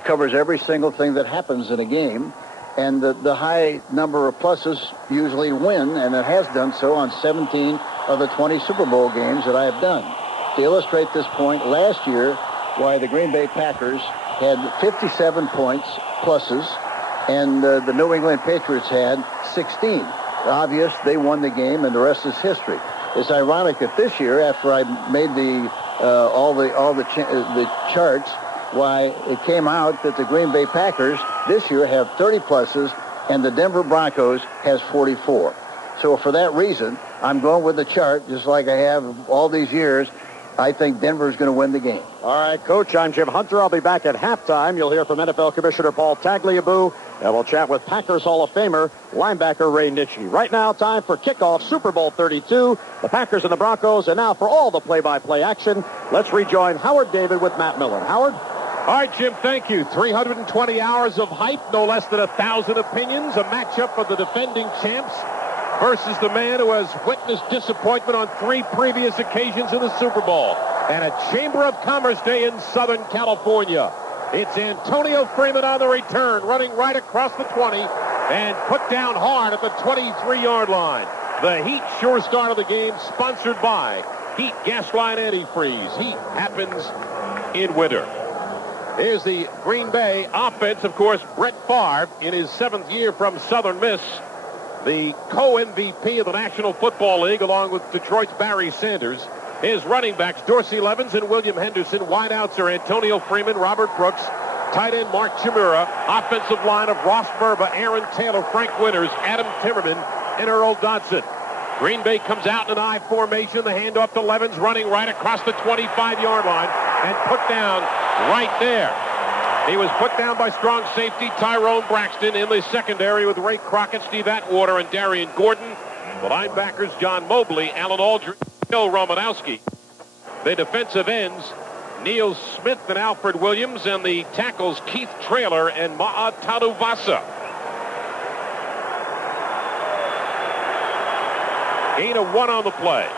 It covers every single thing that happens in a game. And the high number of pluses usually win, and it has done so on 17 of the 20 Super Bowl games that I have done. To illustrate this point, last year, why the Green Bay Packers had 57 points pluses, and the New England Patriots had 16. Obvious, they won the game, and the rest is history. It's ironic that this year, after I made all the charts, why it came out that the Green Bay Packers this year have 30 pluses and the Denver Broncos has 44. So for that reason, I'm going with the chart just like I have all these years. I think Denver's going to win the game. All right, Coach, I'm Jim Hunter. I'll be back at halftime. You'll hear from NFL Commissioner Paul Tagliabue, and we'll chat with Packers Hall of Famer linebacker Ray Nitschke. Right now, time for kickoff Super Bowl 32. The Packers and the Broncos, and now for all the play-by-play action, let's rejoin Howard David with Matt Miller. Howard? All right, Jim, thank you. 320 hours of hype, no less than 1,000 opinions, a matchup of the defending champs versus the man who has witnessed disappointment on 3 previous occasions in the Super Bowl. And a Chamber of Commerce day in Southern California. It's Antonio Freeman on the return, running right across the 20 and put down hard at the 23-yard line. The Heat sure start of the game, sponsored by Heat Gasline Antifreeze. Heat happens in winter. Here's the Green Bay offense. Of course, Brett Favre, in his 7th year from Southern Miss, the co-MVP of the National Football League, along with Detroit's Barry Sanders. His running backs, Dorsey Levens and William Henderson. Wideouts are Antonio Freeman, Robert Brooks, tight end Mark Chmura, offensive line of Ross Burba, Aaron Taylor, Frank Winters, Adam Timmerman, and Earl Dodson. Green Bay comes out in an I formation. The handoff to Levens, running right across the 25-yard line and put down right there. He was put down by strong safety Tyrone Braxton in the secondary with Ray Crockett, Steve Atwater, and Darian Gordon. The linebackers, John Mobley, Alan Aldridge, Bill Romanowski. The defensive ends, Neil Smith and Alfred Williams, and the tackles, Keith Traylor and Ma'a Taduvasa. Gain of 1 on the play.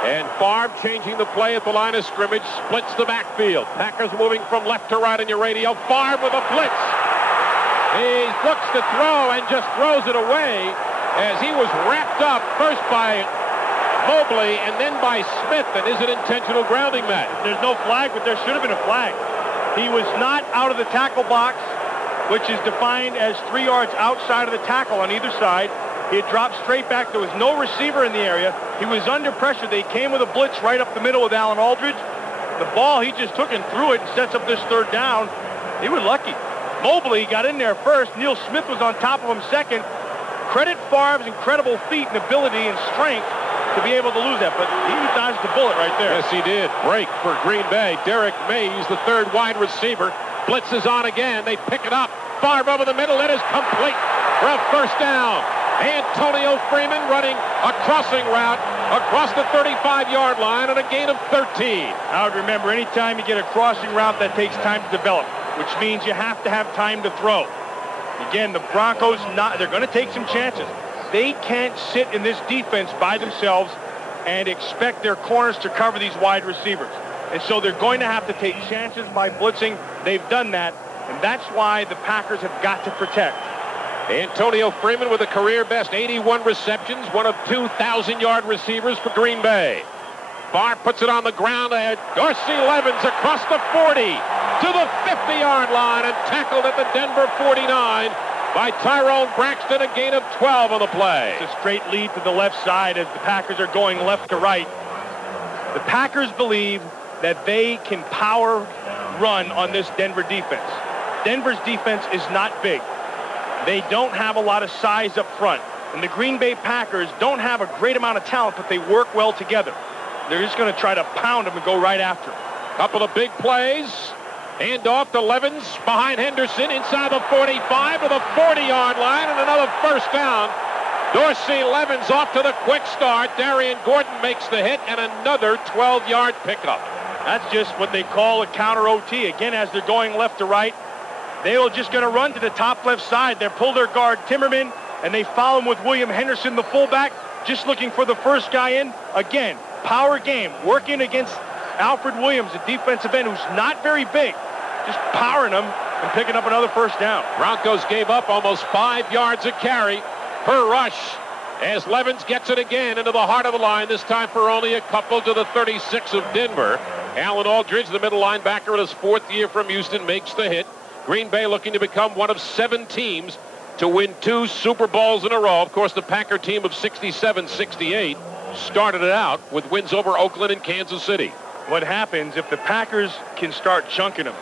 And Favre changing the play at the line of scrimmage, splits the backfield. Packers moving from left to right on your radio. Favre with a blitz. He looks to throw and just throws it away as he was wrapped up first by Mobley and then by Smith. And is it intentional grounding, Matt? There's no flag, but there should have been a flag. He was not out of the tackle box, which is defined as 3 yards outside of the tackle on either side. He had dropped straight back. There was no receiver in the area. He was under pressure. They came with a blitz right up the middle with Alan Aldridge. The ball, he just took and threw it and sets up this 3rd down. He was lucky. Mobley got in there first. Neil Smith was on top of him second. Credit Favre's incredible feet and ability and strength to be able to lose that, but he dodged the bullet right there. Yes, he did. Break for Green Bay. Derek Mays, the 3rd wide receiver. Blitz is on again. They pick it up. Favre over the middle. It is complete for a 1st down. Antonio Freeman running a crossing route across the 35-yard line and a gain of 13. I would remember, anytime you get a crossing route, that takes time to develop, which means you have to have time to throw. Again, the Broncos, they're going to take some chances. They can't sit in this defense by themselves and expect their corners to cover these wide receivers. And so they're going to have to take chances by blitzing. They've done that, and that's why the Packers have got to protect. Antonio Freeman with a career-best 81 receptions, one of 2,000-yard receivers for Green Bay. Favre puts it on the ground. Dorsey Levens across the 40 to the 50-yard line and tackled at the Denver 49 by Tyrone Braxton, a gain of 12 on the play. It's a straight lead to the left side as the Packers are going left to right. The Packers believe that they can power run on this Denver defense. Denver's defense is not big. They don't have a lot of size up front. And the Green Bay Packers don't have a great amount of talent, but they work well together. They're just going to try to pound them and go right after them. Couple of big plays. Hand off to Levens behind Henderson inside the 45 to the 40-yard line and another 1st down. Dorsey Levens off to the quick start. Darian Gordon makes the hit and another 12-yard pickup. That's just what they call a counter OT. Again, as they're going left to right, they are just going to run to the top left side. They pull their guard, Timmerman, and they follow him with William Henderson, the fullback, just looking for the first guy in. Again, power game, working against Alfred Williams, a defensive end who's not very big. just powering them and picking up another first down. Broncos gave up almost 5 yards a carry per rush as Levens gets it again into the heart of the line, this time for only a couple to the 36 of Denver. Alan Aldridge, the middle linebacker in his 4th year from Houston, makes the hit. Green Bay looking to become one of 7 teams to win 2 Super Bowls in a row. Of course, the Packer team of 67-68 started it out with wins over Oakland and Kansas City. What happens if the Packers can start chunking them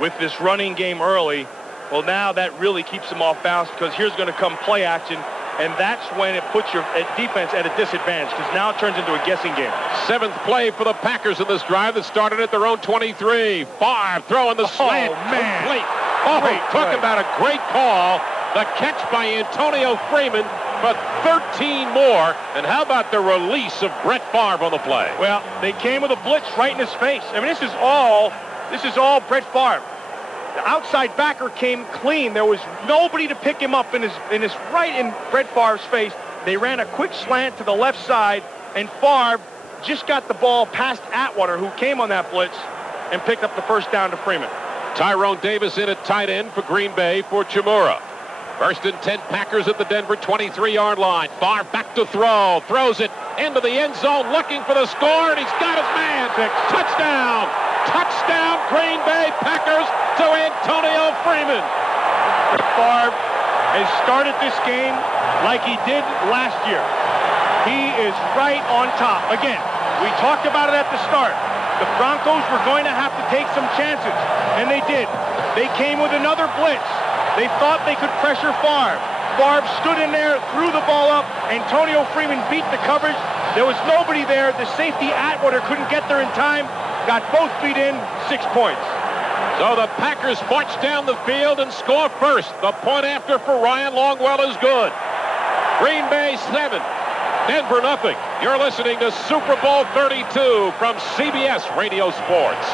with this running game early? Well, now that really keeps them off balance, because here's going to come play action, and that's when it puts your defense at a disadvantage, because now it turns into a guessing game. 7th play for the Packers in this drive that started at their own 23. Favre throwing the slant. Oh, man. Complete. Oh, talk about a great call. The catch by Antonio Freeman for 13 more. And how about the release of Brett Favre on the play? Well, they came with a blitz right in his face. I mean, this is all Brett Favre. The outside backer came clean. There was nobody to pick him up in his right in Brett Favre's face. They ran a quick slant to the left side, and Favre just got the ball past Atwater, who came on that blitz, and picked up the first down to Freeman. Tyrone Davis in at tight end for Green Bay for Chimura. 1st and 10, Packers at the Denver 23-yard line. Favre back to throw. Throws it into the end zone, looking for the score, and he's got his man. Touchdown! Touchdown, Green Bay Packers to Antonio Freeman. Favre has started this game like he did last year. He is right on top. Again, we talked about it at the start. The Broncos were going to have to take some chances, and they did. They came with another blitz. They thought they could pressure Favre. Favre stood in there, threw the ball up. Antonio Freeman beat the coverage. There was nobody there. The safety Atwater couldn't get there in time. Got both feet in, 6 points. So the Packers march down the field and score first. The point after for Ryan Longwell is good. Green Bay 7, Denver nothing. You're listening to Super Bowl 32 from CBS Radio Sports.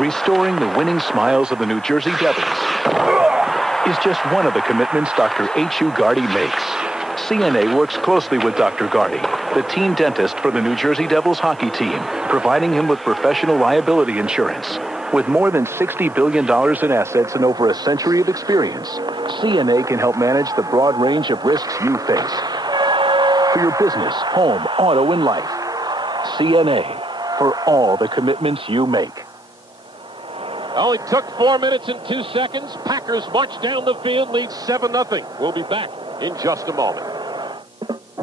Restoring the winning smiles of the New Jersey Devils is just one of the commitments Dr. H.U. Gardy makes. CNA works closely with Dr. Gardy, the team dentist for the New Jersey Devils hockey team, providing him with professional liability insurance. With more than $60 billion in assets and over a century of experience, CNA can help manage the broad range of risks you face. For your business, home, auto, and life. CNA, for all the commitments you make. Only took 4 minutes and 2 seconds. Packers march down the field, lead 7-0. We'll be back in just a moment.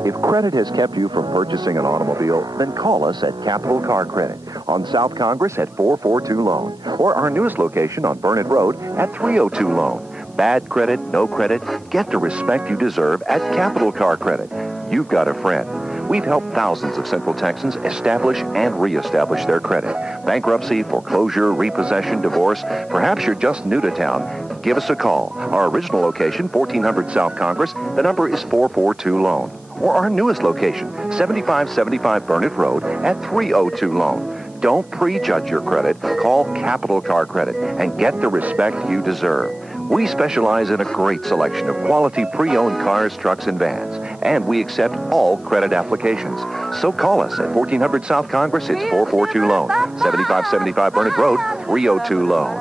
If credit has kept you from purchasing an automobile, then call us at Capital Car Credit on South Congress at 442 Loan, or our newest location on Burnett Road at 302 Loan. Bad credit, no credit, get the respect you deserve at Capital Car Credit. You've got a friend. We've helped thousands of Central Texans establish and reestablish their credit. Bankruptcy, foreclosure, repossession, divorce. Perhaps you're just new to town. Give us a call. Our original location, 1400 South Congress. The number is 442 Loan. Or our newest location, 7575 Burnett Road at 302 Loan. Don't prejudge your credit. Call Capital Car Credit and get the respect you deserve. We specialize in a great selection of quality pre-owned cars, trucks, and vans. And we accept all credit applications. So call us at 1400 South Congress. It's 442 Loan. 7575 Burnett Road, 302 Loan.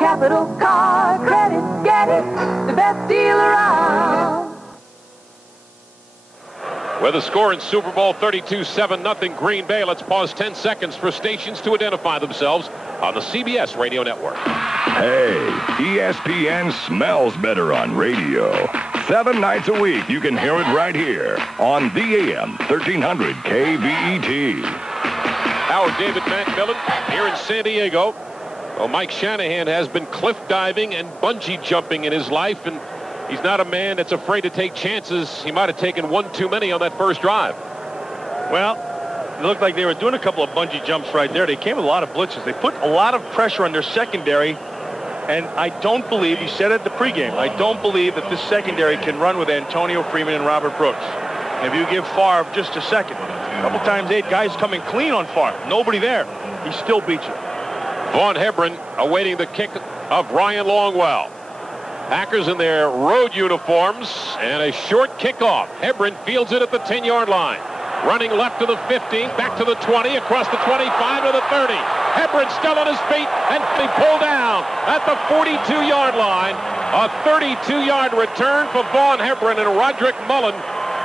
Capital Car Credit. Get it. The best deal around. With a score in Super Bowl 32, 7-0 Green Bay. Let's pause 10 seconds for stations to identify themselves on the CBS Radio Network. Hey, ESPN smells better on radio. 7 nights a week, you can hear it right here on the AM 1300 KVET. Our David McMillan here in San Diego. Well, Mike Shanahan has been cliff diving and bungee jumping in his life, and he's not a man that's afraid to take chances. He might have taken one too many on that first drive. Well, it looked like they were doing a couple of bungee jumps right there. They came with a lot of blitzes. They put a lot of pressure on their secondary, and I don't believe, you said it at the pregame, I don't believe that this secondary can run with Antonio Freeman and Robert Brooks. And if you give Favre just a second, a couple times 8 guys coming clean on Favre. Nobody there. He still beats you. Vaughn Hebron awaiting the kick of Ryan Longwell. Packers in their road uniforms and a short kickoff. Hebron fields it at the 10-yard line. running left to the 15, back to the 20, across the 25 to the 30. Hebron still on his feet, and he pulled down at the 42-yard line. A 32-yard return for Vaughn Hebron, and Roderick Mullen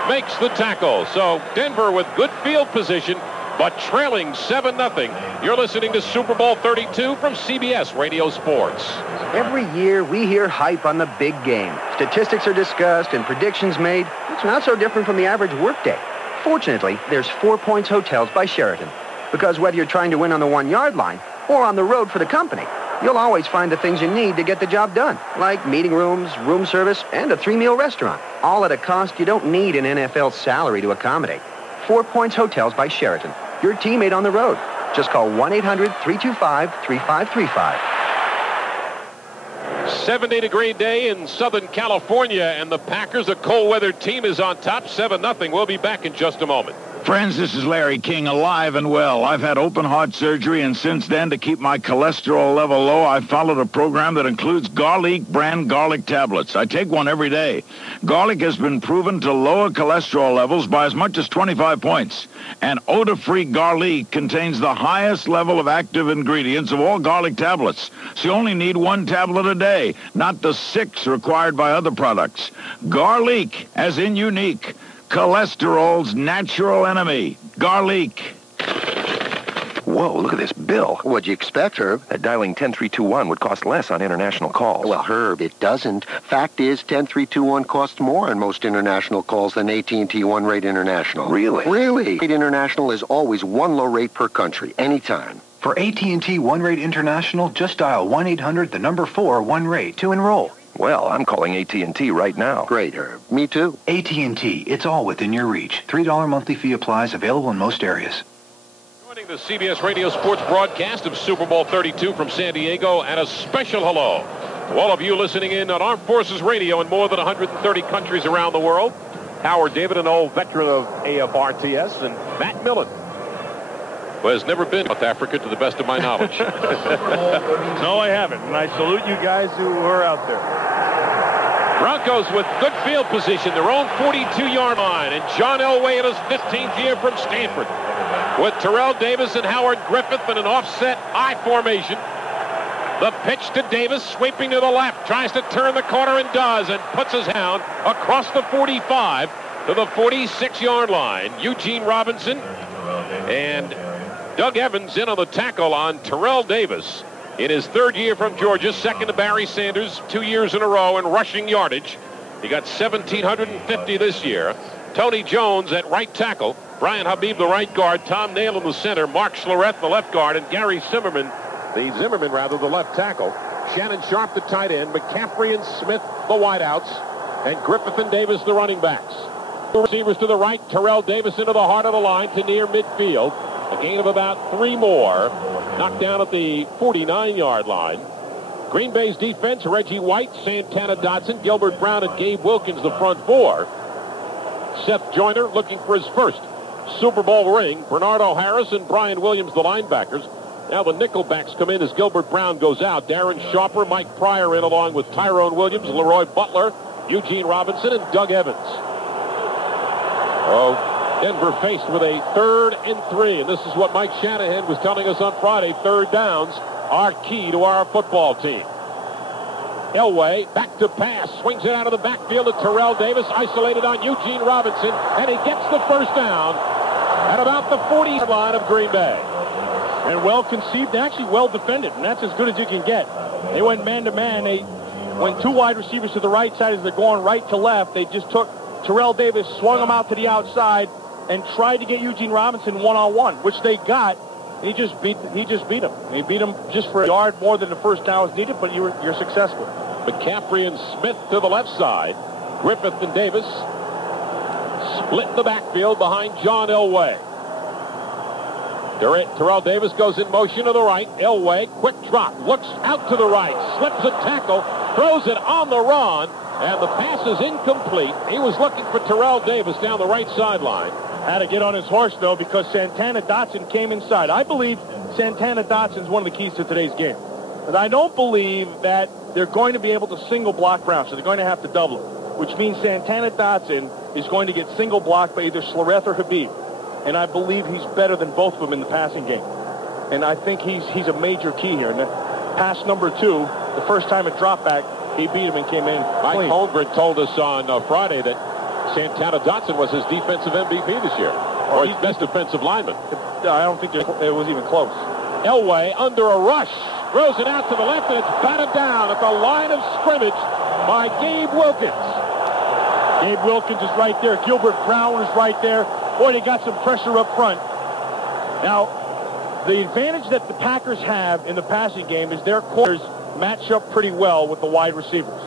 makes the tackle. So Denver with good field position, but trailing 7-0. You're listening to Super Bowl 32 from CBS Radio Sports. Every year we hear hype on the big game. Statistics are discussed and predictions made. It's not so different from the average workday. Fortunately, there's 4 Points Hotels by Sheraton. Because whether you're trying to win on the 1-yard line or on the road for the company, you'll always find the things you need to get the job done, like meeting rooms, room service, and a 3-meal restaurant, all at a cost you don't need an NFL salary to accommodate. 4 Points Hotels by Sheraton, your teammate on the road. Just call 1-800-325-3535. 70-degree day in Southern California, and the Packers, a cold-weather team, is on top 7-0. We'll be back in just a moment. Friends, this is Larry King, alive and well. I've had open heart surgery, and since then, to keep my cholesterol level low, I've followed a program that includes Garlic brand garlic tablets. I take one every day. Garlic has been proven to lower cholesterol levels by as much as 25 points. And odor-free Garlic contains the highest level of active ingredients of all garlic tablets. So you only need 1 tablet a day, not the 6 required by other products. Garlic, as in unique. Cholesterol's natural enemy. Garlic. Whoa, look at this bill. What'd you expect, Herb? That dialing 10321 would cost less on international calls. Well, Herb, it doesn't. Fact is, 10321 costs more on most international calls than AT&T One Rate International. Really? Really. Rate International is always one low rate per country, anytime. For AT&T One Rate International, just dial 1-800-4-1-RATE to enroll. Well, I'm calling AT&T right now. Great, Herb. Me too. AT&T, it's all within your reach. $3 monthly fee applies, available in most areas. Joining the CBS Radio Sports broadcast of Super Bowl 32 from San Diego, and a special hello to all of you listening in on Armed Forces Radio in more than 130 countries around the world. Howard David, an old veteran of AFRTS, and Matt Millen, who has never been to South Africa to the best of my knowledge. No, I haven't, and I salute you guys who are out there. Broncos with good field position, their own 42-yard line, and John Elway in his 15th year from Stanford, with Terrell Davis and Howard Griffith in an offset I formation. The pitch to Davis, sweeping to the left, tries to turn the corner and does, and puts his hound across the 45 to the 46-yard line. Eugene Robinson and Doug Evans in on the tackle on Terrell Davis in his 3rd year from Georgia, second to Barry Sanders 2 years in a row in rushing yardage. He got 1,750 this year. Tony Jones at right tackle, Brian Habib the right guard, Tom Nail in the center, Mark Schlereth the left guard, and Gary Zimmerman, the left tackle. Shannon Sharp the tight end, McCaffrey and Smith the wideouts, and Griffith and Davis the running backs. The receivers to the right, Terrell Davis into the heart of the line to near midfield. A gain of about 3 more. Knocked down at the 49-yard line. Green Bay's defense, Reggie White, Santana Dotson, Gilbert Brown, and Gabe Wilkins, the front 4. Seth Joyner looking for his first Super Bowl ring. Bernardo Harris and Brian Williams, the linebackers. Now the nickelbacks come in as Gilbert Brown goes out. Darren Sharper, Mike Pryor in along with Tyrone Williams, Leroy Butler, Eugene Robinson, and Doug Evans. Oh, Denver faced with a 3rd and 3, and this is what Mike Shanahan was telling us on Friday. 3rd downs are key to our football team. Elway back to pass, swings it out of the backfield to Terrell Davis, isolated on Eugene Robinson, and he gets the first down at about the 40-yard line of Green Bay. And well conceived, actually well defended, and that's as good as you can get. They went man-to-man. They went 2 wide receivers to the right side as they're going right to left. They just took Terrell Davis, swung him out to the outside, and tried to get Eugene Robinson one-on-one, which they got. He just beat him. He beat him just for a yard more than the first down was needed, but you're successful. McCaffrey and Smith to the left side. Griffith and Davis split the backfield behind John Elway. Terrell Davis goes in motion to the right. Elway, quick drop, looks out to the right, slips a tackle, throws it on the run, and the pass is incomplete. He was looking for Terrell Davis down the right sideline. Had to get on his horse, though, because Santana Dotson came inside. I believe Santana Dotson is one of the keys to today's game. And I don't believe that they're going to be able to single block Brown, so they're going to have to double it, which means Santana Dotson is going to get single blocked by either Schlereth or Habib. and I believe he's better than both of them in the passing game. And I think he's a major key here. And pass number 2, the first time at drop back, he beat him and came in Mike clean. Holmgren told us on Friday that Santana Dotson was his defensive MVP this year, or his best defensive lineman. I don't think it was even close. Elway under a rush, throws it out to the left, and it's batted down at the line of scrimmage by Gabe Wilkins. Gabe Wilkins is right there. Gilbert Brown is right there. Boy, they got some pressure up front. Now, the advantage that the Packers have in the passing game is their corners match up pretty well with the wide receivers.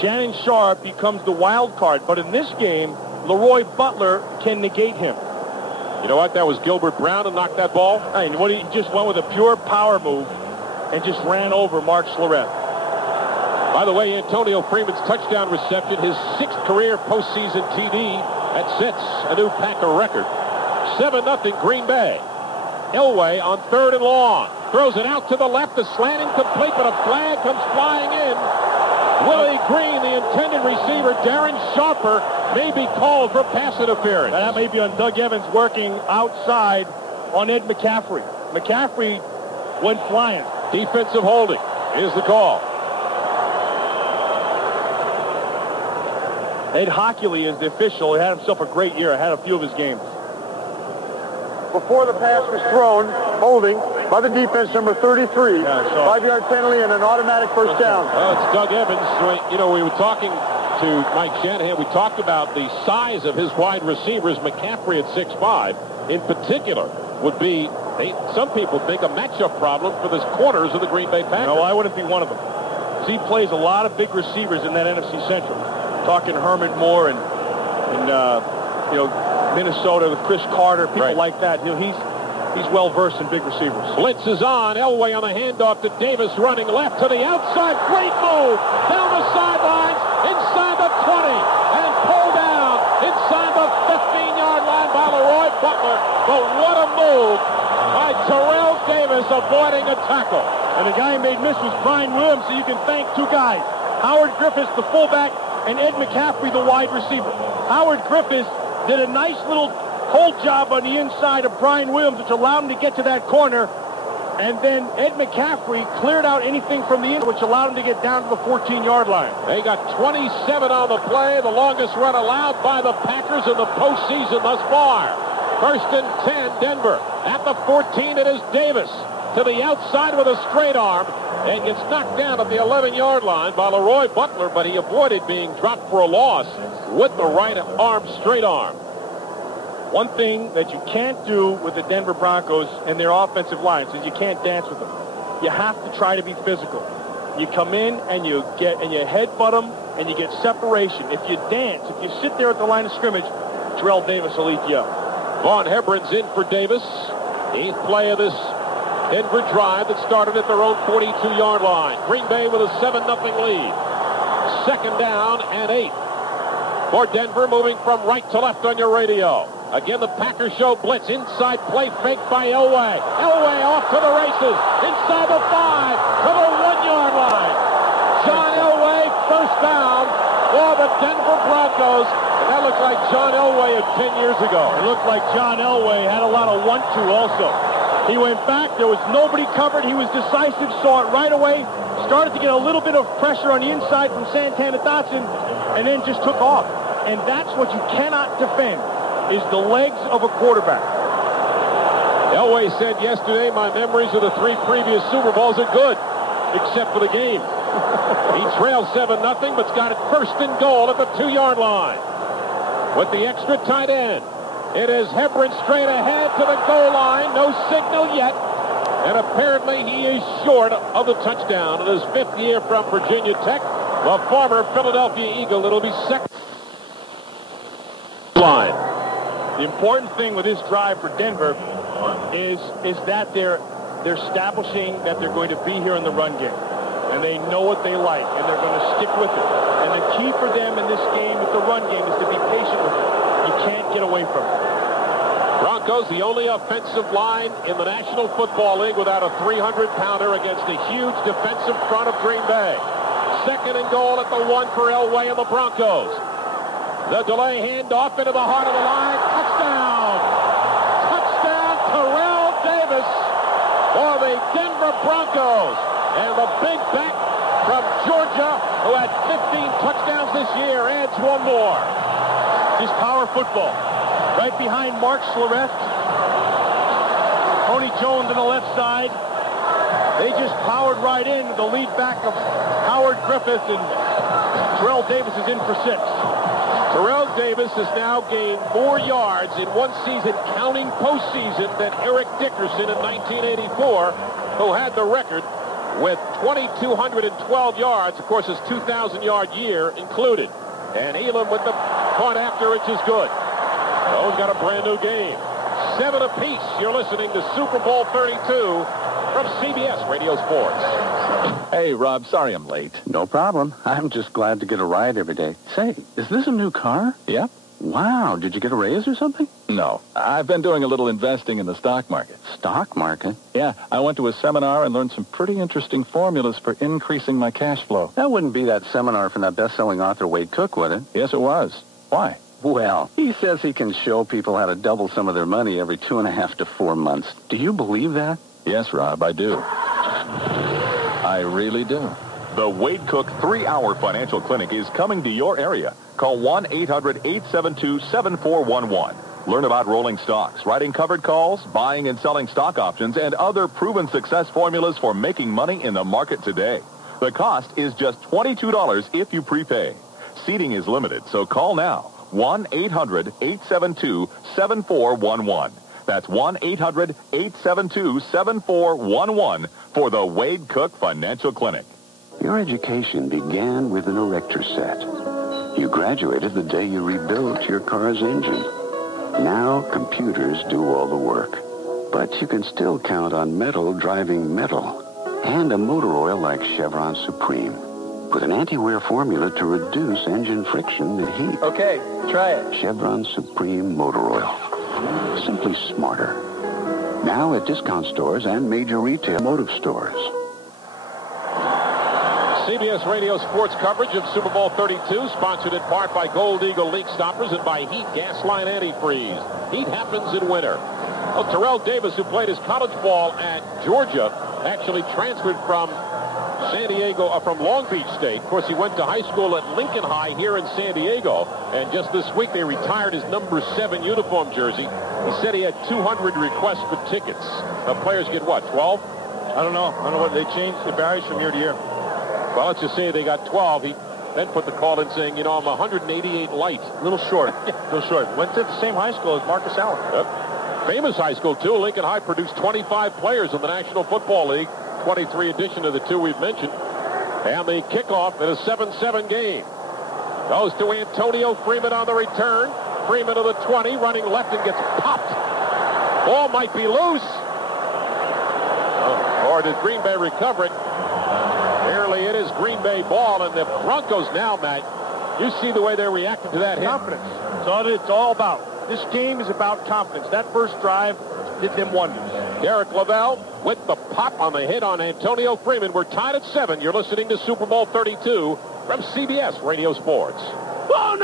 Shannon Sharp becomes the wild card, but in this game, Leroy Butler can negate him. You know what? That was Gilbert Brown who knocked that ball. I mean, he just went with a pure power move and just ran over Mark Schlereth. By the way, Antonio Freeman's touchdown reception, his 6th career postseason TD, that sets a new Packer record. 7-0 Green Bay. Elway on 3rd and long. Throws it out to the left. The slant incomplete, but a flag comes flying in. Willie Green, the intended receiver, Darren Sharper, may be called for pass interference. Now, that may be on Doug Evans working outside on Ed McCaffrey. McCaffrey went flying. Defensive holding is the call. Ed Hockley is the official. He had himself a great year. I had a few of his games. Before the pass was thrown, holding by the defense, number 33. 5-yard penalty and an automatic first down. Well, it's Doug Evans. You know, we were talking to Mike Shanahan. We talked about the size of his wide receivers. McCaffrey at 6'5", in particular, would be, some people think, a matchup problem for the corners of the Green Bay Packers. No, I wouldn't be one of them. He plays a lot of big receivers in that NFC Central. Talking Herman Moore and you know, Minnesota with Chris Carter, people like that. You know, he's well versed in big receivers. Blitz is on. Elway on the handoff to Davis, running left to the outside. Great move down the sidelines, inside the 20, and pulled down inside the 15-yard line by Leroy Butler. But what a move by Terrell Davis, avoiding a tackle. And the guy who made miss was Brian Williams, so you can thank two guys. Howard Griffiths, the fullback, and Ed McCaffrey, the wide receiver. Howard Griffiths did a nice little hold job on the inside of Brian Williams, which allowed him to get to that corner. And then Ed McCaffrey cleared out anything from the inside, which allowed him to get down to the 14-yard line. They got 27 on the play, the longest run allowed by the Packers in the postseason thus far. 1st and 10, Denver. At the 14, it is Davis to the outside with a straight arm, and gets knocked down at the 11-yard line by Leroy Butler, but he avoided being dropped for a loss with the right arm, straight arm. One thing that you can't do with the Denver Broncos and their offensive lines is you can't dance with them. You have to try to be physical. You come in and you headbutt them and you get separation. If you dance, if you sit there at the line of scrimmage, Terrell Davis will eat you up. Vaughn Hebron's in for Davis. 8th play of this Denver drive that started at their own 42-yard line. Green Bay with a 7-0 lead. 2nd down and 8 for Denver, moving from right to left on your radio. Again, the Packers show blitz. Inside play fake by Elway. Elway off to the races. Inside the 5 to the 1-yard line. John Elway, first down for the Denver Broncos. And that looked like John Elway of 10 years ago. It looked like John Elway had a lot of 1-2 also. He went back. There was nobody covered. He was decisive, saw it right away, started to get a little bit of pressure on the inside from Santana Dotson, and then just took off. And that's what you cannot defend, is the legs of a quarterback. Elway said yesterday, my memories of the 3 previous Super Bowls are good, except for the game. He trails 7-0, but's got it 1st and goal at the 2-yard line. With the extra tight end, it is Hebron straight ahead to the goal line. No signal yet. And apparently he is short of the touchdown in his 5th year from Virginia Tech. The former Philadelphia Eagle. It'll be 2nd line. The important thing with this drive for Denver is that they're establishing that they're going to be here in the run game. And they know what they like, and they're going to stick with it. And the key for them in this game with the run game is to be patient with it. You can't get away from it. Broncos, the only offensive line in the National Football League without a 300-pounder against the huge defensive front of Green Bay. 2nd and goal at the 1 for Elway and the Broncos. The delay handoff into the heart of the line. Touchdown! for the Denver Broncos. And the big back from Georgia, who had 15 touchdowns this year, adds one more. Just power football. Right behind Mark Schlereth. Tony Jones on the left side. They just powered right in. The lead back of Howard Griffith, and Terrell Davis is in for 6. Terrell Davis has now gained more yards in one season, counting postseason, than Eric Dickerson in 1984, who had the record with 2,212 yards. Of course, his 2,000-yard year included. And Elam with the punt after, which is good. Those got a brand new game. 7 apiece. You're listening to Super Bowl 32 from CBS Radio Sports. Hey, Rob, sorry I'm late. No problem. I'm just glad to get a ride every day. Say, is this a new car? Yep. Wow, did you get a raise or something? No. I've been doing a little investing in the stock market. Stock market? Yeah, I went to a seminar and learned some pretty interesting formulas for increasing my cash flow. That wouldn't be that seminar from that best-selling author Wade Cook, would it? Yes, it was. Why? Well, he says he can show people how to double some of their money every 2.5 to 4 months. Do you believe that? Yes, Rob, I do. I really do. The Wade Cook 3-hour financial clinic is coming to your area. Call 1-800-872-7411. Learn about rolling stocks, writing covered calls, buying and selling stock options, and other proven success formulas for making money in the market today. The cost is just $22 if you prepay. Seating is limited, so call now. 1-800-872-7411. That's 1-800-872-7411 for the Wade Cook Financial Clinic. Your education began with an erector set. You graduated the day you rebuilt your car's engine. Now computers do all the work. But you can still count on metal driving metal. And a motor oil like Chevron Supreme, with an anti-wear formula to reduce engine friction and heat. Okay, try it. Chevron Supreme Motor Oil. Simply smarter. Now at discount stores and major retail automotive stores. CBS Radio Sports coverage of Super Bowl 32, sponsored in part by Gold Eagle Leak Stoppers and by Heat Gasline Antifreeze. Heat happens in winter. Well, Terrell Davis, who played his college ball at Georgia, actually transferred from from Long Beach State. Of course, he went to high school at Lincoln High here in San Diego. And just this week, they retired his number 7 uniform jersey. He said he had 200 requests for tickets. Players get what, 12? I don't know what they changed. It varies from year to year. Well, let's just say they got 12. He then put the call in saying, I'm 188 light. A little short. Went to the same high school as Marcus Allen. Yep. Famous high school, too. Lincoln High produced 25 players in the National Football League. 23 addition to the 2 we've mentioned. And the kickoff in a 7-7 game goes to Antonio Freeman on the return. Freeman to the 20, running left and gets popped. Ball might be loose. Or did Green Bay recover it? Nearly it is Green Bay ball, and the Broncos now, Matt, you see the way they're reacting to that hit. Confidence. That's all it's all about. This game is about confidence. That first drive did them wonders. Derek Lavelle with the pop on the hit on Antonio Freeman. We're tied at 7. You're listening to Super Bowl 32 from CBS Radio Sports. Oh,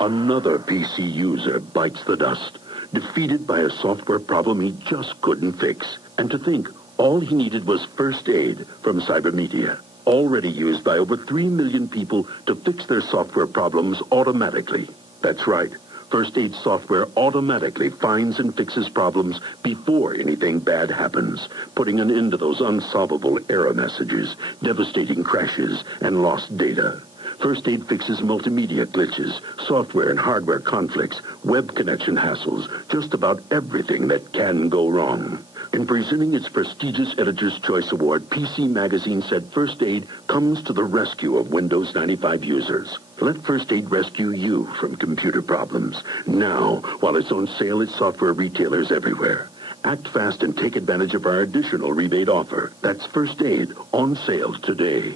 no! Another PC user bites the dust, defeated by a software problem he just couldn't fix. And to think, all he needed was First Aid from Cybermedia, already used by over 3 million people to fix their software problems automatically. That's right. First Aid software automatically finds and fixes problems before anything bad happens, putting an end to those unsolvable error messages, devastating crashes, and lost data. First Aid fixes multimedia glitches, software and hardware conflicts, web connection hassles, just about everything that can go wrong. In presenting its prestigious Editor's Choice Award, PC Magazine said First Aid comes to the rescue of Windows 95 users. Let First Aid rescue you from computer problems now, while it's on sale at software retailers everywhere. Act fast and take advantage of our additional rebate offer. That's First Aid on sale today.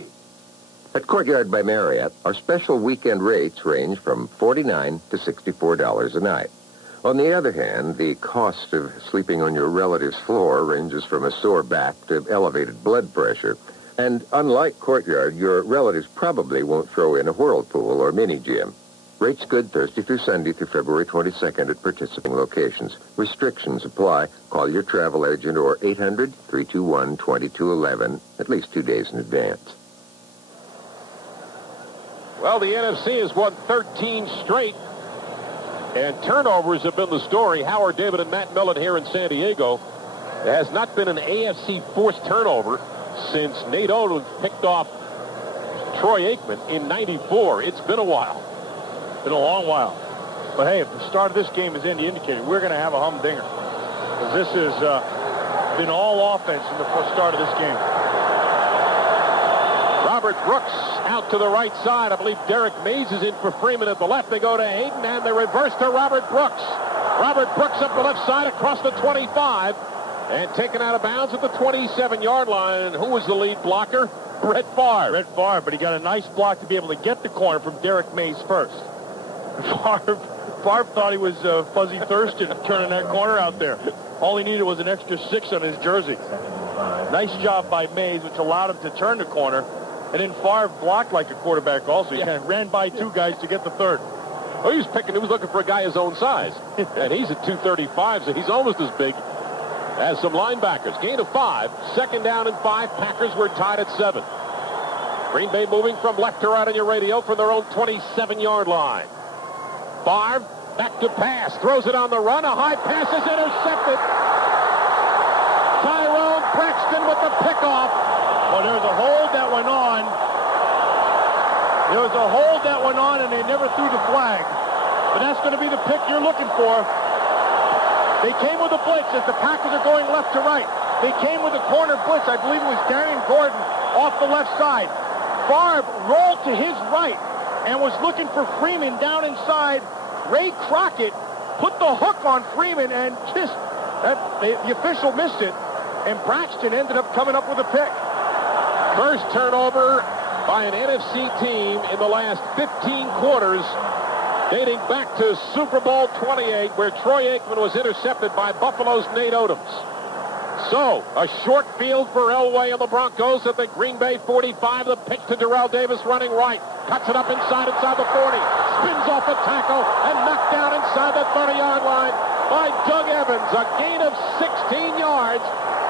At Courtyard by Marriott, our special weekend rates range from $49 to $64 a night. On the other hand, the cost of sleeping on your relative's floor ranges from a sore back to elevated blood pressure. And unlike Courtyard, your relatives probably won't throw in a whirlpool or mini gym. Rates good Thursday through Sunday through February 22nd at participating locations. Restrictions apply. Call your travel agent or 800-321-2211 at least 2 days in advance. Well, the NFC has won 13 straight, and turnovers have been the story. Howard David and Matt Millen here in San Diego. There has not been an AFC forced turnover since Nate Odom picked off Troy Aikman in '94. It's been a while. Been a long while. But hey, if the start of this game is any indicator, we're going to have a humdinger. Because this has been all offense in the first start of this game. Robert Brooks out to the right side. I believe Derek Mays is in for Freeman at the left. They go to Hayden, and they reverse to Robert Brooks. Robert Brooks up the left side across the 25 and taken out of bounds at the 27-yard line. And who was the lead blocker? Brett Favre. Brett Favre, but he got a nice block to be able to get the corner from Derek Mays first. Favre thought he was Fuzzy Thurston turning that corner out there. All he needed was an extra 6 on his jersey. Nice job by Mays, which allowed him to turn the corner. And then Favre blocked like a quarterback also. He kind of ran by 2 guys to get the third. Oh, he was looking for a guy his own size. And he's at 235, so he's almost as big as some linebackers. Gain of 5. Second down and 5. Packers were tied at 7. Green Bay moving from left to right on your radio from their own 27-yard line. Favre back to pass. Throws it on the run. A high pass is intercepted. Tyrone Braxton with the pickoff. Well, there was a hold that went on. There was a hold that went on, and they never threw the flag. But that's going to be the pick you're looking for. They came with a blitz as the Packers are going left to right. They came with a corner blitz. I believe it was Darian Gordon off the left side. Favre rolled to his right and was looking for Freeman down inside. Ray Crockett put the hook on Freeman, and just the official missed it. And Braxton ended up coming up with a pick. First turnover by an NFC team in the last 15 quarters, dating back to Super Bowl 28, where Troy Aikman was intercepted by Buffalo's Nate Odoms. So, a short field for Elway and the Broncos at the Green Bay 45. The pick to Darrell Davis running right. Cuts it up inside the 40. Spins off a tackle and knocked down inside the 30-yard line by Doug Evans. A gain of 16 yards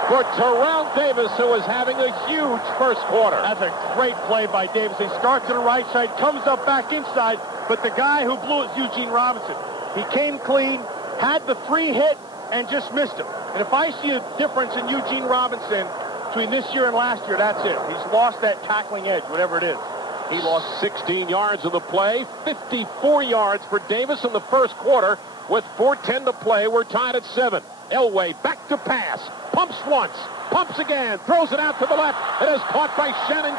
for Terrell Davis, who is having a huge first quarter. That's a great play by Davis. He starts to the right side, comes up back inside, but the guy who blew it is Eugene Robinson. He came clean, had the free hit, and just missed him. And if I see a difference in Eugene Robinson between this year and last year, that's it. He's lost that tackling edge, whatever it is. He lost 16 yards of the play, 54 yards for Davis in the first quarter. With 4:10 to play, we're tied at 7. Elway back to pass. Pumps once, pumps again, throws it out to the left. It is caught by Shannon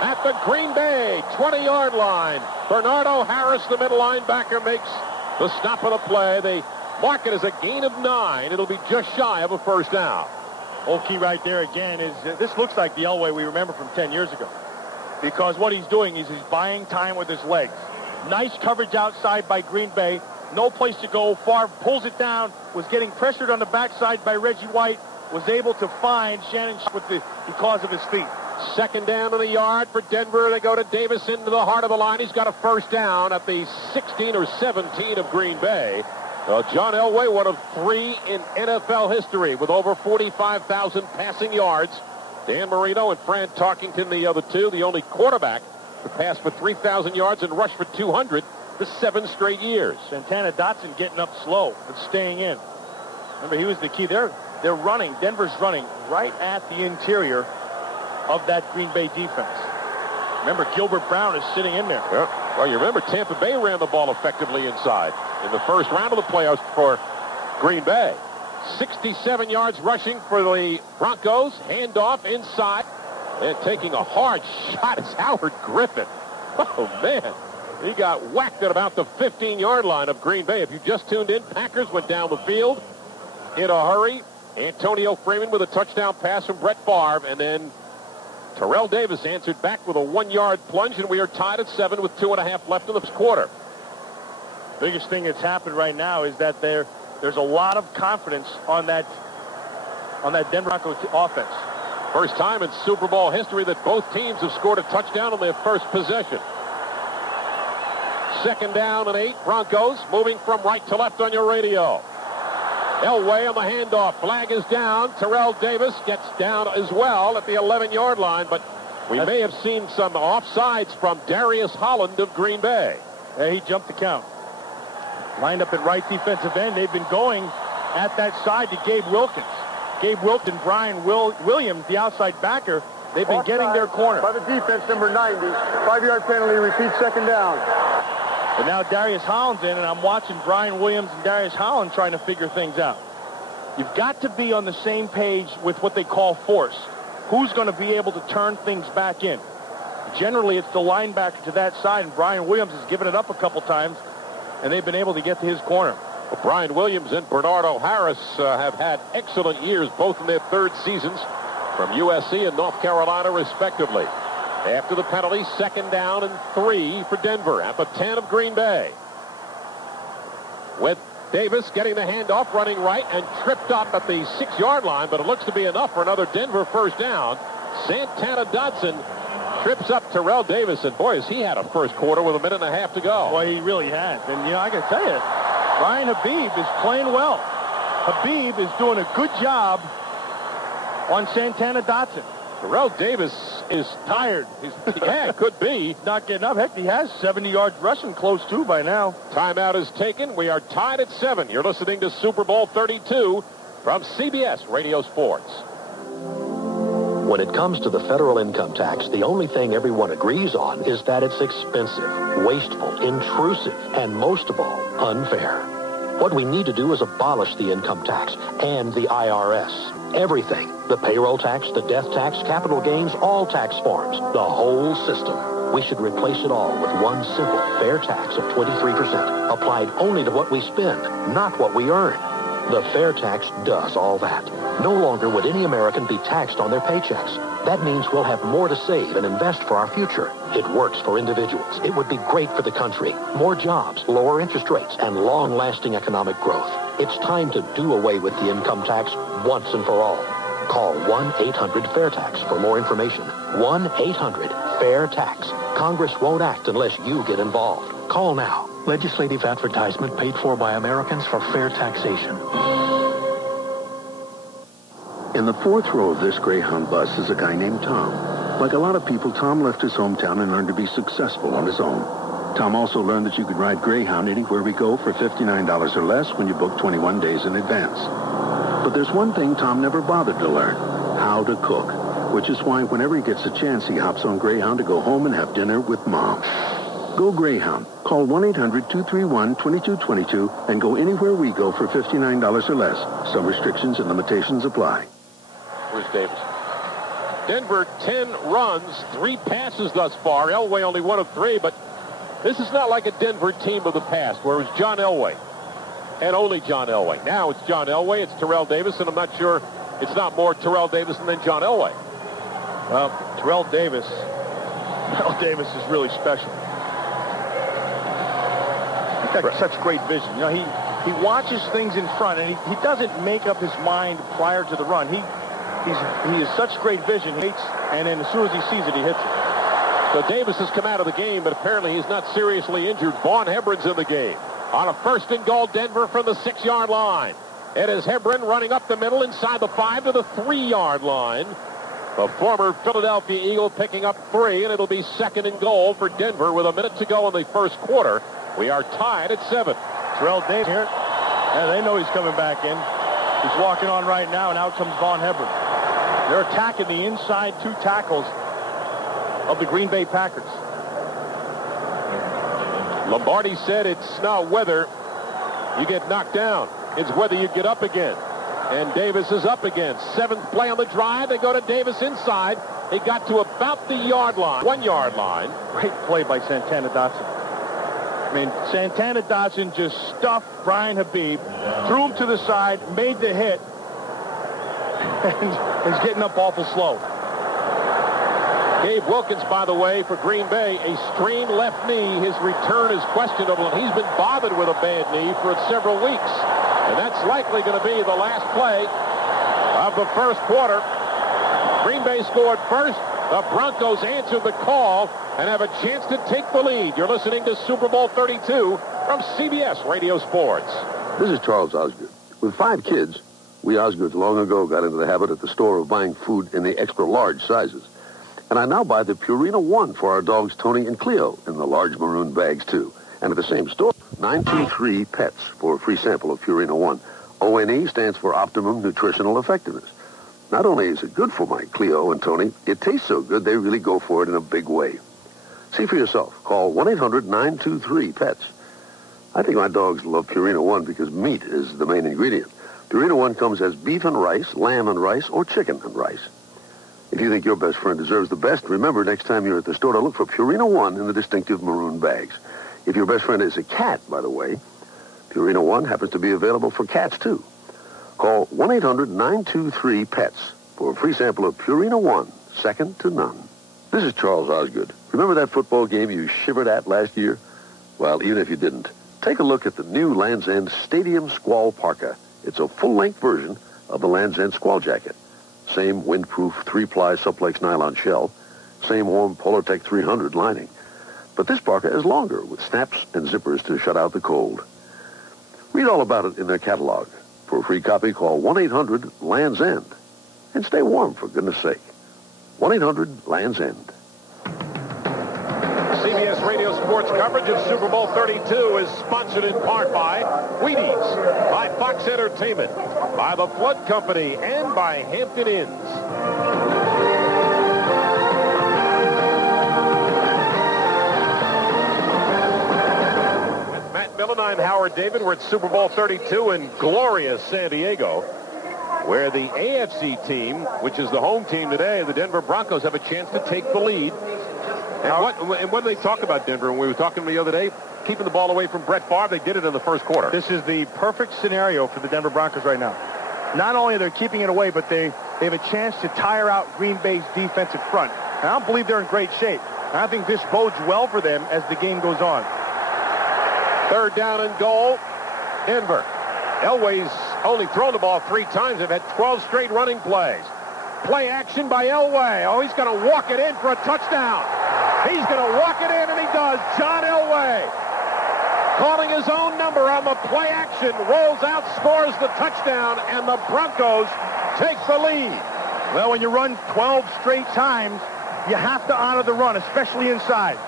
at the Green Bay 20-yard line. Bernardo Harris, the middle linebacker, makes the stop of the play. They mark it as a gain of 9. It'll be just shy of a first down. Old key right there again is this looks like the Elway we remember from 10 years ago. Because what he's doing is he's buying time with his legs. Nice coverage outside by Green Bay. No place to go. Favre pulls it down, was getting pressured on the backside by Reggie White, was able to find Shannon because of his feet. Second down in the yard for Denver. They go to Davis into the heart of the line. He's got a first down at the 16 or 17 of Green Bay. John Elway, one of 3 in NFL history with over 45,000 passing yards. Dan Marino and Fran Tarkington, the other 2. The only quarterback to pass for 3,000 yards and rush for 200 the 7 straight years. Santana Dotson getting up slow and staying in. Remember, he was the key. They're running. Denver's running right at the interior of that Green Bay defense. Remember, Gilbert Brown is sitting in there. Yeah. Well, you remember Tampa Bay ran the ball effectively inside in the first round of the playoffs for Green Bay. 67 yards rushing for the Broncos. Handoff inside. And taking a hard shot is Howard Griffin. Oh, man. He got whacked at about the 15-yard line of Green Bay. If you just tuned in, Packers went down the field in a hurry. Antonio Freeman with a touchdown pass from Brett Favre. And then Terrell Davis answered back with a 1-yard plunge. And we are tied at 7 with 2.5 left in the first quarter. Biggest thing that's happened right now is that there's a lot of confidence on that Denver Broncos offense. First time in Super Bowl history that both teams have scored a touchdown on their first possession. 2nd down and 8. Broncos moving from right to left on your radio. Elway on the handoff. Flag is down. Terrell Davis gets down as well at the 11-yard line, but we may have seen some offsides from Darius Holland of Green Bay. Yeah, he jumped the count. Lined up at right defensive end. They've been going at that side to Gabe Wilkins. Gabe Wilkins, Brian Williams, the outside backer, they've been getting their corner. By the defense, number 90. 5-yard penalty, repeat 2nd down. But now Darius Holland's in, and I'm watching Brian Williams and Darius Holland trying to figure things out. You've got to be on the same page with what they call force. Who's going to be able to turn things back in? Generally, it's the linebacker to that side, and Brian Williams has given it up a couple times, and they've been able to get to his corner. Well, Brian Williams and Bernardo Harris have had excellent years, both in their 3rd seasons from USC and North Carolina, respectively. After the penalty, 2nd down and 3 for Denver at the 10 of Green Bay. With Davis getting the handoff, running right, and tripped up at the 6-yard line, but it looks to be enough for another Denver 1st down. Santana Dotson trips up Terrell Davis, and boy, has he had a first quarter with 1.5 minutes to go. Boy, he really has. And, you know, I got to tell you, Ryan Habib is playing well. Habib is doing a good job on Santana Dotson. Terrell Davis is tired. Yeah, could be. Not getting up. Heck, he has 70 yards rushing, close to by now. Timeout is taken. We are tied at 7. You're listening to Super Bowl 32 from CBS Radio Sports. When it comes to the federal income tax, the only thing everyone agrees on is that it's expensive, wasteful, intrusive, and most of all, unfair. What we need to do is abolish the income tax and the IRS. Everything. The payroll tax, the death tax, capital gains, all tax forms. The whole system. We should replace it all with one simple, fair tax of 23%, applied only to what we spend, not what we earn. The fair tax does all that. No longer would any American be taxed on their paychecks. That means we'll have more to save and invest for our future. It works for individuals. It would be great for the country. More jobs, lower interest rates, and long-lasting economic growth. It's time to do away with the income tax once and for all. Call 1-800-FAIR-TAX for more information. 1-800-FAIR-TAX. Congress won't act unless you get involved. Call now. Legislative advertisement paid for by Americans for fair taxation. In the 4th row of this Greyhound bus is a guy named Tom. Like a lot of people, Tom left his hometown and learned to be successful on his own. Tom also learned that you could ride Greyhound anywhere we go for $59 or less when you book 21 days in advance. But there's one thing Tom never bothered to learn: how to cook. Which is why whenever he gets a chance, he hops on Greyhound to go home and have dinner with Mom. Go Greyhound. Call 1-800-231-2222 and go anywhere we go for $59 or less. Some restrictions and limitations apply. Where's Davis? Denver 10 runs, 3 passes thus far. Elway only 1 of 3, but this is not like a Denver team of the past where it was John Elway and only John Elway. Now it's John Elway, it's Terrell Davis, and I'm not sure it's not more Terrell Davis than John Elway. Well, Terrell Davis is really special. He's got such great vision. You know, he watches things in front, and he doesn't make up his mind prior to the run. He has such great vision, and then as soon as he sees it, he hits it. So Davis has come out of the game, but apparently he's not seriously injured. Vaughn Hebron's in the game. On a 1st and goal, Denver from the 6-yard line. It is Hebron running up the middle inside the 5 to the 3-yard line. The former Philadelphia Eagle picking up 3, and it'll be 2nd and goal for Denver with 1 minute to go in the 1st quarter. We are tied at 7. Terrell Davis here. Yeah, they know he's coming back in. He's walking on right now, and out comes Vaughn Hebron. They're attacking the inside 2 tackles of the Green Bay Packers. Lombardi said it's not whether you get knocked down. It's whether you get up again. And Davis is up again. 7th play on the drive. They go to Davis inside. He got to about the 1-yard line. Great play by Santana Dotson. I mean, Santana Dotson just stuffed Brian Habib, threw him to the side, made the hit, and is getting up awful slow. Gabe Wilkins, by the way, for Green Bay, a strained left knee. His return is questionable, and he's been bothered with a bad knee for several weeks. And that's likely going to be the last play of the 1st quarter. Green Bay scored first. The Broncos answered the call and have a chance to take the lead. You're listening to Super Bowl 32 from CBS Radio Sports. This is Charles Osgood. With 5 kids, we Osgoods long ago got into the habit at the store of buying food in the extra large sizes. And I now buy the Purina One for our dogs Tony and Cleo in the large maroon bags, too. And at the same store, 923 Pets for a free sample of Purina One. ONE stands for Optimum Nutritional Effectiveness. Not only is it good for my Cleo and Tony, it tastes so good they really go for it in a big way. See for yourself. Call 1-800-923-PETS. I think my dogs love Purina One because meat is the main ingredient. Purina One comes as beef and rice, lamb and rice, or chicken and rice. If you think your best friend deserves the best, remember next time you're at the store to look for Purina One in the distinctive maroon bags. If your best friend is a cat, by the way, Purina One happens to be available for cats, too. Call 1-800-923-PETS for a free sample of Purina One, second to none. This is Charles Osgood. Remember that football game you shivered at last year? Well, even if you didn't, take a look at the new Land's End Stadium Squall Parka. It's a full-length version of the Land's End Squall Jacket. Same windproof 3-ply Supplex nylon shell, same warm Polartec 300 lining. But this parka is longer with snaps and zippers to shut out the cold. Read all about it in their catalog. For a free copy, call 1-800-LANDS END. And stay warm, for goodness sake. 1-800-LANDS END. CBS Radio Sports coverage of Super Bowl 32 is sponsored in part by Wheaties, by Fox Entertainment, by the Flood Company, and by Hampton Inns. Millen, I'm Howard David. We're at Super Bowl 32 in glorious San Diego, where the AFC team, which is the home team today, the Denver Broncos, have a chance to take the lead. And what do they talk about Denver? When we were talking the other day, keeping the ball away from Brett Favre, they did it in the first quarter. This is the perfect scenario for the Denver Broncos right now. Not only are they keeping it away, but they have a chance to tire out Green Bay's defensive front. And I don't believe they're in great shape. And I think this bodes well for them as the game goes on. Third down and goal, Denver. Elway's only thrown the ball 3 times. They've had 12 straight running plays. Play action by Elway. Oh, he's going to walk it in for a touchdown. He's going to walk it in, and he does. John Elway, calling his own number on the play action, rolls out, scores the touchdown, and the Broncos take the lead. Well, when you run 12 straight times, you have to honor the run, especially inside.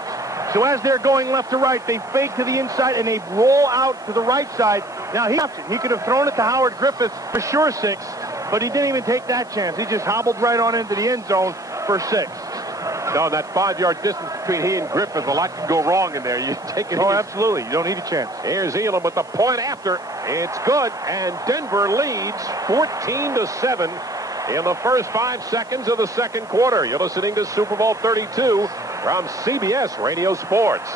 So as they're going left to right, they fake to the inside, and they roll out to the right side. Now, he could have thrown it to Howard Griffith for sure 6, but he didn't even take that chance. He just hobbled right on into the end zone for 6. No, that 5-yard distance between he and Griffith, a lot could go wrong in there. You take it. Oh, absolutely. You don't need a chance. Here's Elam with the point after. It's good, and Denver leads 14-7 in the first 5 seconds of the second quarter. You're listening to Super Bowl 32 from CBS Radio Sports.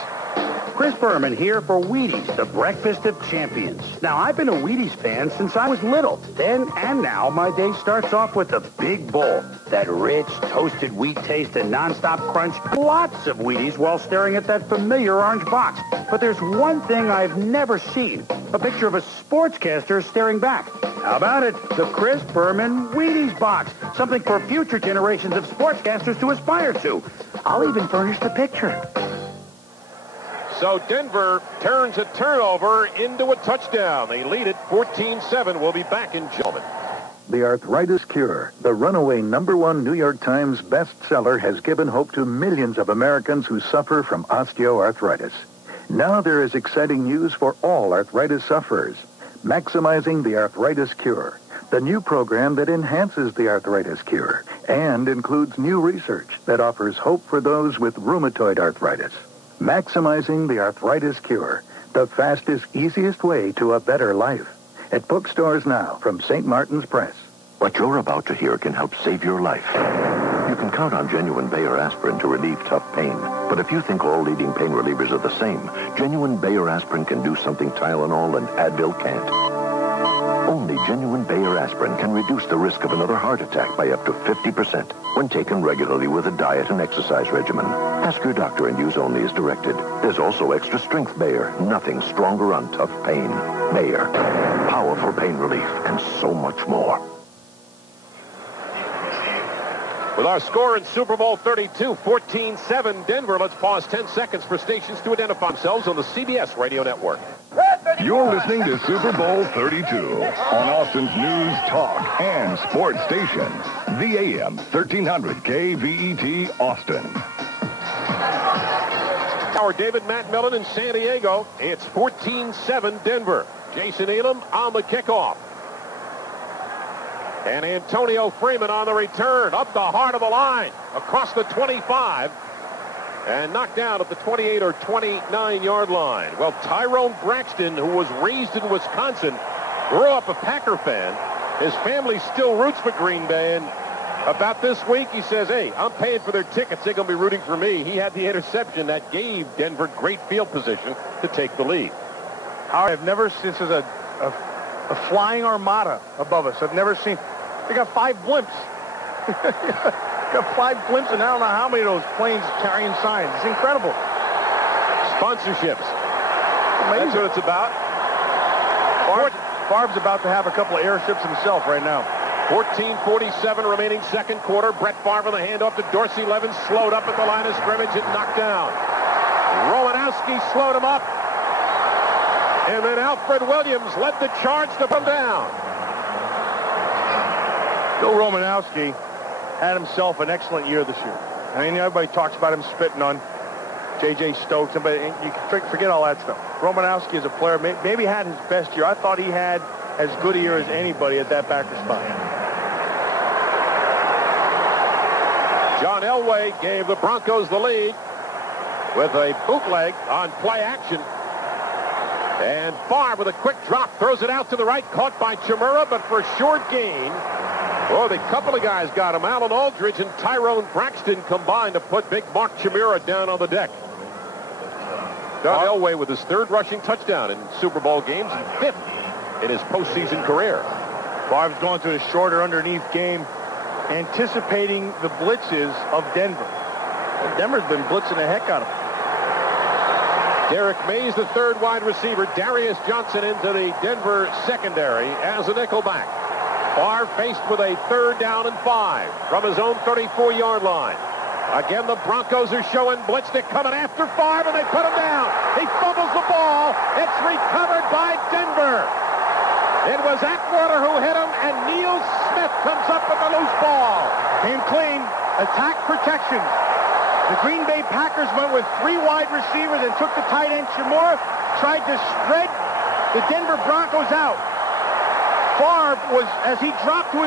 Chris Berman here for Wheaties, the breakfast of champions. Now, I've been a Wheaties fan since I was little. Then and now, my day starts off with a big bowl. That rich, toasted wheat taste and nonstop crunch. Lots of Wheaties while staring at that familiar orange box. But there's one thing I've never seen. A picture of a sportscaster staring back. How about it? The Chris Berman Wheaties box. Something for future generations of sportscasters to aspire to. I'll even furnish the picture. So Denver turns a turnover into a touchdown. They lead it 14-7. We'll be back in just a moment. The Arthritis Cure, the runaway #1 New York Times bestseller, has given hope to millions of Americans who suffer from osteoarthritis. Now there is exciting news for all arthritis sufferers. Maximizing the Arthritis Cure, the new program that enhances the Arthritis Cure and includes new research that offers hope for those with rheumatoid arthritis. Maximizing the Arthritis Cure, the fastest, easiest way to a better life. At bookstores now from St. Martin's Press. What you're about to hear can help save your life. You can count on genuine Bayer aspirin to relieve tough pain. But if you think all leading pain relievers are the same, genuine Bayer aspirin can do something Tylenol and Advil can't. Only genuine Bayer aspirin can reduce the risk of another heart attack by up to 50% when taken regularly with a diet and exercise regimen. Ask your doctor and use only as directed. There's also extra strength Bayer. Nothing stronger on tough pain. Bayer. Powerful pain relief and so much more. With our score in Super Bowl 32, 14-7 Denver. Let's pause 10 seconds for stations to identify themselves on the CBS Radio Network. You're listening to Super Bowl 32 on Austin's news, talk, and sports station, the AM 1300 KVET Austin. Our David Matt Millen in San Diego. It's 14-7 Denver. Jason Elam on the kickoff. And Antonio Freeman on the return, up the heart of the line, across the 25, and knocked down at the 28 or 29-yard line. Well, Tyrone Braxton, who was raised in Wisconsin, grew up a Packer fan. His family still roots for Green Bay, and about this week, he says, hey, I'm paying for their tickets. They're going to be rooting for me. He had the interception that gave Denver great field position to take the lead. I've never seen, this is a flying armada above us. I've never seen. They got 5 blimps. Got 5 blimps, and I don't know how many of those planes carrying signs. It's incredible. Sponsorships. Amazing. That's what it's about. Favre's about to have a couple of airships himself right now. 14:47 remaining second quarter. Brett Favre the handoff to Dorsey. Levin slowed up at the line of scrimmage and knocked down. Romanowski slowed him up. And then Alfred Williams led the charge to come down. Bill Romanowski had himself an excellent year this year. I mean, everybody talks about him spitting on J.J. Stokes, but you can forget all that stuff. Romanowski as a player maybe had his best year. I thought he had as good a year as anybody at that backer spot. John Elway gave the Broncos the lead with a bootleg on play action. And Favre with a quick drop throws it out to the right, caught by Chimura, but for a short gain. Oh, the couple of guys got him. Alan Aldridge and Tyrone Braxton combined to put big Mark Chimura down on the deck. John Elway with his 3rd rushing touchdown in Super Bowl games and 5th in his postseason career. Favre's going to a shorter underneath game, anticipating the blitzes of Denver. And Denver's been blitzing the heck out of him. Derek Mays, the 3rd wide receiver. Darius Johnson into the Denver secondary as a nickelback. Favre faced with a 3rd down and 5 from his own 34-yard line. Again, the Broncos are showing blitz. They're coming after Favre, and they put him down. He fumbles the ball. It's recovered by Denver. It was Atwater who hit him, and Neil Smith comes up with the loose ball. Came clean. Attack protection. The Green Bay Packers went with 3 wide receivers and took the tight end Chimura, tried to spread the Denver Broncos out. Favre was, as he dropped to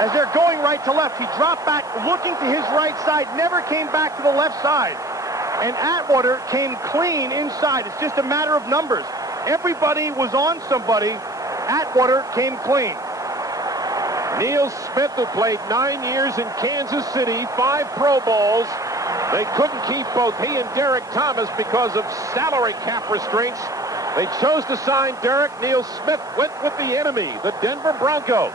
as they're going right to left, he dropped back looking to his right side, never came back to the left side. And Atwater came clean inside. It's just a matter of numbers. Everybody was on somebody. Atwater came clean. Neil Smith, who played 9 years in Kansas City, 5 Pro Bowls. They couldn't keep both he and Derek Thomas because of salary cap restraints. They chose to sign Derek. Neil Smith went with the enemy, the Denver Broncos.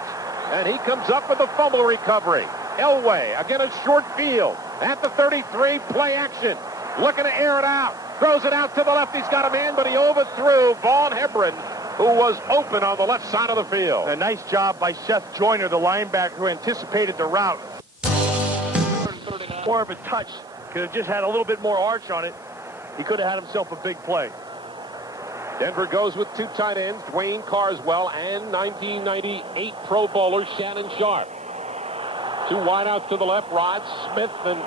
And he comes up with a fumble recovery. Elway, again a short field. At the 33, play action. Looking to air it out. Throws it out to the left. He's got a man, but he overthrew Vaughn Hebron, who was open on the left side of the field. A nice job by Seth Joyner, the linebacker, who anticipated the route. More of a touch. Could have just had a little bit more arch on it. He could have had himself a big play. Denver goes with 2 tight ends, Dwayne Carswell and 1998 Pro Bowler Shannon Sharp. 2 wideouts to the left, Rod Smith and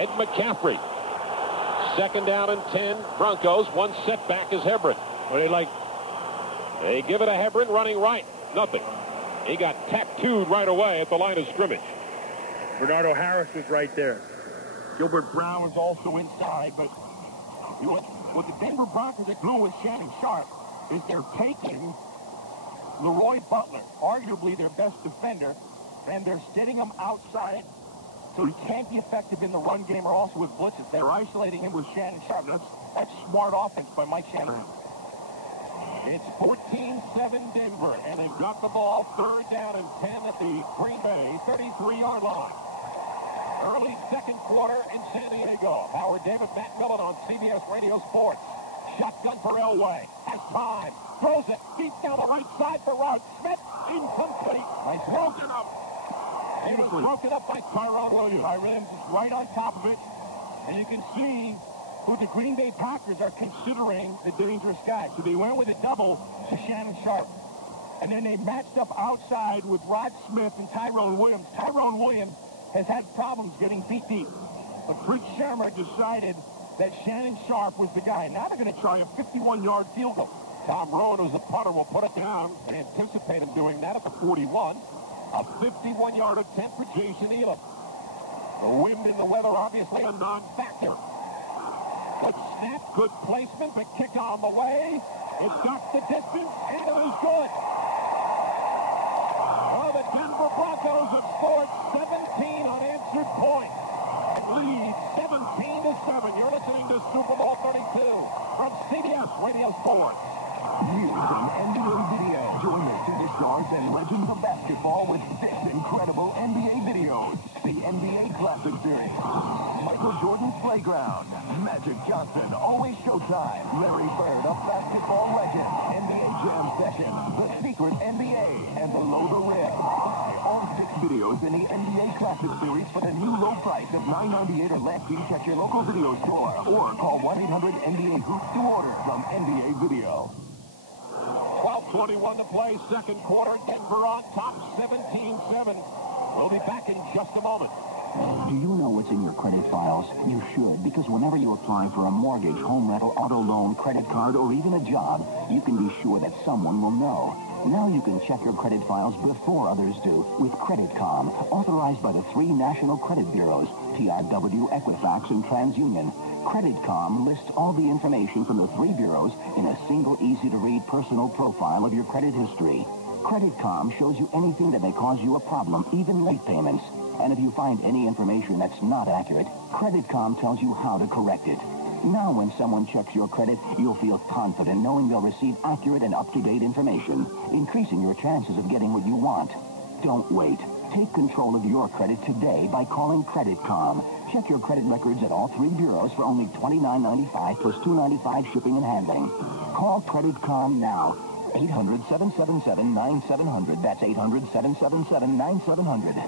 Ed McCaffrey. 2nd down and 10, Broncos. 1 setback is Hebron. They give it to Hebron running right. Nothing. He got tattooed right away at the line of scrimmage. Bernardo Harris was right there. Gilbert Brown was also inside, but what the Denver Broncos are doing with Shannon Sharp is they're taking Leroy Butler, arguably their best defender, and they're sitting him outside so he can't be effective in the run game or also with blitzes. They're isolating him with Shannon Sharp. That's smart offense by Mike Shanahan. It's 14-7 Denver, and they've got the ball 3rd down and 10 at the Green Bay 33-yard line. Early second quarter in San Diego. Howard David, Matt Millen on CBS Radio Sports. Shotgun for Elway. Has time. Throws it deep down the right side for Rod Smith. Incomplete. Nice broken up. It was broken up by Tyrone Williams. Williams is right on top of it. And you can see who the Green Bay Packers are considering the dangerous guy. So they went with a double to Shannon Sharp. And then they matched up outside with Rod Smith and Tyrone Williams. Tyrone Williams has had problems getting beat deep. But Fritz Shermer decided that Shannon Sharp was the guy. Now they're going to try a 51-yard field goal. Tom Rowan, who's the punter, will put it down and anticipate him doing that at the 41. A 51-yard attempt for Jason Elam. The wind and the weather, obviously, a non-factor. Good snap, good placement, the kick on the way. It's got the distance, and it is good. Oh, the Denver Broncos have scored 17 unanswered points. Lead 17-7. You're listening to Super Bowl 32 from CBS Radio Sports. News and NBA video. Join the superstars and legends of basketball with this incredible NBA videos. The NBA Classic Series. Michael Jordan's Playground. Magic Johnson, Always Showtime. Larry Bird, a basketball legend. NBA Jam Session. The Secret NBA. And Below the Rim. Buy all 6 videos in the NBA Classic Series for the new low price of $9.98 or less each at your local video store. Or call 1-800-NBA-HOOPS to order from NBA Video. 12:21 to play, second quarter. Denver on top, 17-7. We'll be back in just a moment. Do you know what's in your credit files? You should, because whenever you apply for a mortgage, home rental, auto loan, credit card, or even a job, you can be sure that someone will know. Now you can check your credit files before others do with CreditCom, authorized by the 3 national credit bureaus, TRW, Equifax, and TransUnion. CreditCom lists all the information from the 3 bureaus in a single, easy-to-read personal profile of your credit history. CreditCom shows you anything that may cause you a problem, even late payments. And if you find any information that's not accurate, CreditCom tells you how to correct it. Now when someone checks your credit, you'll feel confident knowing they'll receive accurate and up-to-date information, increasing your chances of getting what you want. Don't wait. Take control of your credit today by calling CreditCom. Check your credit records at all 3 bureaus for only $29.95 plus $2.95 shipping and handling. Call CreditCom now. 800-777-9700. That's 800-777-9700.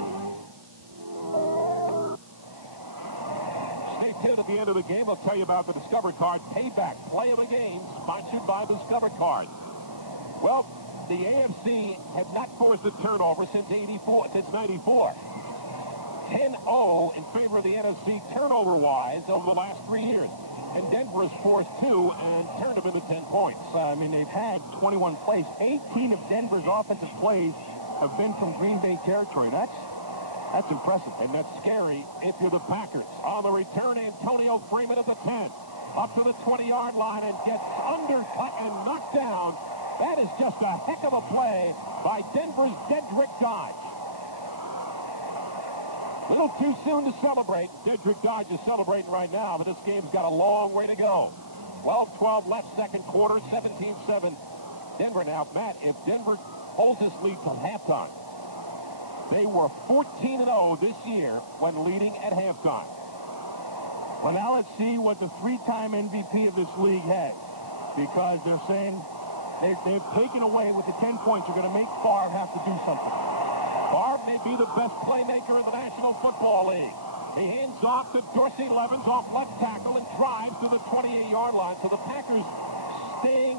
Stay tuned at the end of the game. I'll tell you about the Discover Card Payback Play of the Game, sponsored by Discover Card. Well, the AFC had not forced a turnover since 94. 10-0 in favor of the NFC turnover-wise over the last 3 years. And Denver has forced 2 and turned them into 10 points. I mean, they've had 21 plays. 18 of Denver's offensive plays have been from Green Bay territory. That's impressive, and that's scary if you're the Packers. On the return, Antonio Freeman at the 10. Up to the 20-yard line and gets undercut and knocked down. That is just a heck of a play by Denver's Dedrick Dodge. A little too soon to celebrate. Dedrick Dodge is celebrating right now, but this game's got a long way to go. 12-12 left, second quarter, 17-7. Denver now. Matt, if Denver holds this lead till halftime, they were 14-0 this year when leading at halftime. Well, now let's see what the 3-time MVP of this league has, because they're saying they've taken away with the 10 points. You're going to make Favre have to do something. Favre may be the best playmaker in the National Football League. He hands off to Dorsey Levens off left tackle and drives to the 28-yard line. So the Packers staying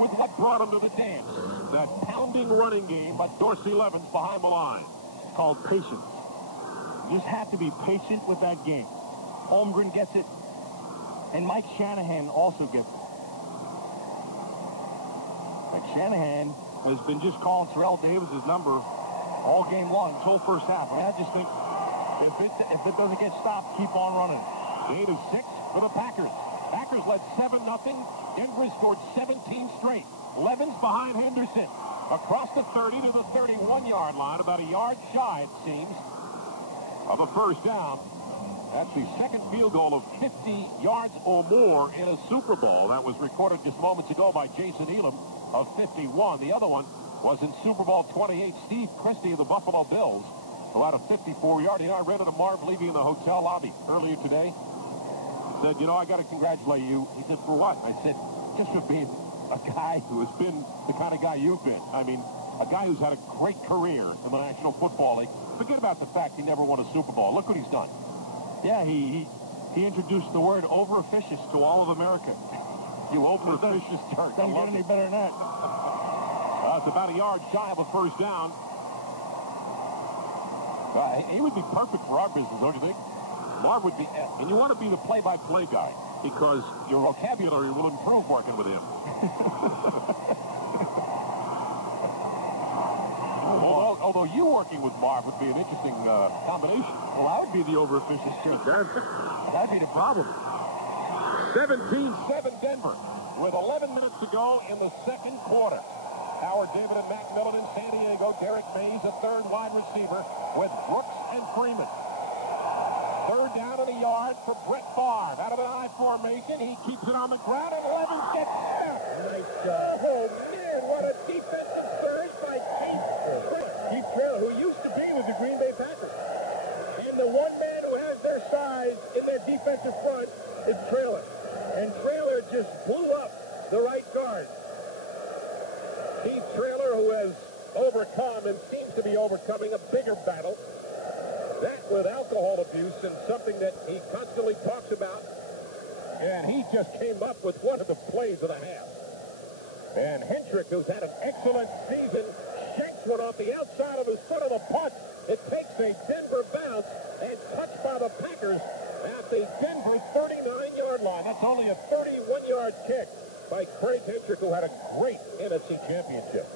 with what brought them to the dance. That pounding running game by Dorsey Levens behind the line. It's called patience. You just have to be patient with that game. Holmgren gets it, and Mike Shanahan also gets it. Mike Shanahan has been just calling Terrell Davis' number all game long, until first half. I just think if it doesn't get stopped, keep on running. 8-6 for the Packers. Packers led 7-0. Denver scored 17 straight. Levens behind Henderson. Across the 30 to the 31-yard line, about a yard shy, it seems, of a first down. That's the second field goal of 50 yards or more in a Super Bowl. That was recorded just moments ago by Jason Elam of 51. The other one was in Super Bowl 28. Steve Christie of the Buffalo Bills, who had a 54-yard. I read it to Marv Levy in the hotel lobby earlier today. Said, I got to congratulate you. He said, for what? I said, just for being a guy who has been the kind of guy you've been. I mean, a guy who's had a great career in the National Football League. Forget about the fact he never won a Super Bowl. Look what he's done. Yeah, he introduced the word over-officious to all of America. You over-officious jerk. Doesn't get any better than that. It's about a yard shy of a first down. He would be perfect for our business, don't you think? Marv would be, and you want to be the play-by-play guy because your vocabulary will improve working with him. Although you working with Marv would be an interesting combination. Well, I would be the over-officious jerk. That'd be the problem. 17-7 Denver with 11 minutes to go in the second quarter. Howard David and McMillan in San Diego. Derek Mays, a third wide receiver with Brooks and Freeman. Third down and a yard for Brett Favre. Out of an I formation, he keeps it on the ground, and Levens gets there. Nice job. Oh, man, what a defensive surge by Keith Traylor, who used to be with the Green Bay Packers. And the one man who has their size in their defensive front is Traylor. And Traylor just blew up the right guard. Keith Traylor, who has overcome and seems to be overcoming a bigger battle. That with alcohol abuse and something that he constantly talks about. And he just came up with one of the plays of the half. And Hendrick, who's had an excellent season, shanks one off the outside of his foot on the punt. It takes a Denver bounce and touched by the Packers at the Denver 39-yard line. That's only a 31-yard kick by Craig Hendrick, who had a great NFC championship.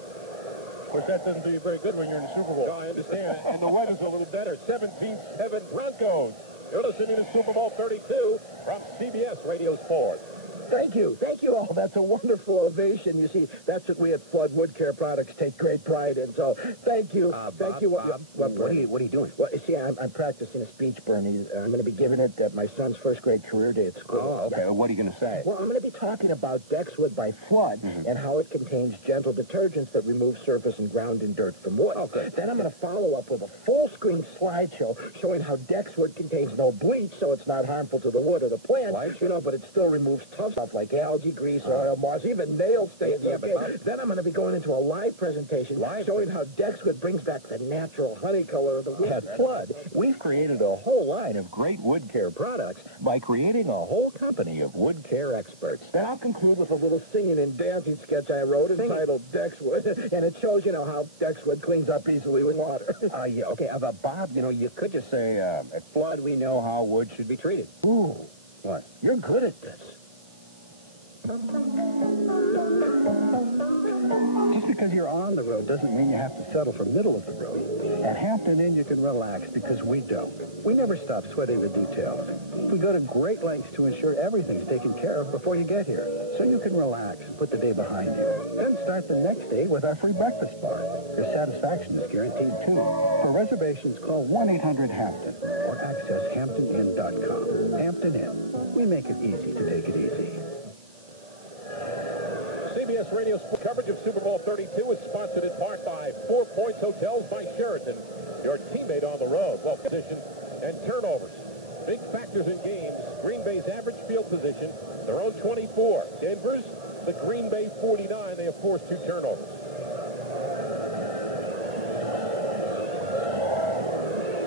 Of course, that doesn't do you very good when you're in the Super Bowl. No, I understand. And the weather's a little better. 17-7 Broncos. You're listening to Super Bowl 32 from CBS Radio Sports. Thank you. Thank you all. That's a wonderful ovation. You see, that's what we at Flood Wood Care Products take great pride in. So, thank you. Thank you. What are you doing? Well, you see, I'm practicing a speech, Bernie. I'm going to be giving it at my son's first grade career day at school. Oh, okay. Well, what are you going to say? Well, I'm going to be talking about Dexwood by Flood and how it contains gentle detergents that remove surface and ground-in dirt from wood. Okay. Then I'm going to follow up with a full-screen slideshow showing how Dexwood contains no bleach, so it's not harmful to the wood or the plant, but it still removes tough stuff like algae, grease, oil, moss, even nail stains. Then I'm going to be going into a live presentation showing how Dexwood brings back the natural honey color of the wood. At Flood, we've created a whole line of great wood care products by creating a whole company of wood care experts. Then I'll conclude with a little singing and dancing sketch I wrote entitled Dexwood, and it shows, how Dexwood cleans up easily with water. Yeah, okay. Bob, you could just say, at Flood, we know how wood should be treated. Ooh. What? You're good at this. Just because you're on the road doesn't mean you have to settle for middle of the road. At Hampton Inn, you can relax because we don't. We never stop sweating the details. We go to great lengths to ensure everything's taken care of before you get here, so you can relax and put the day behind you. Then start the next day with our free breakfast bar. Your satisfaction is guaranteed, too. For reservations, call 1-800-HAMPTON or access HamptonInn.com. Hampton Inn. We make it easy to take it easy. CBS Radio Sports coverage of Super Bowl 32 is sponsored in part by 4 Points Hotels by Sheraton, your teammate on the road. Well, position and turnovers. Big factors in games. Green Bay's average field position, their own 24. Denver's, the Green Bay 49. They have forced 2 turnovers.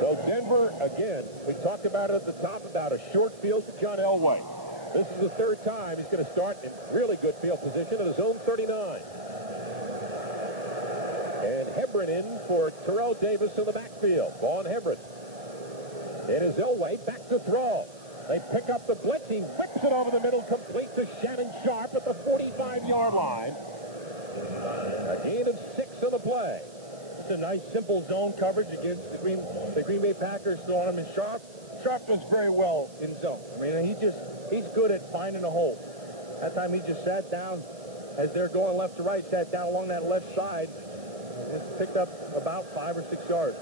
So Denver, again, we talked about it at the top about a short field to John Elway. This is the third time he's going to start in really good field position at his own 39. And Hebron in for Terrell Davis in the backfield. Vaughn Hebron. It is Elway back to throw. They pick up the blitz. He whips it over the middle, complete to Shannon Sharp at the 45-yard line. A gain of 6 on the play. It's a nice, simple zone coverage against the Green Bay Packers throwing him in Sharp. Sharp does very well in zone. I mean, he's good at finding a hole. That time he just sat down as they're going left to right, sat down along that left side and picked up about 5 or 6 yards.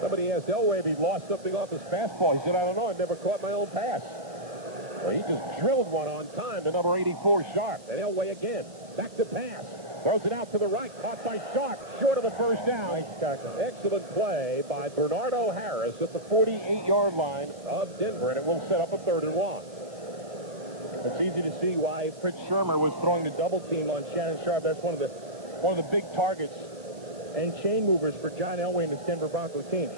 Somebody asked Elway if he lost something off his fastball. He said, I don't know. I've never caught my own pass. Well, he just drilled one on time to number 84, Sharp. And Elway again. Back to pass. Throws it out to the right. Caught by Sharp. Short of the first down. Excellent play by Bernardo Harris at the 48-yard line of Denver, and it will set up a 3rd and 1. It's easy to see why Fritz Shermer was throwing the double team on Shannon Sharp. That's one of the big targets and chain movers for John Elway and the Denver Broncos team.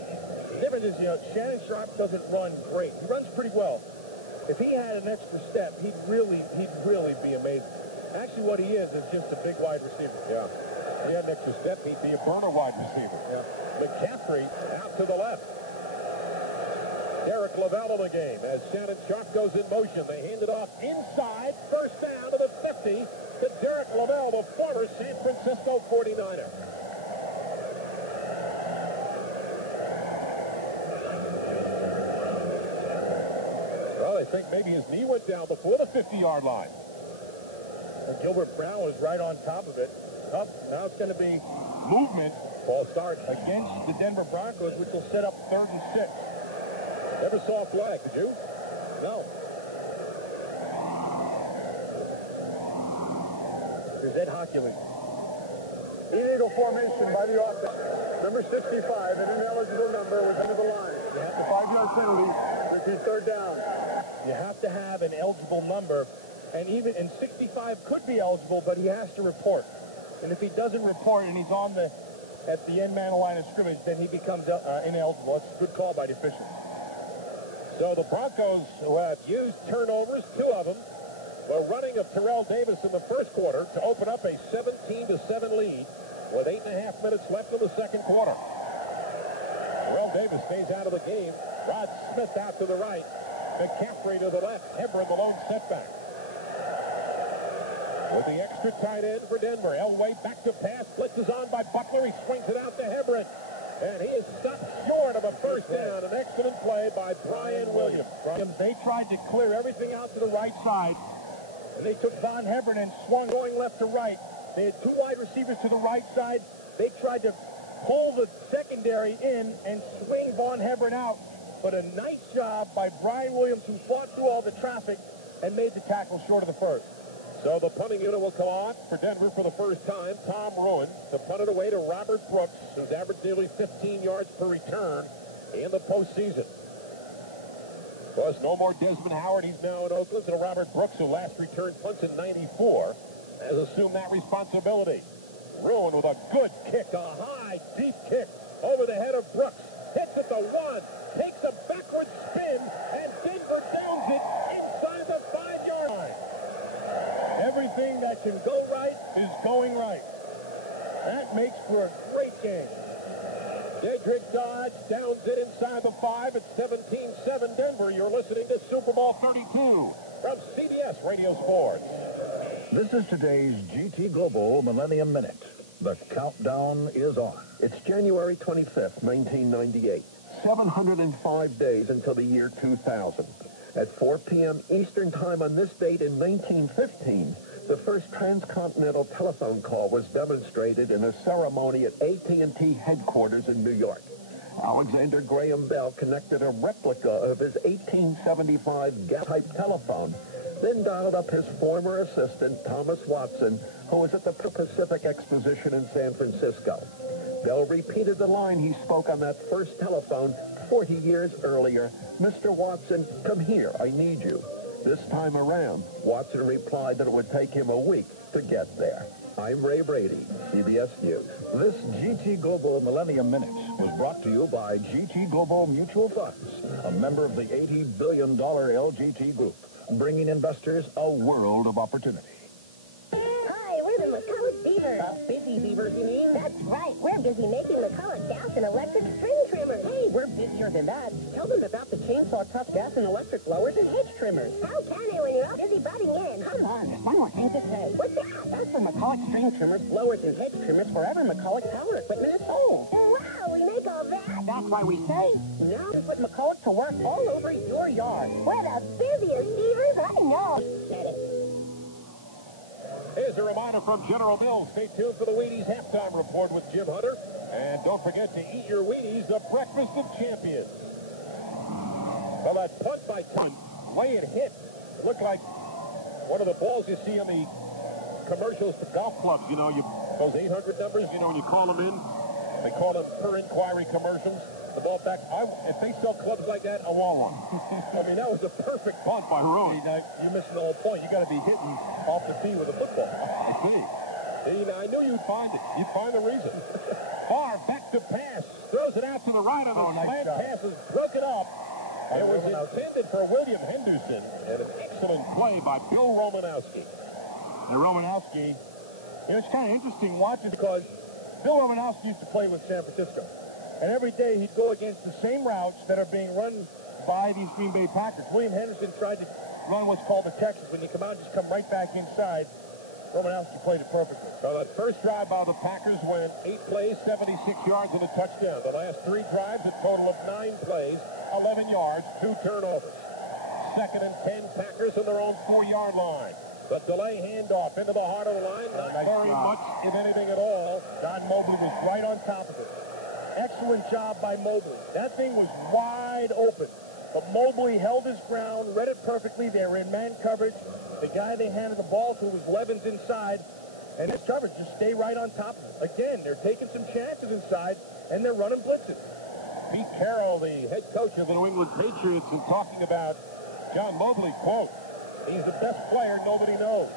difference is, Shannon Sharpe doesn't run great. He runs pretty well. If he had an extra step, he'd really be amazing. Actually, what he is just a big wide receiver. Yeah. If he had an extra step, he'd be a burner wide receiver. Yeah. McCaffrey out to the left. Derek Lavelle in the game as Shannon Sharpe goes in motion. They hand it off inside, first down to the 50 to Derek Lavelle, the former San Francisco 49er. Well, I think maybe his knee went down before the 50-yard line. And Gilbert Brown was right on top of it. Up, now it's going to be movement. Ball start against the Denver Broncos, which will set up 3rd and 6. Never saw a flag, did you? No. Here's Ed Hockulin. Illegal formation by the offense. Number 65, an ineligible number, was under the line. You have The 5-yard penalty. Repeat 3rd down. You have to have an eligible number, and 65 could be eligible, but he has to report. And if he doesn't report and he's at the end man line of scrimmage, then he becomes ineligible. It's a good call by the official. So the Broncos, who have used turnovers, 2 of them, were running of Terrell Davis in the first quarter to open up a 17-7 lead with 8.5 minutes left in the second quarter. Terrell Davis stays out of the game. Rod Smith out to the right. McCaffrey to the left. Hebron the lone setback. With the extra tight end for Denver. Elway back to pass. Blitz is on by Butler. He swings it out to Hebron. And he is stopped short of a first down. An excellent play by Brian Williams. They tried to clear everything out to the right side. And they took Von Hebron and swung going left to right. They had 2 wide receivers to the right side. They tried to pull the secondary in and swing Von Hebron out. But a nice job by Brian Williams, who fought through all the traffic and made the tackle short of the first. So the punting unit will come on for Denver for the first time. Tom Rowan to punt it away to Robert Brooks, who's averaged nearly 15 yards per return in the postseason. Of course, no more Desmond Howard. He's now in Oakland. So Robert Brooks, who last returned punts in '94, has assumed that responsibility. Rowan with a good kick, a high, deep kick over the head of Brooks. Hits at the 1, takes a backward spin, and Denver downs it inside the 5-yard line. Everything that can go right is going right. That makes for a great game. Dedrick Dodge downs it inside the 5 at 17-7 Denver. You're listening to Super Bowl 32 from CBS Radio Sports. This is today's GT Global Millennium Minute. The countdown is on. It's January 25th, 1998. 705 days until the year 2000. At 4 p.m. Eastern Time on this date in 1915, the first transcontinental telephone call was demonstrated in a ceremony at AT&T headquarters in New York. Alexander Graham Bell connected a replica of his 1875 gas-type telephone, then dialed up his former assistant, Thomas Watson, who was at the Pacific Exposition in San Francisco. Bell repeated the line he spoke on that first telephone 40 years earlier. "Mr. Watson, come here, I need you." This time around, Watson replied that it would take him a week to get there. I'm Ray Brady, CBS News. This GT Global Millennium Minute was brought to you by GT Global Mutual Funds, a member of the $80 billion LGT Group, bringing investors a world of opportunity. We're the McCulloch Beavers. Busy beavers, you mean? That's right. We're busy making McCulloch gas and electric string trimmers. Hey, we're busier than that. Tell them about the Chainsaw Tough gas and electric blowers and hedge trimmers. How can they when you're all busy butting in? Come on, there's one more thing to say. What's that? That's for McCulloch string trimmers, blowers, and hedge trimmers wherever McCulloch power equipment is sold. Wow, we make all that? That's why we say, now to put McCulloch to work all over your yard. We're the busiest beavers I know. Here's a reminder from General Mills. Stay tuned for the Wheaties halftime report with Jim Hunter. And don't forget to eat your Wheaties, the breakfast of champions. Well, that punt by Tom, way it hit. It looked like one of the balls you see on the commercials for golf clubs. You know, those 800 numbers, when you call them in, they call them per inquiry commercials. The ball back. If they sell clubs like that, I want one. I mean, that was a perfect punt by Rowan. You're missing the whole point. You got to be hitting off the tee with a football. I see. I knew you'd find it. You'd find the reason. Favre back to pass. Throws it out to the right on the slant pass is broken up. It was intended for William Henderson, and an excellent play by Bill Romanowski. And Romanowski, it's kind of interesting watching because Bill Romanowski used to play with San Francisco. And every day he'd go against the same routes that are being run by these Green Bay Packers. William Henderson tried to run what's called the Texas. When you come out, just come right back inside. Romanowski played it perfectly. So that first drive by the Packers went 8 plays, 76 yards, and a touchdown. The last 3 drives, a total of 9 plays, 11 yards, 2 turnovers. 2nd and 10, Packers on their own 4-yard line. The delay handoff into the heart of the line, not very much, if anything at all. John Mobley was right on top of it. Excellent job by Mobley. That thing was wide open. But Mobley held his ground, read it perfectly. They were in man coverage. The guy they handed the ball to was Levens inside. And his coverage just stay right on top of it. Again, they're taking some chances inside, and they're running blitzes. Pete Carroll, the head coach of the New England Patriots, is talking about John Mobley, quote, "He's the best player nobody knows."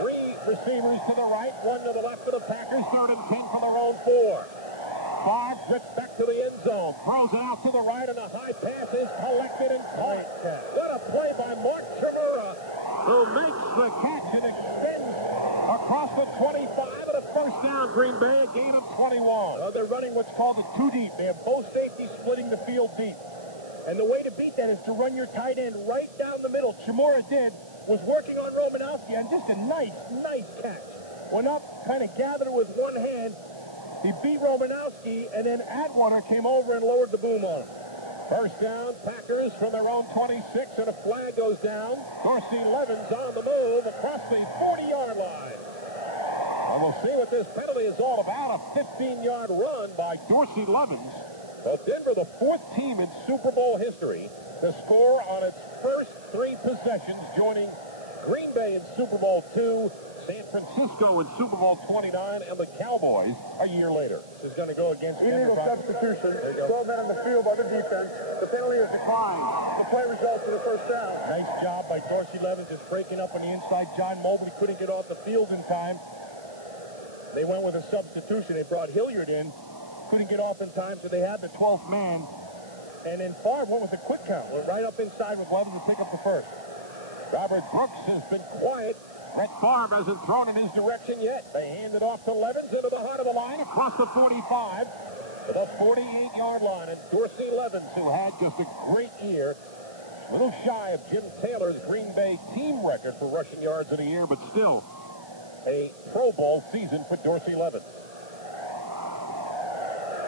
3 receivers to the right, 1 to the left for the Packers. 3rd and 10 from their own 4. Favre drifts back to the end zone, throws it out to the right, and a high pass is collected and caught. What a play by Mark Chmura, who makes the catch and extends across the 25 and a first down. Green Bay, a gain of 21. They're running what's called the 2 deep. They have both safeties splitting the field deep. And the way to beat that is to run your tight end right down the middle. Chmura was working on Romanowski, and just a nice catch. Went up, kind of gathered it with one hand. He beat Romanowski, and then Atwater came over and lowered the boom on him. First down, Packers from their own 26, and a flag goes down. Dorsey Levens on the move across the 40-yard line. And we'll see what this penalty is all about. A 15-yard run by Dorsey Levens. Well, Denver, the 4th team in Super Bowl history to score on its first 3 possessions, joining Green Bay in Super Bowl II, San Francisco in Super Bowl 29, and the Cowboys a year later. This is going to go against Illegal substitution. 12 men on the field by the defense. The penalty is declined. The play results in a first down. Nice job by Dorsey Levens just breaking up on the inside. John Mobley couldn't get off the field in time. They went with a substitution. They brought Hilliard in. Couldn't get off in time, so they had the 12th man. And then Favre went with a quick count. Went right up inside with Levens to pick up the first. Robert Brooks has been quiet. Brett Favre hasn't thrown in his direction yet. They hand it off to Levens into the heart of the line across the 45 to the 48-yard line. And Dorsey Levens, who had just a great year, a little shy of Jim Taylor's Green Bay team record for rushing yards in a year, but still a Pro Bowl season for Dorsey Levens.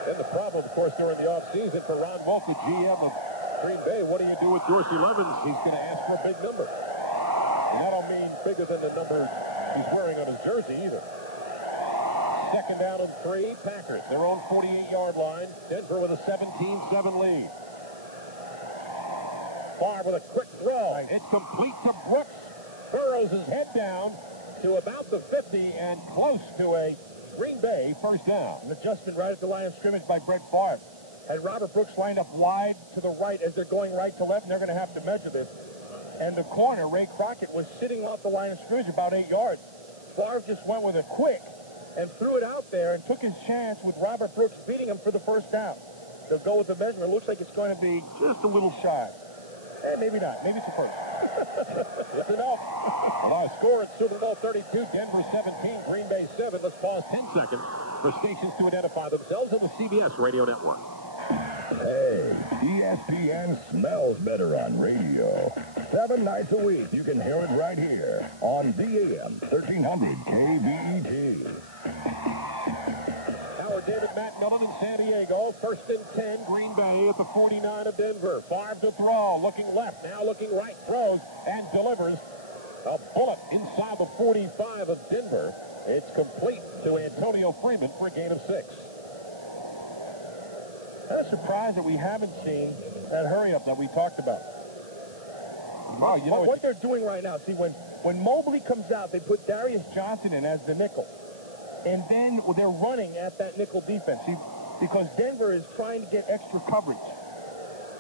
Then the problem, of course, during the offseason for Ron Wolf, the GM of Green Bay, what do you do with Dorsey Levens? He's going to ask for a big number. And that don't mean bigger than the number he's wearing on his jersey either. 2nd down and 3, Packers. Their own 48-yard line. Denver with a 17-7 lead. Favre with a quick throw. It's complete to Brooks. Furrows his head down to about the 50 and close to a Green Bay first down. An adjustment right at the line of scrimmage by Brett Favre. Had Robert Brooks lined up wide to the right as they're going right to left, and they're going to have to measure this. And the corner, Ray Crockett, was sitting off the line of scrimmage about 8 yards. Favre just went with a quick and threw it out there and took his chance with Robert Brooks beating him for the first down. They'll go with the measurement. It looks like it's going to be just a little shy. Maybe not. Maybe it's a first. It's enough. Well, our score at Super Bowl 32, Denver 17, Green Bay 7. Let's pause 10 seconds for stations to identify themselves on the CBS Radio Network. Hey, ESPN smells better on radio. 7 nights a week, you can hear it right here on DAM 1300 KBET. Howard David, Matt Millen in San Diego. 1st and 10, Green Bay at the 49 of Denver. Favre to throw, looking left, now looking right, throws and delivers a bullet inside the 45 of Denver. It's complete to Antonio Freeman for a gain of 6. I'm surprised that we haven't seen that hurry-up that we talked about. Wow, you know what they're doing right now, see, when Mobley comes out, they put Darius Johnson in as the nickel. And then they're running at that nickel defense, see, because Denver is trying to get extra coverage.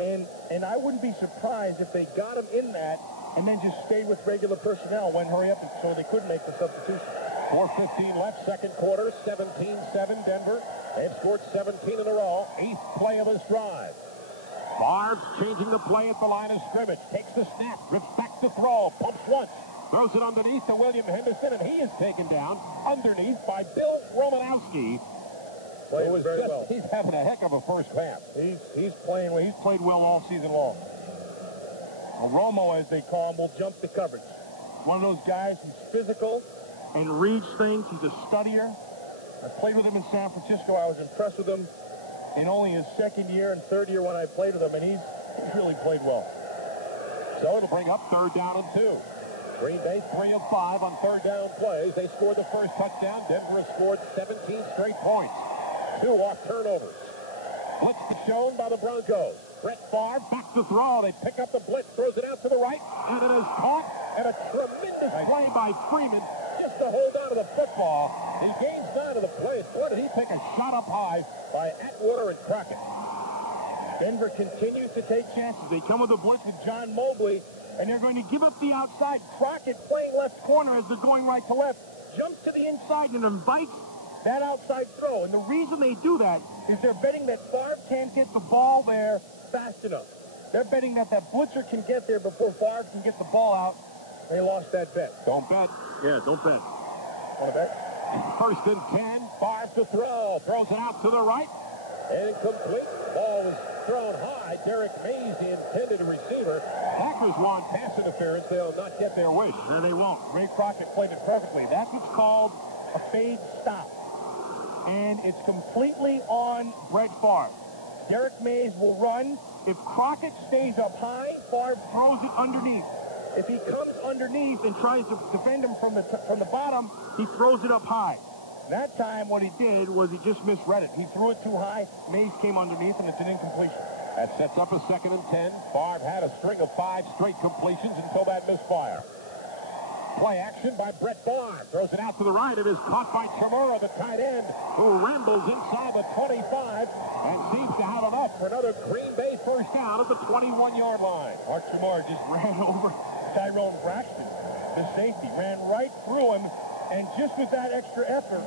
And I wouldn't be surprised if they got him in that and then just stayed with regular personnel when hurry up so they couldn't make the substitution. 4:15 left, second quarter, 17-7 Denver. They've scored 17 in a row. 8th play of his drive. Favre changing the play at the line of scrimmage. Takes the snap, rips back to throw, pumps once, throws it underneath to William Henderson, and he is taken down underneath by Bill Romanowski. He's having a heck of a first half. He's playing well. He's played well all season long. Romo, as they call him, will jump the coverage. One of those guys who's physical and reads things. He's a studier. I played with him in San Francisco. I was impressed with him in only his second year and third year when I played with him, and he's really played well. So it'll bring up 3rd down and 2. Green Bay 3 of 5 on 3rd down plays. They scored the first touchdown. Denver has scored 17 straight points. 2 off turnovers. Blitz shown by the Broncos. Brett Favre back to throw. They pick up the blitz, throws it out to the right, and it is caught. And a tremendous play by Freeman just to hold on to the football. He gains 9 of the plays. Boy, did he take a shot up high by Atwater and Crockett. Denver continues to take chances. They come with a blitz with John Mobley, and they're going to give up the outside. Crockett playing left corner as they're going right to left. Jumps to the inside and invites that outside throw. And the reason they do that is they're betting that Favre can't get the ball there fast enough. They're betting that that blitzer can get there before Favre can get the ball out. They lost that bet. Don't bet. Yeah, don't bet. Want to bet? 1st and 10. Favre to throw. Throws it out to the right. Incomplete. Ball was thrown high. Derek Mays, the intended receiver. Packers want pass interference. They'll not get their wish. And they won't. Ray Crockett played it perfectly. That's what's called a fade stop. And it's completely on Brett Favre. Derek Mays will run. If Crockett stays up high, Favre throws it underneath. If he comes underneath and tries to defend him from the bottom, he throws it up high. That time, what he did was he just misread it. He threw it too high. Mays came underneath, and it's an incompletion. That sets up a 2nd and 10. Favre had a string of 5 straight completions until that misfire. Play action by Brett Favre. Throws it out to the right. It is caught by Chamorro, the tight end, who rambles inside the 25 and seems to have enough for another Green Bay first down at the 21-yard line. Art Chamorro just ran over Tyrone Braxton, the safety, ran right through him, and just with that extra effort,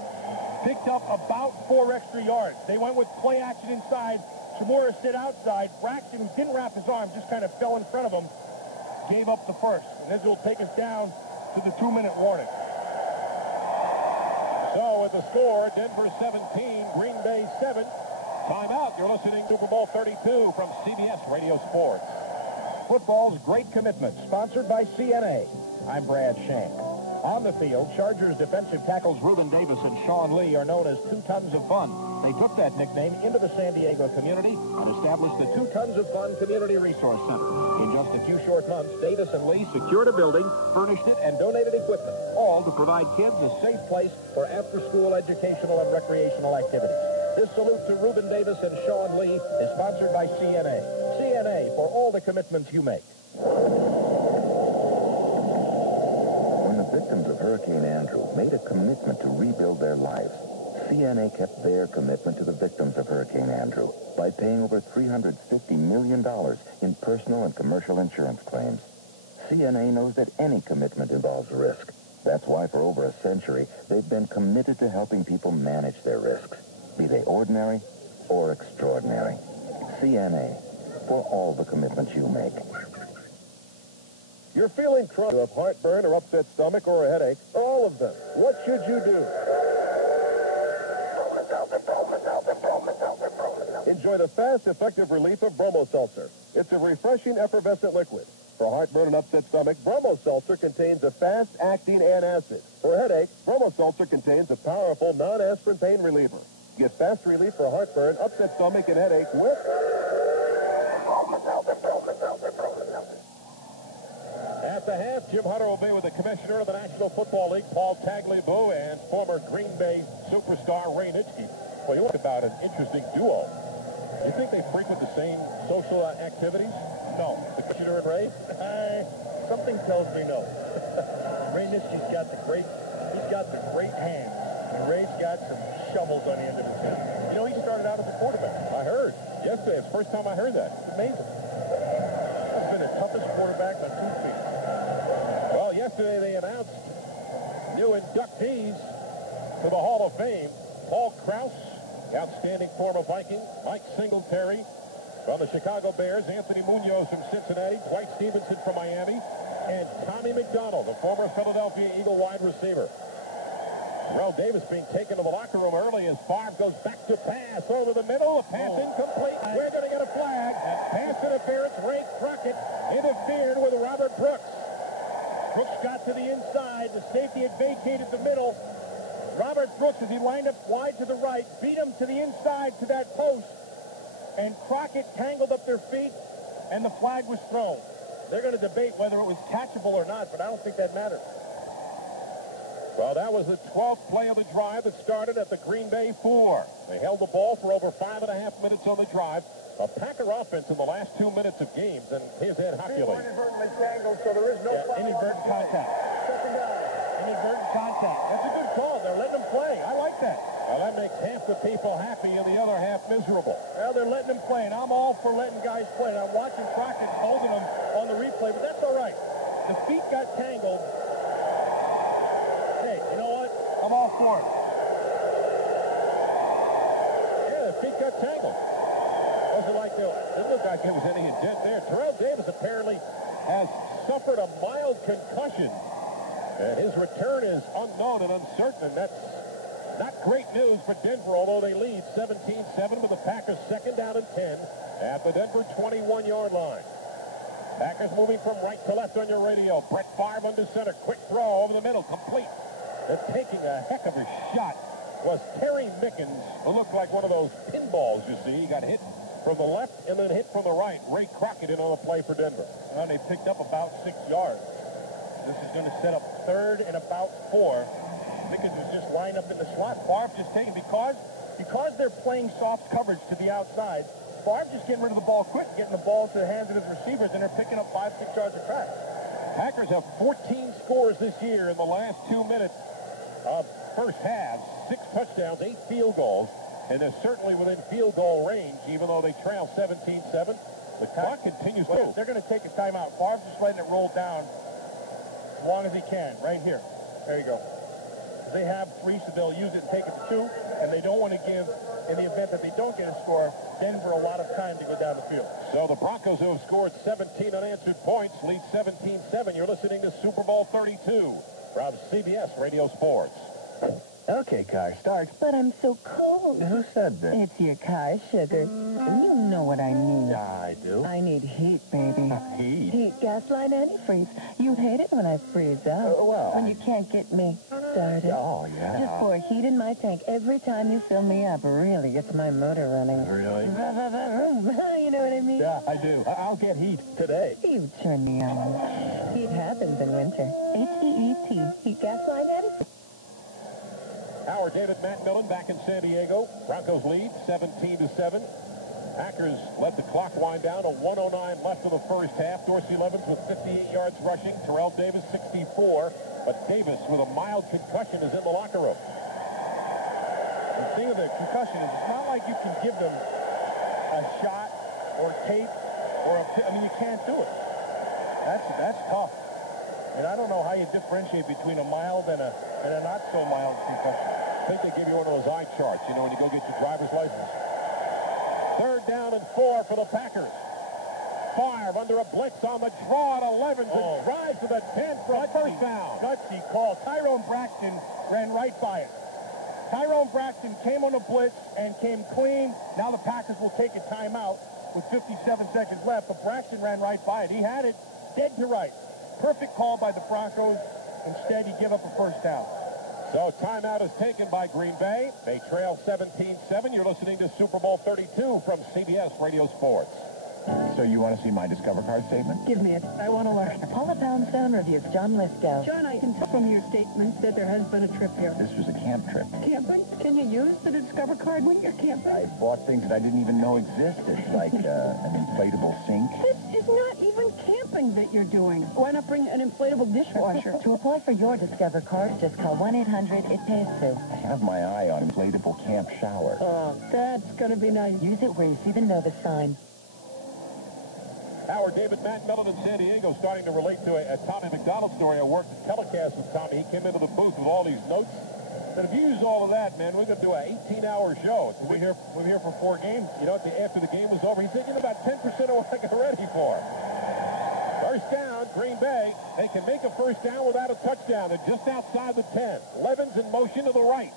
picked up about 4 extra yards. They went with play action inside. Chamorro stood outside. Braxton, who didn't wrap his arm, just kind of fell in front of him, gave up the first. And this will take us down to the 2-minute warning. So with the score, Denver 17, Green Bay 7. Timeout. You're listening to Super Bowl 32 from CBS Radio Sports. Football's great commitment, sponsored by CNA. I'm Brad Shank. On the field, Chargers defensive tackles Reuben Davis and Sean Lee are known as 2 Tons of Fun. They took that nickname into the San Diego community and established the 2 Tons of Fun Community Resource Center. In just a few short months, Davis and Lee secured a building, furnished it, and donated equipment, all to provide kids a safe place for after-school educational and recreational activities. This salute to Reuben Davis and Sean Lee is sponsored by CNA. CNA for all the commitments you make. When the victims of Hurricane Andrew made a commitment to rebuild their lives, CNA kept their commitment to the victims of Hurricane Andrew by paying over $350 million in personal and commercial insurance claims. CNA knows that any commitment involves risk. That's why for over a century, they've been committed to helping people manage their risks, be they ordinary or extraordinary. CNA, for all the commitments you make. You're feeling crunk, you have heartburn or upset stomach or a headache, or all of them. What should you do? Enjoy the fast, effective relief of Bromo Seltzer. It's a refreshing, effervescent liquid. For heartburn and upset stomach, Bromo Seltzer contains a fast-acting antacid. For headache, Bromo Seltzer contains a powerful non-aspirin pain reliever. Get fast relief for heartburn, upset stomach, and headache with... At the half, Jim Hunter will be with the commissioner of the National Football League, Paul Tagliabue, and former Green Bay superstar Ray Nitschke. Well, you talk about an interesting duo. You think they frequent the same social activities? No. The commissioner and Ray? Something tells me no. Ray Nitschke's got the great hands, and Ray's got some shovels on the end of his head. You know, he started out as a quarterback. I heard. Yesterday, it's the first time I heard that. It's amazing. That's been the toughest quarterback on 2 feet. Well, yesterday they announced new inductees to the Hall of Fame. Paul Krause, the outstanding former Viking. Mike Singletary from the Chicago Bears. Anthony Munoz from Cincinnati. Dwight Stevenson from Miami. And Tommy McDonald, the former Philadelphia Eagle wide receiver. Terrell Davis being taken to the locker room early as Favre goes back to pass over the middle. A pass incomplete. We're going to get a flag. Pass interference. Ray Crockett interfered with Robert Brooks. Brooks got to the inside. The safety had vacated the middle. Robert Brooks, as he lined up wide to the right, beat him to the inside to that post. And Crockett tangled up their feet, and the flag was thrown. They're going to debate whether it was catchable or not, but I don't think that matters. Well, that was the 12th play of the drive that started at the Green Bay 4. They held the ball for over 5.5 minutes on the drive. A Packer offense in the last 2 minutes of games, and here's Ed Hockley. Inadvertently tangled, so there is no inadvertent contact. Second down. Inadvertent contact. That's a good call. They're letting them play. I like that. Well, that makes half the people happy and the other half miserable. Well, they're letting them play, and I'm all for letting guys play. And I'm watching Crockett holding them on the replay, but that's all right. The feet got tangled. Hey, you know what? I'm all for it. Yeah, the feet got tangled. Wasn't like it didn't look like there was any intent there. Terrell Davis apparently has suffered a mild concussion. And his return is unknown and uncertain, and that's not great news for Denver, although they lead 17-7 with the Packers second down and 10 at the Denver 21-yard line. Packers moving from right to left on your radio. Brett Favre under center. Quick throw over the middle. Complete. They're taking a heck of a shot. Was Terry Mickens, who looked like one of those pinballs, you see. He got hit from the left and then hit from the right. Ray Crockett in on the play for Denver. Well, they picked up about 6 yards. This is going to set up third and about 4. Mickens is just lined up in the slot. Favre just taking, because they're playing soft coverage to the outside, Favre just getting rid of the ball quick, getting the ball to the hands of his receivers, and they're picking up 5-6 yards of track. Packers have 14 scores this year in the last 2 minutes of first half. 6 touchdowns, 8 field goals, and they're certainly within field goal range, even though they trail 17-7. The clock continues to. They're going to take a timeout. Favre's just letting it roll down as long as he can. Right here. There you go. They have 3, so they'll use it and take it to 2, and they don't want to give, in the event that they don't get a score, Denver a lot of time to go down the field. So the Broncos, who have scored 17 unanswered points, lead 17-7. You're listening to Super Bowl 32 from CBS Radio Sports. Okay, car starts. But I'm so cold. Who said that? It's your car, sugar. You know what I need. Yeah, I do. I need heat, baby. Heat? Heat, gaslight, antifreeze. You hate it when I freeze up. Well, when you can't get me started. Oh, yeah. Just pour heat in my tank every time you fill me up. Really gets my motor running. Really? You know what I mean? Yeah, I do. I'll get heat today. You turn me on. Heat happens in winter. H-E-E-T. Heat, gaslight, antifreeze. Howard, David, Matt Millen back in San Diego. Broncos lead 17-7. Packers let the clock wind down. A 1:09 left in the first half. Dorsey Levens with 58 yards rushing. Terrell Davis 64. But Davis with a mild concussion is in the locker room. The thing with the concussion is it's not like you can give them a shot or tape or you can't do it. That's tough. And I don't know how you differentiate between a mild and a not so mild concussion. I think they give you one of those eye charts, you know, when you go get your driver's license. Third down and 4 for the Packers. Favre under a blitz on the draw at 11 and drives to the 10 for a first down. Gutsy call. Tyrone Braxton ran right by it. Tyrone Braxton came on a blitz and came clean. Now the Packers will take a timeout with 57 seconds left, but Braxton ran right by it. He had it dead to right. Perfect call by the Broncos. Instead, you give up a first down. So timeout is taken by Green Bay. They trail 17-7. You're listening to Super Bowl 32 from CBS Radio Sports. So you want to see my Discover Card statement? Give me it. I want to learn. Paula Poundstone reviews John Lithgow. John, I can tell from your statement that there has been a trip here. This was a camp trip. Camping? Can you use the Discover Card when you're camping? I bought things that I didn't even know existed, like an inflatable sink. This is not even camping that you're doing. Why not bring an inflatable dishwasher? To apply for your Discover Card, just call 1-800-IT-pays-2. I have my eye on inflatable camp shower. Oh, that's going to be nice. Use it where you see the notice sign. Howard, David, Matt Millen in San Diego starting to relate to a Tommy McDonald story. I worked at telecast with Tommy. He came into the booth with all these notes. But if you use all of that, man, we're going to do an 18-hour show. So we're here for 4 games. You know, after the game was over, he's thinking about 10% of what I got ready for. First down, Green Bay. They can make a first down without a touchdown. They're just outside the 10. Levens in motion to the right.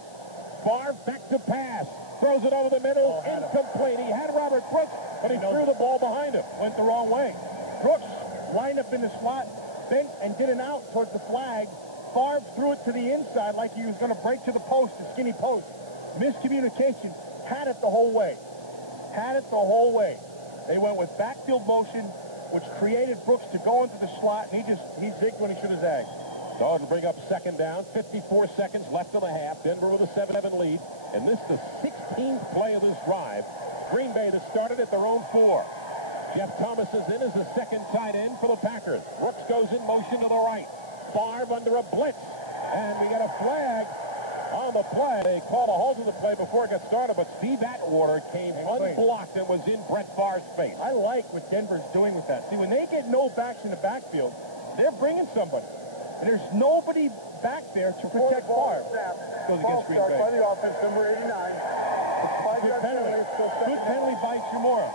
Favre back to pass. Throws it over the middle. Incomplete. He had Robert Brooks, but he threw the ball behind him. Went the wrong way. Brooks lined up in the slot, bent and did an out towards the flag. Favre threw it to the inside like he was going to break to the post, the skinny post. Miscommunication. Had it the whole way. Had it the whole way. They went with backfield motion, which created Brooks to go into the slot, and he zigged when he should have zagged. Dogs bring up second down. 54 seconds left in the half. Denver with a 7-7 lead. And this is the 16th play of this drive. Green Bay that started at their own 4. Jeff Thomas is in as the second tight end for the Packers. Brooks goes in motion to the right. Favre under a blitz. And we got a flag on the play. They called a halt to the play before it got started, but Steve Atwater came unblocked and was in Brett Favre's face. I like what Denver's doing with that. See, when they get no backs in the backfield, they're bringing somebody. And there's nobody back there to protect Favre. Goes against Green Bay. By the offense, number 89. Good penalty. Good penalty by Chimura.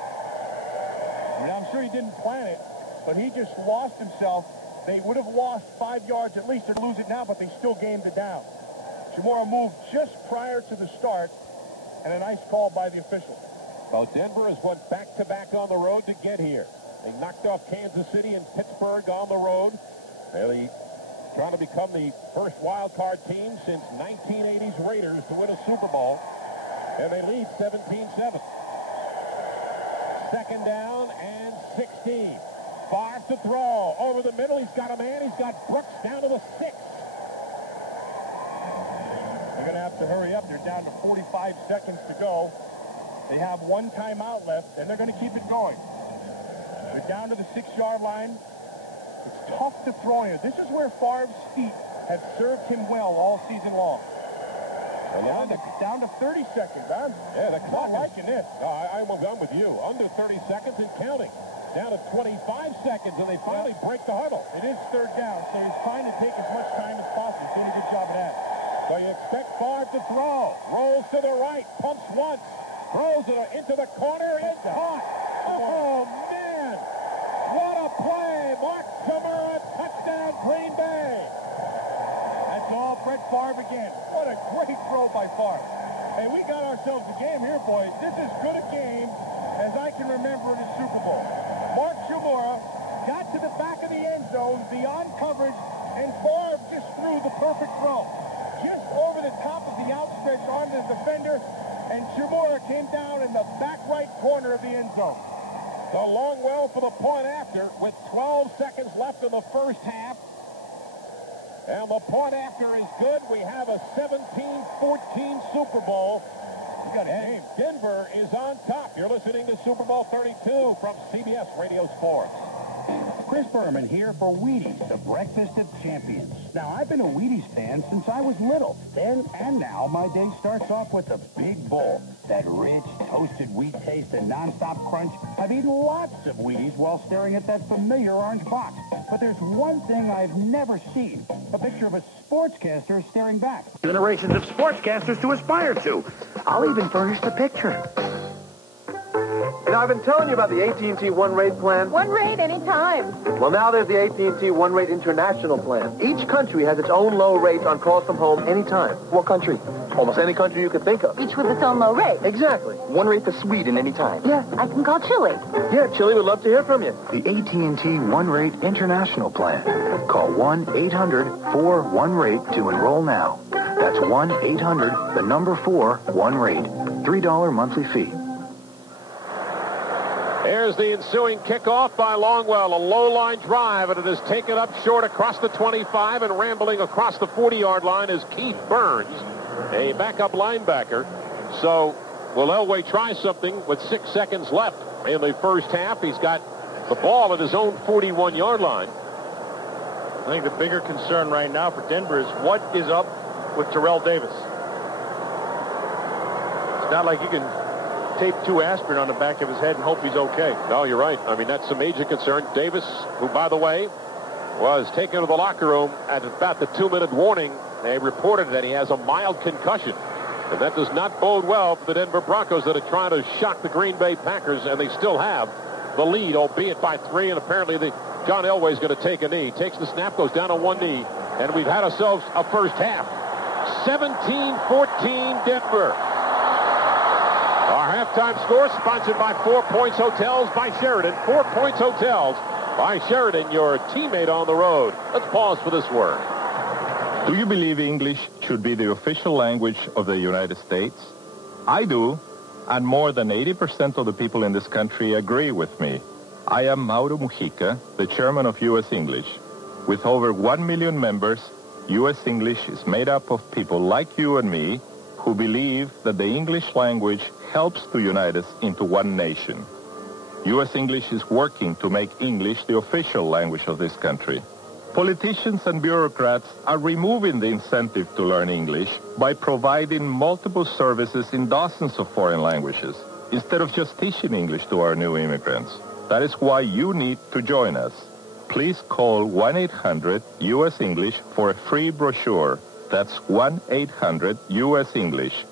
And I'm sure he didn't plan it, but he just lost himself. They would have lost 5 yards at least. They'd lose it now, but they still gained it down. Chimura moved just prior to the start, and a nice call by the official. Well, Denver has went back-to-back on the road to get here. They knocked off Kansas City and Pittsburgh on the road. They're trying to become the first wild card team since 1980's Raiders to win a Super Bowl, and they lead 17-7. Second down and 16. Favre to throw. Over the middle, he's got a man. He's got Brooks down to the 6. They're going to have to hurry up. They're down to 45 seconds to go. They have 1 timeout left, and they're going to keep it going. They're down to the 6-yard line. It's tough to throw here. This is where Favre's feet have served him well all season long. Down to 30 seconds, huh? Yeah, the clock liking this. I'm with you. Under 30 seconds and counting. Down to 25 seconds, and they finally break the huddle. It is third down, so he's trying to take as much time as possible. He's doing a good job of that. So you expect Favre to throw. Rolls to the right. Pumps once. Throws it into the corner. It's caught. Oh, man. What a play. Mark Chimura, touchdown, Green Bay. That's all Brett Favre again. What a great throw by Favre. Hey, we got ourselves a game here, boys. This is as good a game as I can remember in a Super Bowl. Mark Chimura got to the back of the end zone, beyond coverage, and Favre just threw the perfect throw. Just over the top of the outstretched arm of the defender, and Chimura came down in the back right corner of the end zone. So Longwell for the point after with 12 seconds left in the first half. And the point after is good. We have a 17-14 Super Bowl. You got a game. Denver is on top. You're listening to Super Bowl 32 from CBS Radio Sports. Chris Berman here for Wheaties, the breakfast of champions. Now, I've been a Wheaties fan since I was little. Then and now, my day starts off with a big bowl. That rich, toasted wheat taste and nonstop crunch. I've eaten lots of Wheaties while staring at that familiar orange box. But there's one thing I've never seen. A picture of a sportscaster staring back. Generations of sportscasters to aspire to. I'll even furnish the picture. You know, I've been telling you about the AT&T One Rate plan. One rate anytime. Well, now there's the AT&T One Rate International plan. Each country has its own low rate on calls from home anytime. What country? Almost any country you could think of. Each with its own low rate. Exactly. One rate for Sweden anytime. Yeah, I can call Chile. Yeah, Chile would love to hear from you. The AT&T One Rate International Plan. Call 1-800-41-RATE to enroll now. That's 1-800-4-1-RATE. $3 monthly fee. Here's the ensuing kickoff by Longwell. A low-line drive, and it is taken up short across the 25 and rambling across the 40-yard line is Keith Burns, a backup linebacker. So will Elway try something with 6 seconds left in the first half? He's got the ball at his own 41-yard line. I think the bigger concern right now for Denver is what is up with Terrell Davis. It's not like you can tape 2 aspirin on the back of his head and hope he's okay. No, you're right. I mean, that's a major concern. Davis, who, by the way, was taken to the locker room at about the 2-minute warning They reported that he has a mild concussion. And that does not bode well for the Denver Broncos that are trying to shock the Green Bay Packers, and they still have the lead, albeit by 3, and apparently John Elway is going to take a knee. Takes the snap, goes down on one knee, and we've had ourselves a first half. 17-14 Denver. Our halftime score sponsored by 4 Points Hotels by Sheridan. 4 Points Hotels by Sheridan, your teammate on the road. Let's pause for this word. Do you believe English should be the official language of the United States? I do, and more than 80% of the people in this country agree with me. I am Mauro Mujica, the chairman of U.S. English. With over 1 million members, U.S. English is made up of people like you and me who believe that the English language helps to unite us into one nation. U.S. English is working to make English the official language of this country. Politicians and bureaucrats are removing the incentive to learn English by providing multiple services in dozens of foreign languages, instead of just teaching English to our new immigrants. That is why you need to join us. Please call 1-800-US-English for a free brochure. That's 1-800-US-English.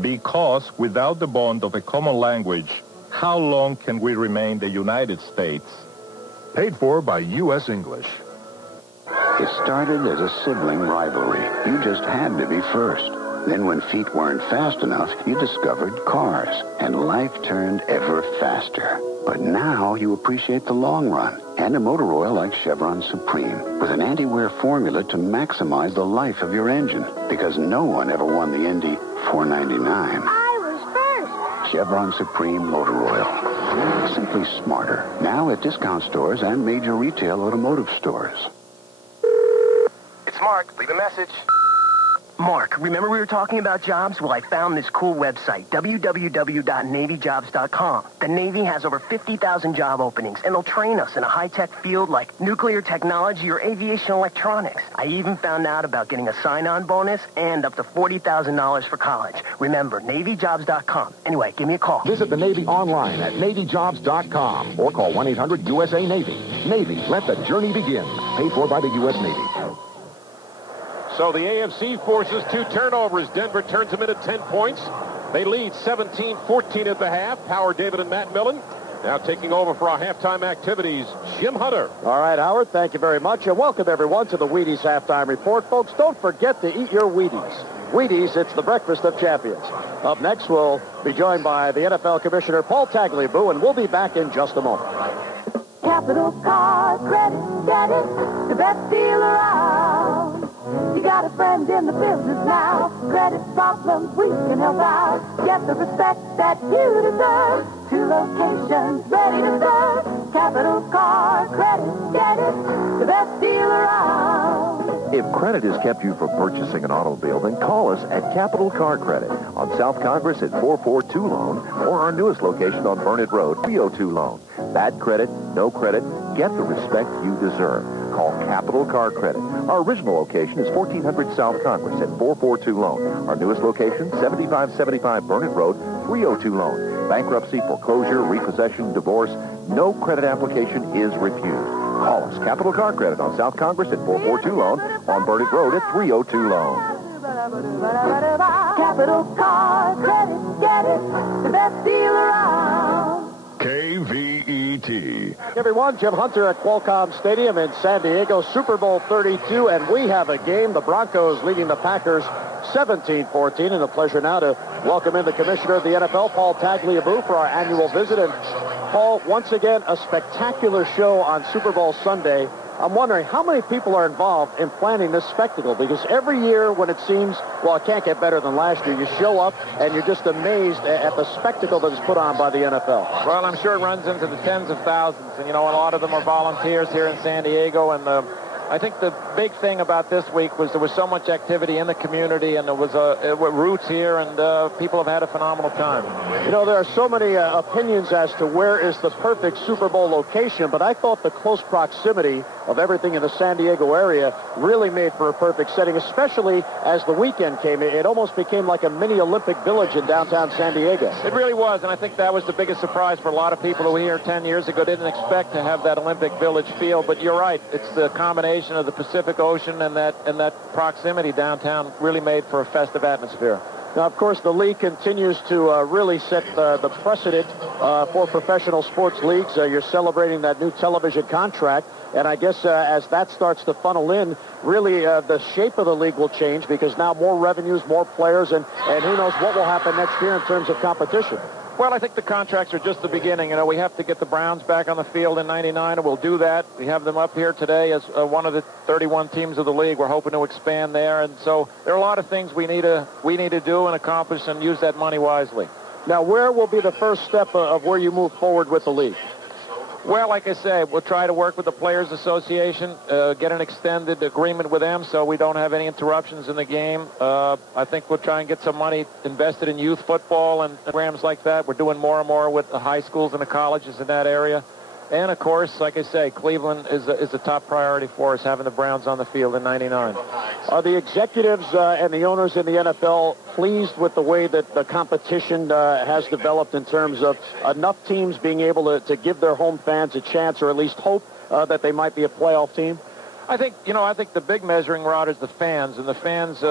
Because without the bond of a common language, how long can we remain the United States? Paid for by U.S. English. It started as a sibling rivalry. You just had to be first. Then when feet weren't fast enough, you discovered cars, and life turned ever faster. But now you appreciate the long run and a motor oil like Chevron Supreme with an anti-wear formula to maximize the life of your engine, because no one ever won the Indy 499. I was first. Chevron Supreme Motor Oil. Simply smarter. Now at discount stores and major retail automotive stores. It's Mark. Leave a message. Mark, remember we were talking about jobs? Well, I found this cool website, www.NavyJobs.com. The Navy has over 50,000 job openings, and they'll train us in a high-tech field like nuclear technology or aviation electronics. I even found out about getting a sign-on bonus and up to $40,000 for college. Remember, NavyJobs.com. Anyway, give me a call. Visit the Navy online at NavyJobs.com or call 1-800-USA-Navy. Navy, let the journey begin. Paid for by the U.S. Navy. So the AFC forces 2 turnovers. Denver turns them into 10 points. They lead 17-14 at the half. Howard David and Matt Millen. Now taking over for our halftime activities, Jim Hunter. All right, Howard, thank you very much. And welcome, everyone, to the Wheaties Halftime Report. Folks, don't forget to eat your Wheaties. Wheaties, it's the breakfast of champions. Up next, we'll be joined by the NFL Commissioner Paul Tagliabue, and we'll be back in just a moment. Capital Car Credit, get it, the best deal around. You got a friend in the business now. Credit problems, we can help out. Get the respect that you deserve. 2 locations ready to serve. Capital Car Credit, get it, the best deal around. If credit has kept you from purchasing an automobile, then call us at Capital Car Credit on South Congress at 442 Loan or our newest location on Burnett Road, 302 Loan. Bad credit, no credit, get the respect you deserve. Call Capital Car Credit. Our original location is 1400 South Congress at 442 Loan. Our newest location, 7575 Burnett Road, 302 Loan. Bankruptcy, foreclosure, repossession, divorce, no credit application is refused. Call us, Capital Car Credit on South Congress at 442 Loan, on Burnett Road at 302 Loan. Capital Car Credit, get it, the best deal around. KVET. Everyone, Jim Hunter at Qualcomm Stadium in San Diego, Super Bowl 32, and we have a game. The Broncos leading the Packers 17-14, and a pleasure now to welcome in the Commissioner of the NFL, Paul Tagliabue, for our annual visit. And Paul, once again, a spectacular show on Super Bowl Sunday. I'm wondering how many people are involved in planning this spectacle, because every year when it seems, well, it can't get better than last year, you show up and you're just amazed at the spectacle that is put on by the NFL. Well, I'm sure it runs into the tens of thousands, and, a lot of them are volunteers here in San Diego, and I think the big thing about this week was there was so much activity in the community, and there was roots here, and people have had a phenomenal time. There are so many opinions as to where is the perfect Super Bowl location, but I thought the close proximity of everything in the San Diego area really made for a perfect setting, especially as the weekend came. It almost became like a mini Olympic Village in downtown San Diego. It really was, and I think that was the biggest surprise for a lot of people who were here 10 years ago. Didn't expect to have that Olympic Village feel, but you're right. It's the combination combination of the Pacific Ocean and that proximity downtown really made for a festive atmosphere. Now, of course, the league continues to really set the precedent for professional sports leagues. You're celebrating that new television contract. And I guess as that starts to funnel in, really the shape of the league will change because now more revenues, more players, and who knows what will happen next year in terms of competition. Well, I think the contracts are just the beginning. You know, we have to get the Browns back on the field in '99, and we'll do that. We have them up here today as one of the 31 teams of the league. We're hoping to expand there, and so there are a lot of things we need to do and accomplish and use that money wisely. Now, where will be the first step of where you move forward with the league? Well, like I say, we'll try to work with the Players Association, get an extended agreement with them so we don't have any interruptions in the game. I think we'll try and get some money invested in youth football and programs like that. We're doing more and more with the high schools and the colleges in that area. And, of course, like I say, Cleveland is a top priority for us, having the Browns on the field in '99. Are the executives and the owners in the NFL pleased with the way that the competition has developed in terms of enough teams being able to give their home fans a chance or at least hope that they might be a playoff team? I think the big measuring rod is the fans, and the fans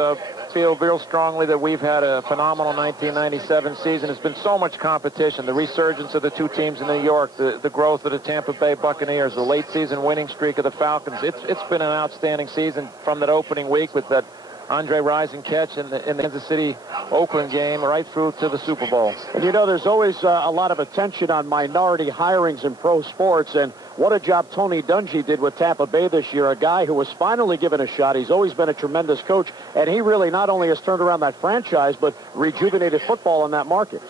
feel real strongly that we've had a phenomenal 1997 season. There's been so much competition, the resurgence of the two teams in New York, the growth of the Tampa Bay Buccaneers, the late season winning streak of the Falcons. It's been an outstanding season from that opening week with that Andre Rison catch in the Kansas City-Oakland game right through to the Super Bowl. And, you know, there's always a lot of attention on minority hirings in pro sports, and what a job Tony Dungy did with Tampa Bay this year, a guy who was finally given a shot. He's always been a tremendous coach, and he really not only has turned around that franchise, but rejuvenated football in that market.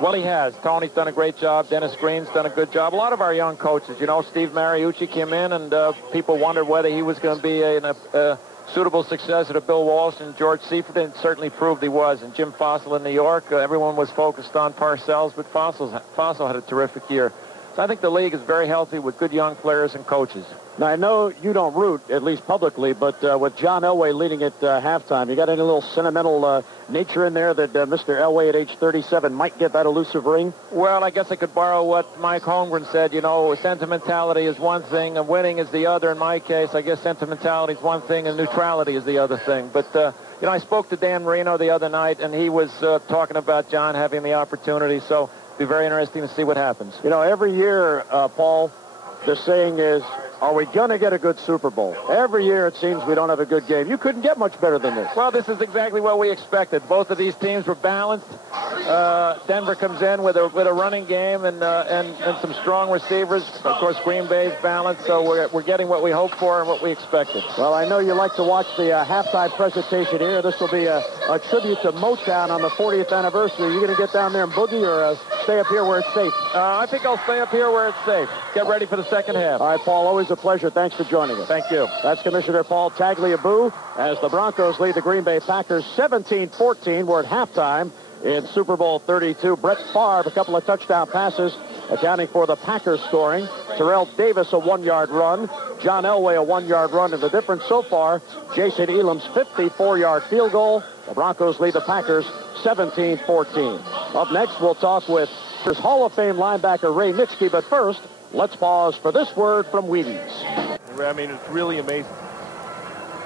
Well, he has. Tony's done a great job. Dennis Green's done a good job. A lot of our young coaches, you know, Steve Mariucci came in, and people wondered whether he was going to be a suitable successor to Bill Walsh, and George Seifert, and certainly proved he was. And Jim Fossil in New York, everyone was focused on Parcells, but Fossil had a terrific year. So I think the league is very healthy with good young players and coaches. Now, I know you don't root, at least publicly, but with John Elway leading at halftime, you got any little sentimental nature in there that Mr. Elway at age 37 might get that elusive ring? Well, I guess I could borrow what Mike Holmgren said. You know, sentimentality is one thing and winning is the other. In my case, I guess sentimentality is one thing and neutrality is the other thing. But, you know, I spoke to Dan Marino the other night, and he was talking about John having the opportunity, so it'll be very interesting to see what happens. You know, every year, Paul, the saying is, are we going to get a good Super Bowl? Every year it seems we don't have a good game. You couldn't get much better than this. Well, this is exactly what we expected. Both of these teams were balanced. Denver comes in with a running game and some strong receivers. Of course, Green Bay's balanced, so we're getting what we hoped for and what we expected. Well, I know you like to watch the halftime presentation here. This will be a tribute to Motown on the 40th anniversary. Are you going to get down there and boogie or stay up here where it's safe? I think I'll stay up here where it's safe. Get ready for the second half. All right, Paul, always a pleasure. Thanks for joining us. Thank you. That's Commissioner Paul Tagliabue as the Broncos lead the Green Bay Packers 17-14. We're at halftime in Super Bowl 32. Brett Favre, a couple of touchdown passes, accounting for the Packers scoring. Terrell Davis, a 1-yard run. John Elway, a 1-yard run. And the difference so far, Jason Elam's 54-yard field goal. The Broncos lead the Packers 17-14. Up next, we'll talk with Hall of Fame linebacker Ray Nitschke. But first, let's pause for this word from Wheaties. I mean, it's really amazing.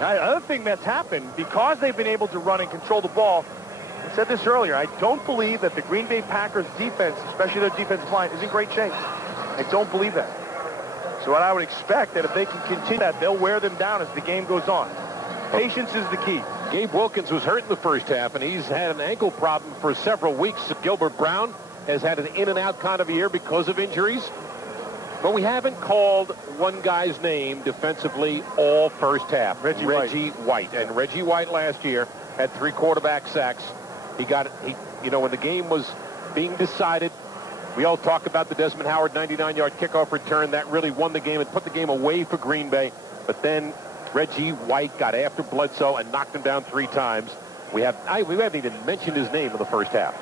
Now, the other thing that's happened, because they've been able to run and control the ball, I said this earlier, I don't believe that the Green Bay Packers defense, especially their defensive line, is in great shape. I don't believe that. So what I would expect that if they can continue that, they'll wear them down as the game goes on. Patience is the key. Gabe Wilkins was hurt in the first half, and he's had an ankle problem for several weeks. Gilbert Brown has had an in-and-out kind of a year because of injuries. But we haven't called one guy's name defensively all first half. Reggie White. And Reggie White last year had 3 quarterback sacks. You know, when the game was being decided, we all talk about the Desmond Howard 99-yard kickoff return. That really won the game and put the game away for Green Bay. But then Reggie White got after Bledsoe and knocked him down 3 times. We haven't even mentioned his name in the first half.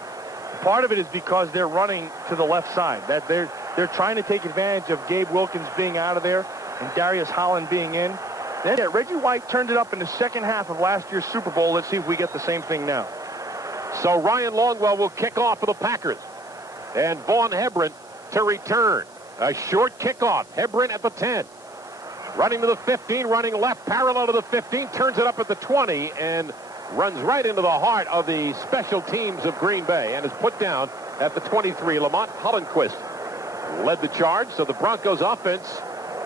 Part of it is because they're running to the left side. That they're trying to take advantage of Gabe Wilkins being out of there and Darius Holland being in. Then Reggie White turned it up in the second half of last year's Super Bowl. Let's see if we get the same thing now. So Ryan Longwell will kick off for the Packers. And Vaughn Hebron to return. A short kickoff. Hebron at the 10. running to the 15, running left parallel to the 15, turns it up at the 20, and runs right into the heart of the special teams of Green Bay and is put down at the 23. Lamont Hollenquist led the charge, so the Broncos offense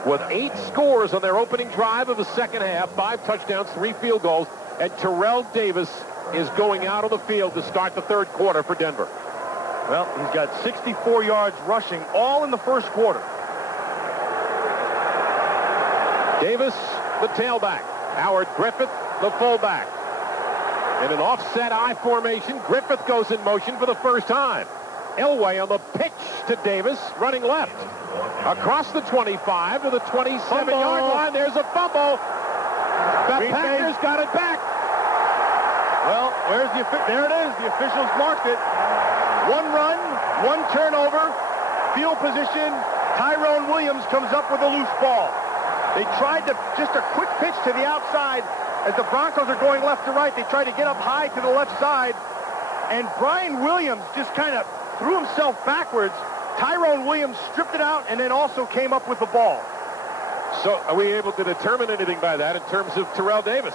with 8 scores on their opening drive of the second half, 5 touchdowns, 3 field goals, and Terrell Davis is going out of the field to start the third quarter for Denver. Well, he's got 64 yards rushing, all in the first quarter. Davis, the tailback. Howard Griffith, the fullback. In an offset I formation, Griffith goes in motion for the first time. Elway on the pitch to Davis, running left. Across the 25 to the 27-yard line. There's a fumble. The Packers got it back. Well, there it is. The officials marked it. 1 run, 1 turnover, field position. Tyrone Williams comes up with a loose ball. They tried just a quick pitch to the outside as the Broncos are going left to right. They tried to get up high to the left side, and Brian Williams just kind of threw himself backwards. Tyrone Williams stripped it out and then also came up with the ball. So are we able to determine anything by that in terms of Terrell Davis?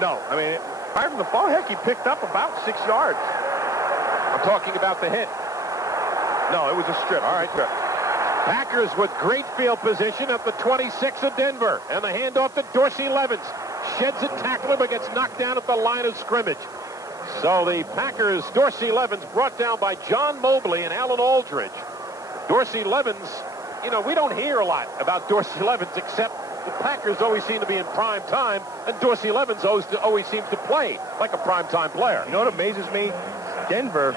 No. I mean, prior to the fall, heck, he picked up about 6 yards. I'm talking about the hit. No, it was a strip. All right. Packers with great field position at the 26 of Denver. And the handoff to Dorsey Levens. Sheds a tackler but gets knocked down at the line of scrimmage. So the Packers, Dorsey Levens, brought down by John Mobley and Alan Aldridge. Dorsey Levens, you know, we don't hear a lot about Dorsey Levens except the Packers always seem to be in prime time, and Dorsey Levens always seems to play like a prime time player. You know what amazes me? Denver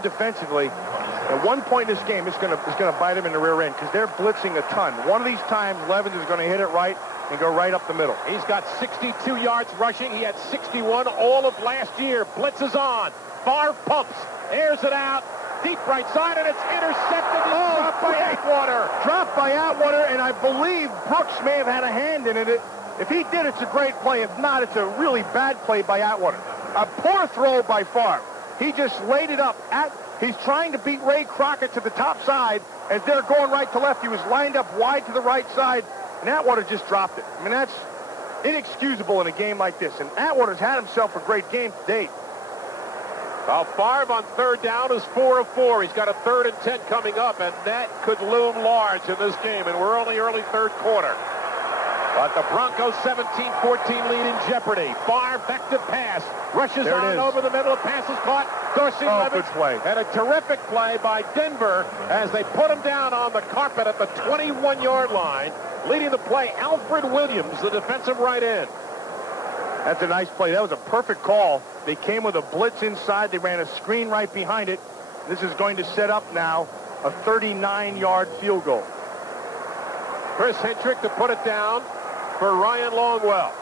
defensively, at one point in this game, it's going to bite them in the rear end because they're blitzing a ton. One of these times, Levens is going to hit it right and go right up the middle. He's got 62 yards rushing. He had 61 all of last year. Blitz is on. Favre pumps, airs it out, deep right side, and it's intercepted and dropped by Atwater. Dropped by Atwater, and I believe Brooks may have had a hand in it. If he did, it's a great play. If not, it's a really bad play by Atwater. A poor throw by Favre. He just laid it up. He's trying to beat Ray Crockett to the top side as they're going right to left. He was lined up wide to the right side, and Atwater just dropped it. I mean, that's inexcusable in a game like this. And Atwater's had himself a great game to date. Well, Favre on third down is 4 of 4. He's got a 3rd and 10 coming up, and that could loom large in this game. And we're only early third quarter. But the Broncos 17-14 lead in jeopardy. Favre back to pass. Rushes on over the middle. Pass is caught. Dorsey Levens. Good play. And a terrific play by Denver as they put him down on the carpet at the 21-yard line. Leading the play, Alfred Williams, the defensive right end. That's a nice play. That was a perfect call. They came with a blitz inside. They ran a screen right behind it. This is going to set up now a 39-yard field goal. Chris Hendrick to put it down for Ryan Longwell.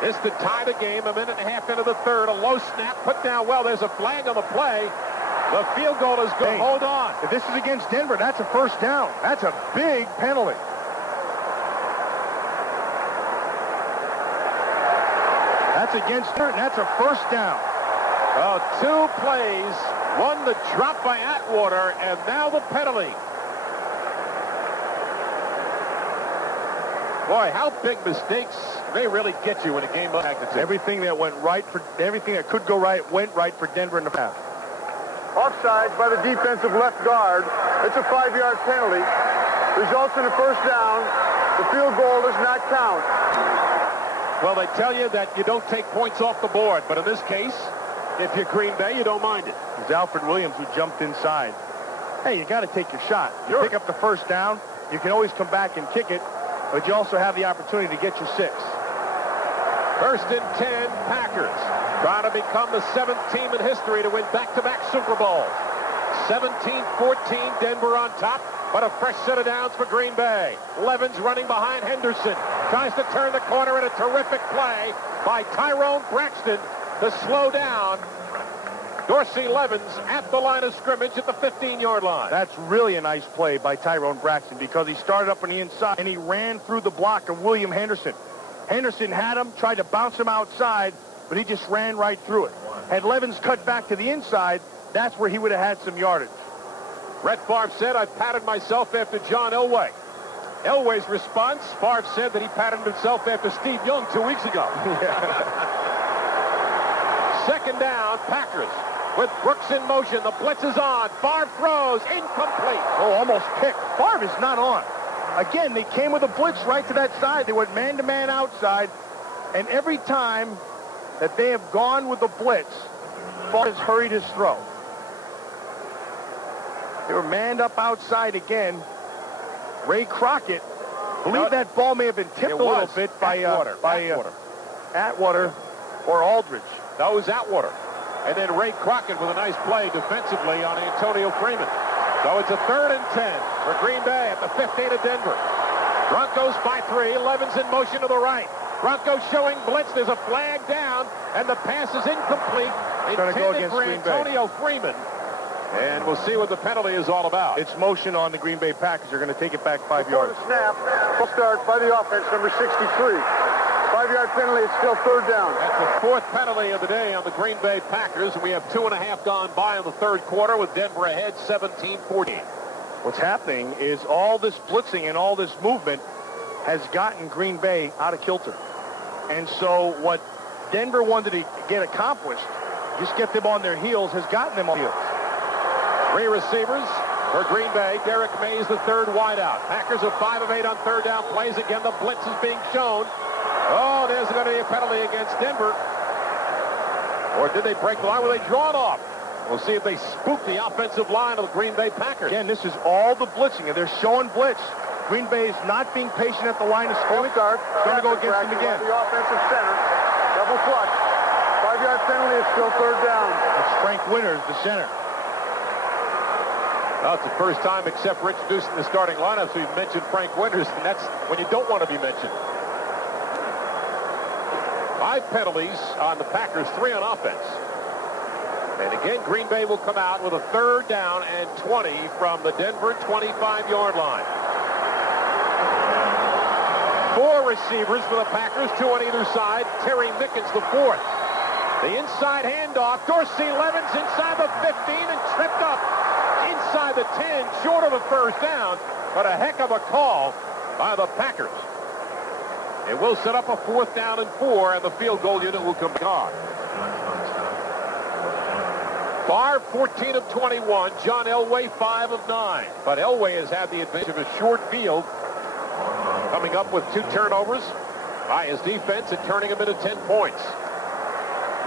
This to tie the game, a minute and a half into the third. A low snap, put down well. There's a flag on the play. The field goal is good. Hey, hold on. If this is against Denver, that's a first down. That's a big penalty. That's against her, and that's a first down. Well, 2 plays. One the drop by Atwater, and now the penalty. Boy, how big mistakes they really get you in a game like this. Everything that could go right went right for Denver in the past. Offsides by the defensive left guard. It's a 5-yard penalty. Results in a first down. The field goal does not count. Well, they tell you that you don't take points off the board, but in this case, if you're Green Bay, you don't mind it. It's Alfred Williams who jumped inside. Hey, you got to take your shot. You pick up the first down. You can always come back and kick it, but you also have the opportunity to get your 6. First and 10, Packers trying to become the 7th team in history to win back-to-back Super Bowls. 17-14, Denver on top, but a fresh set of downs for Green Bay. Levens running behind Henderson. Tries to turn the corner, and a terrific play by Tyrone Braxton to slow down Dorsey Levens at the line of scrimmage at the 15-yard line. That's really a nice play by Tyrone Braxton because he started up on the inside and he ran through the block of William Henderson. Henderson had him, tried to bounce him outside, but he just ran right through it. Had Levens cut back to the inside, that's where he would have had some yardage. Brett Favre said, "I patted myself after John Elway." Elway's response, Favre said that he patterned himself after Steve Young 2 weeks ago. Second down, Packers. With Brooks in motion, the blitz is on. Favre throws, incomplete. Oh, almost picked. Favre is not on. Again, they came with a blitz right to that side. They went man-to-man outside. And every time that they have gone with the blitz, Favre has hurried his throw. They were manned up outside again. Ray Crockett, believe that ball may have been tipped a little bit by Atwater or Aldridge. That was Atwater. And then Ray Crockett with a nice play defensively on Antonio Freeman. So it's a 3rd and 10 for Green Bay at the 15 of Denver. Broncos by 3. Levin's in motion to the right. Broncos showing blitz. There's a flag down, and the pass is incomplete. Intended for Antonio Freeman. And we'll see what the penalty is all about. It's motion on the Green Bay Packers. They're going to take it back 5 yards. Snap. Full start by the offense, number 63. 5-yard penalty. It's still 3rd down. That's the 4th penalty of the day on the Green Bay Packers. We have 2.5 gone by in the 3rd quarter with Denver ahead 17-14. What's happening is all this blitzing and all this movement has gotten Green Bay out of kilter. And so what Denver wanted to get accomplished, just get them on their heels, has gotten them on heels. 3 receivers for Green Bay. Derek Mays, the 3rd wideout. Packers are 5 of 8 on 3rd down plays. Again, the blitz is being shown. Oh, there's going to be a penalty against Denver. Or did they break the line? Were they drawn off? We'll see if they spook the offensive line of the Green Bay Packers. Again, this is all the blitzing, and they're showing blitz. Green Bay is not being patient at the line of scrimmage. It's going to go against them again. The offensive center. Double clutch. 5-yard penalty is still 3rd down. It's Frank Winters, the center. Well, it's the first time, except for introducing the starting lineups, we've mentioned Frank Winters, and that's when you don't want to be mentioned. 5 penalties on the Packers, 3 on offense. And again, Green Bay will come out with a 3rd down and 20 from the Denver 25-yard line. 4 receivers for the Packers, 2 on either side. Terry Mickens, the 4th. The inside handoff. Dorsey Levins inside the 15 and tripped up inside the 10, short of a 1st down, but a heck of a call by the Packers. It will set up a 4th down and 4, and the field goal unit will come on. Favre, 14 of 21. John Elway, 5 of 9. But Elway has had the advantage of a short field, coming up with 2 turnovers by his defense and turning him into 10 points.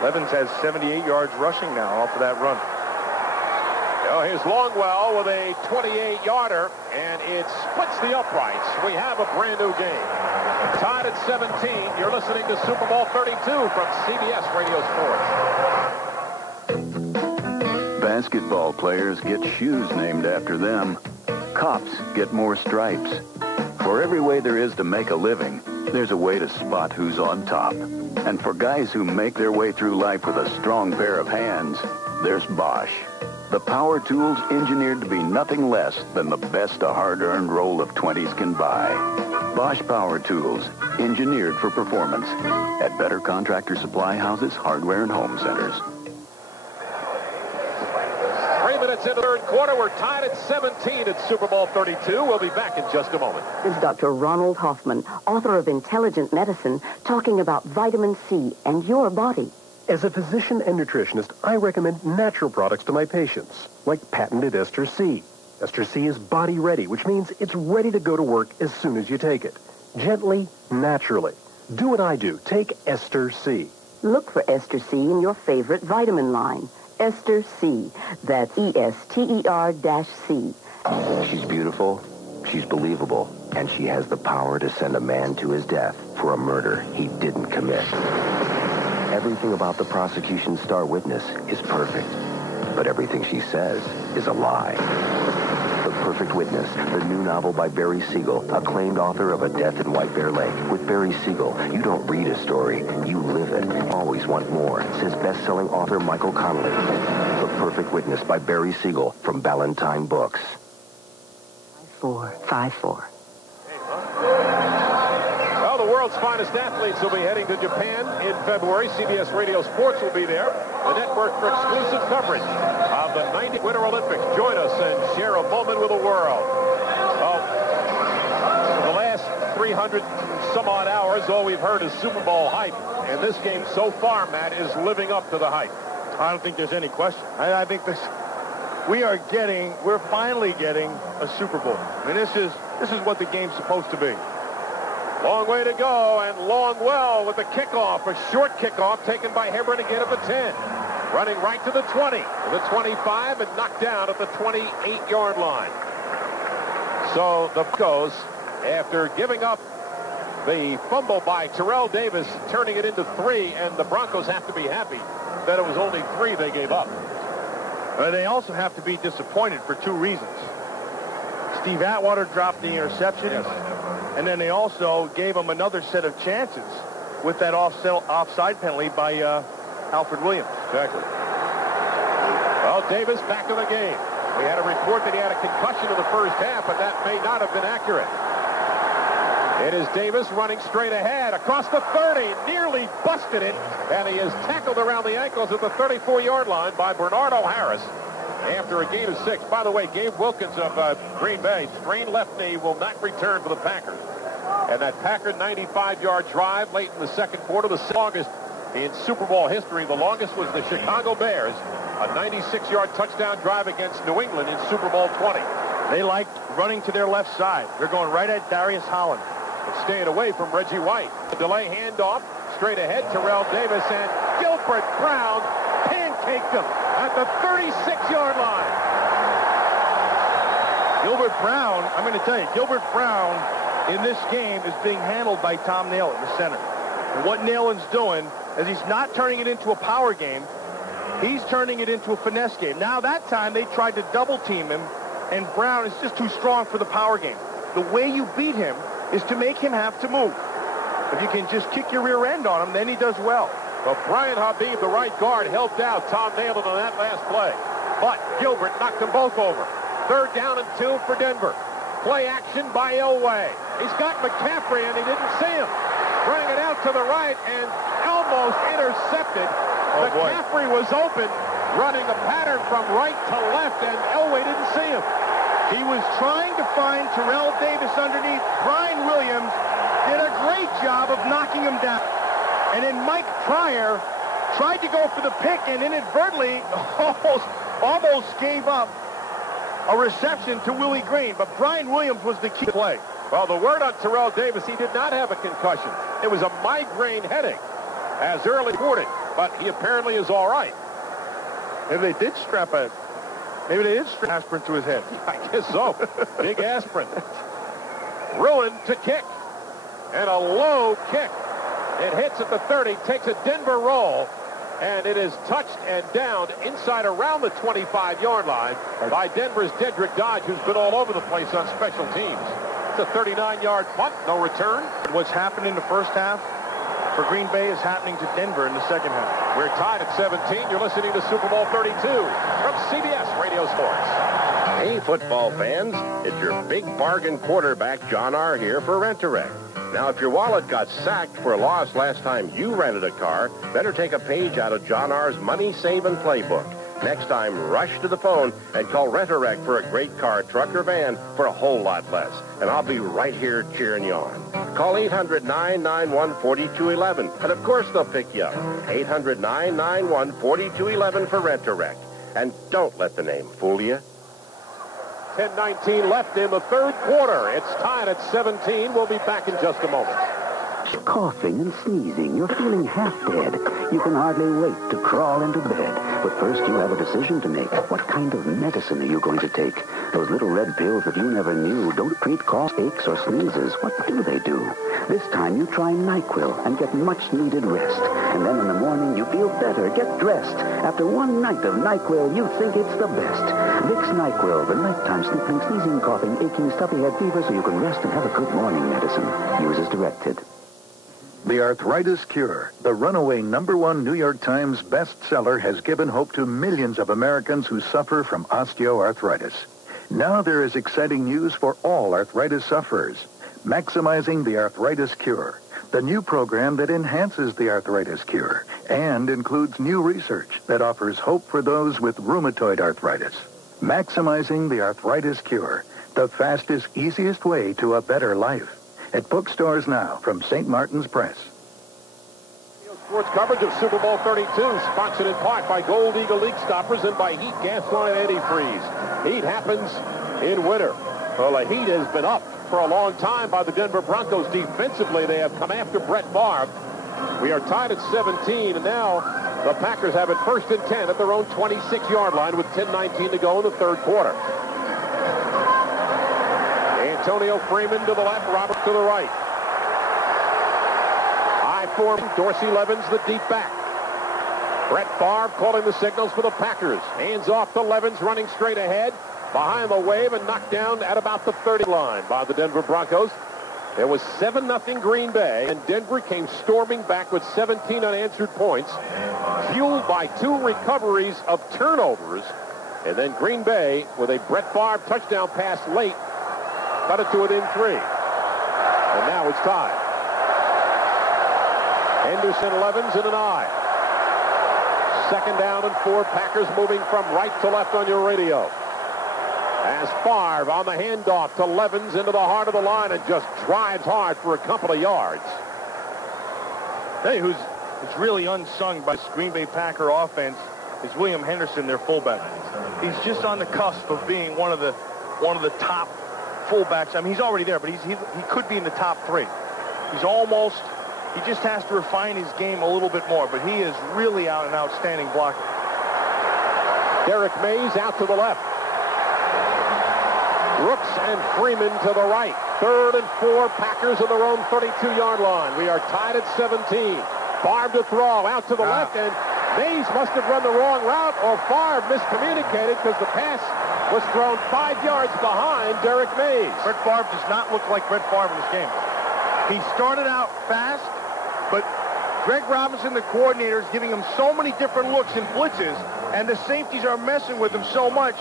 Levins has 78 yards rushing now off of that run. Well, here's Longwell with a 28-yarder, and it splits the uprights. We have a brand new game. Tied at 17. You're listening to Super Bowl 32 from CBS Radio Sports. Basketball players get shoes named after them. Cops get more stripes. For every way there is to make a living, there's a way to spot who's on top. And for guys who make their way through life with a strong pair of hands, there's Bosch. The power tools engineered to be nothing less than the best a hard-earned roll of 20s can buy. Bosch Power Tools, engineered for performance. At better contractor supply houses, hardware, and home centers. 3 minutes in the 3rd quarter. We're tied at 17 at Super Bowl 32. We'll be back in just a moment. This is Dr. Ronald Hoffman, author of Intelligent Medicine, talking about vitamin C and your body. As a physician and nutritionist, I recommend natural products to my patients, like patented Ester C. Ester C is body ready, which means it's ready to go to work as soon as you take it. Gently, naturally. Do what I do. Take Ester C. Look for Ester C in your favorite vitamin line. Ester C. That's ESTER-C. She's beautiful, she's believable, and she has the power to send a man to his death for a murder he didn't commit. Everything about the prosecution's star witness is perfect, but everything she says is a lie. The Perfect Witness, the new novel by Barry Siegel, acclaimed author of A Death in White Bear Lake. With Barry Siegel, you don't read a story, you live it. Always want more, says best-selling author Michael Connelly. The Perfect Witness by Barry Siegel from Ballantine Books. 5-4. Well, the world's finest athletes will be heading to Japan in February. CBS Radio Sports will be there, the network for exclusive coverage of the 90 Winter Olympics. Join us and share a moment with the world. Well, the 300 some odd hours, all we've heard is Super Bowl hype. And this game so far, Matt, is living up to the hype. I don't think there's any question. I think we're finally getting a Super Bowl. I mean, this is what the game's supposed to be. Long way to go, and Longwell with the kickoff, a short kickoff taken by Hebron again at the 10. Running right to the 20, the 25, and knocked down at the 28-yard line. So the Broncos, after giving up the fumble by Terrell Davis, turning it into 3, and the Broncos have to be happy that it was only 3 they gave up. They also have to be disappointed for 2 reasons. Steve Atwater dropped the interception, and then they also gave him another set of chances with that offside penalty by Alfred Williams. Exactly. Well, Davis back in the game. We had a report that he had a concussion in the first half, but that may not have been accurate. It is Davis running straight ahead across the 30, nearly busted it, and he is tackled around the ankles at the 34-yard line by Bernardo Harris after a gain of 6. By the way, Gabe Wilkins of Green Bay, strained left knee, will not return for the Packers. And that Packer 95-yard drive late in the second quarter, the longest in Super Bowl history. The longest was the Chicago Bears, a 96-yard touchdown drive against New England in Super Bowl 20. They liked running to their left side. They're going right at Darius Holland. And staying away from Reggie White. The delay handoff, straight ahead, Terrell Davis, and Gilbert Brown pancaked him at the 36-yard line. Gilbert Brown, I'm going to tell you, Gilbert Brown in this game is being handled by Tom Nalen, the center. And what Nalen's doing is he's not turning it into a power game. He's turning it into a finesse game. Now, that time, they tried to double-team him, and Brown is just too strong for the power game. The way you beat him is to make him have to move. If you can just kick your rear end on him, then he does well. Well, Brian Habib, the right guard, helped out Tom Nalen on that last play. But Gilbert knocked them both over. 3rd down and 2 for Denver. Play action by Elway. He's got McCaffrey, and he didn't see him. Bring it out to the right, and almost intercepted. McCaffrey was open, running a pattern from right to left, and Elway didn't see him. He was trying to find Terrell Davis underneath. Brian Williams did a great job of knocking him down. And then Mike Pryor tried to go for the pick and inadvertently almost gave up a reception to Willie Green. But Brian Williams was the key play. Well, the word on Terrell Davis, he did not have a concussion. It was a migraine headache, as early reported. But he apparently is all right. Maybe they did strap aspirin to his head. I guess so. Big aspirin. Ruin to kick. And a low kick. It hits at the 30, takes a Denver roll, and it is touched and downed inside around the 25-yard line by Denver's Dedrick Dodge, who's been all over the place on special teams. It's a 39-yard punt, no return. What's happened in the first half for Green Bay is happening to Denver in the second half. We're tied at 17. You're listening to Super Bowl 32 from CBS Radio Sports. Hey, football fans, it's your big bargain quarterback, John R. here for Rent-A-Wreck. Now, if your wallet got sacked for a loss last time you rented a car, better take a page out of John R.'s money-saving playbook. Next time, rush to the phone and call Rent-A-Wreck for a great car, truck, or van for a whole lot less. And I'll be right here cheering you on. Call 800-991-4211, and of course they'll pick you up. 800-991-4211 for Rent-A-Wreck. And don't let the name fool you. 10:19 left in the third quarter. It's tied at 17. We'll be back in just a moment. Coughing and sneezing. You're feeling half dead. You can hardly wait to crawl into bed. But first you have a decision to make. What kind of medicine are you going to take? Those little red pills that you never knew don't treat cough, aches, or sneezes. What do they do? This time you try NyQuil and get much-needed rest. And then in the morning you feel better, get dressed. After one night of NyQuil, you think it's the best. Vicks NyQuil, the nighttime sniffling, sneezing, coughing, aching, stuffy head fever, so you can rest and have a good morning medicine. Use as directed. The Arthritis Cure, the runaway #1 New York Times bestseller, has given hope to millions of Americans who suffer from osteoarthritis. Now there is exciting news for all arthritis sufferers. Maximizing the Arthritis Cure, the new program that enhances the arthritis cure and includes new research that offers hope for those with rheumatoid arthritis. Maximizing the Arthritis Cure, the fastest, easiest way to a better life. at bookstores now from St. Martin's Press. Sports coverage of Super Bowl 32, sponsored in part by Gold Eagle Leak Stoppers and by Heat Gasline Antifreeze. Heat happens in winter. Well, the Heat has been up for a long time by the Denver Broncos. Defensively, they have come after Brett Favre. We are tied at 17, and now the Packers have it 1st and 10 at their own 26-yard line with 10:19 to go in the third quarter. Antonio Freeman to the left, Robert to the right. I-form, Dorsey Levens, the deep back. Brett Favre calling the signals for the Packers. Hands off to Levens, running straight ahead. Behind the wave and knocked down at about the 30 line by the Denver Broncos. There was 7-0 Green Bay, and Denver came storming back with 17 unanswered points, fueled by 2 recoveries of turnovers. And then Green Bay, with a Brett Favre touchdown pass late, cut it to it in 3. And now it's tied. Henderson, Levens, and an I. 2nd down and 4. Packers moving from right to left on your radio. As Favre on the handoff to Levens into the heart of the line and just drives hard for a couple of yards. Hey, who's really unsung by this Green Bay Packer offense is William Henderson, their fullback. He's just on the cusp of being one of the top fullbacks. I mean, he's already there, but he could be in the top 3. He just has to refine his game a little bit more, but he is really an outstanding blocker. Derek Mays out to the left. Brooks and Freeman to the right. 3rd and 4, Packers on their own 32-yard line. We are tied at 17. Favre to throw out to the left, and Mays must have run the wrong route, or Favre miscommunicated because the pass was thrown 5 yards behind Derek Mays. Brett Favre does not look like Brett Favre in this game. He started out fast, but Greg Robinson, the coordinator, is giving him so many different looks and blitzes, and the safeties are messing with him so much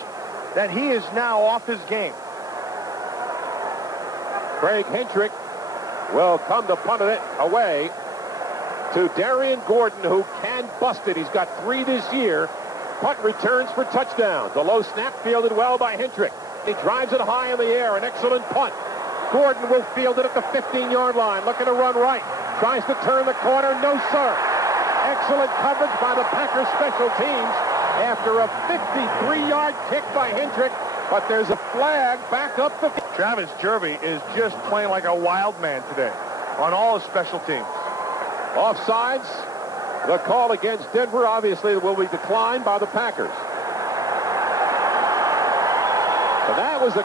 that he is now off his game. Craig Hentrick will come to punt it away to Darian Gordon, who can bust it. He's got 3 this year. Punt returns for touchdowns. The low snap fielded well by Hentrick. He drives it high in the air. An excellent punt. Gordon will field it at the 15-yard line. Looking to run right. Tries to turn the corner. No, sir. Excellent coverage by the Packers special teams after a 53-yard kick by Hentrick. But there's a flag back up the field. Travis Jervey is just playing like a wild man today on all his special teams. Offsides. The call against Denver obviously will be declined by the Packers. So that was the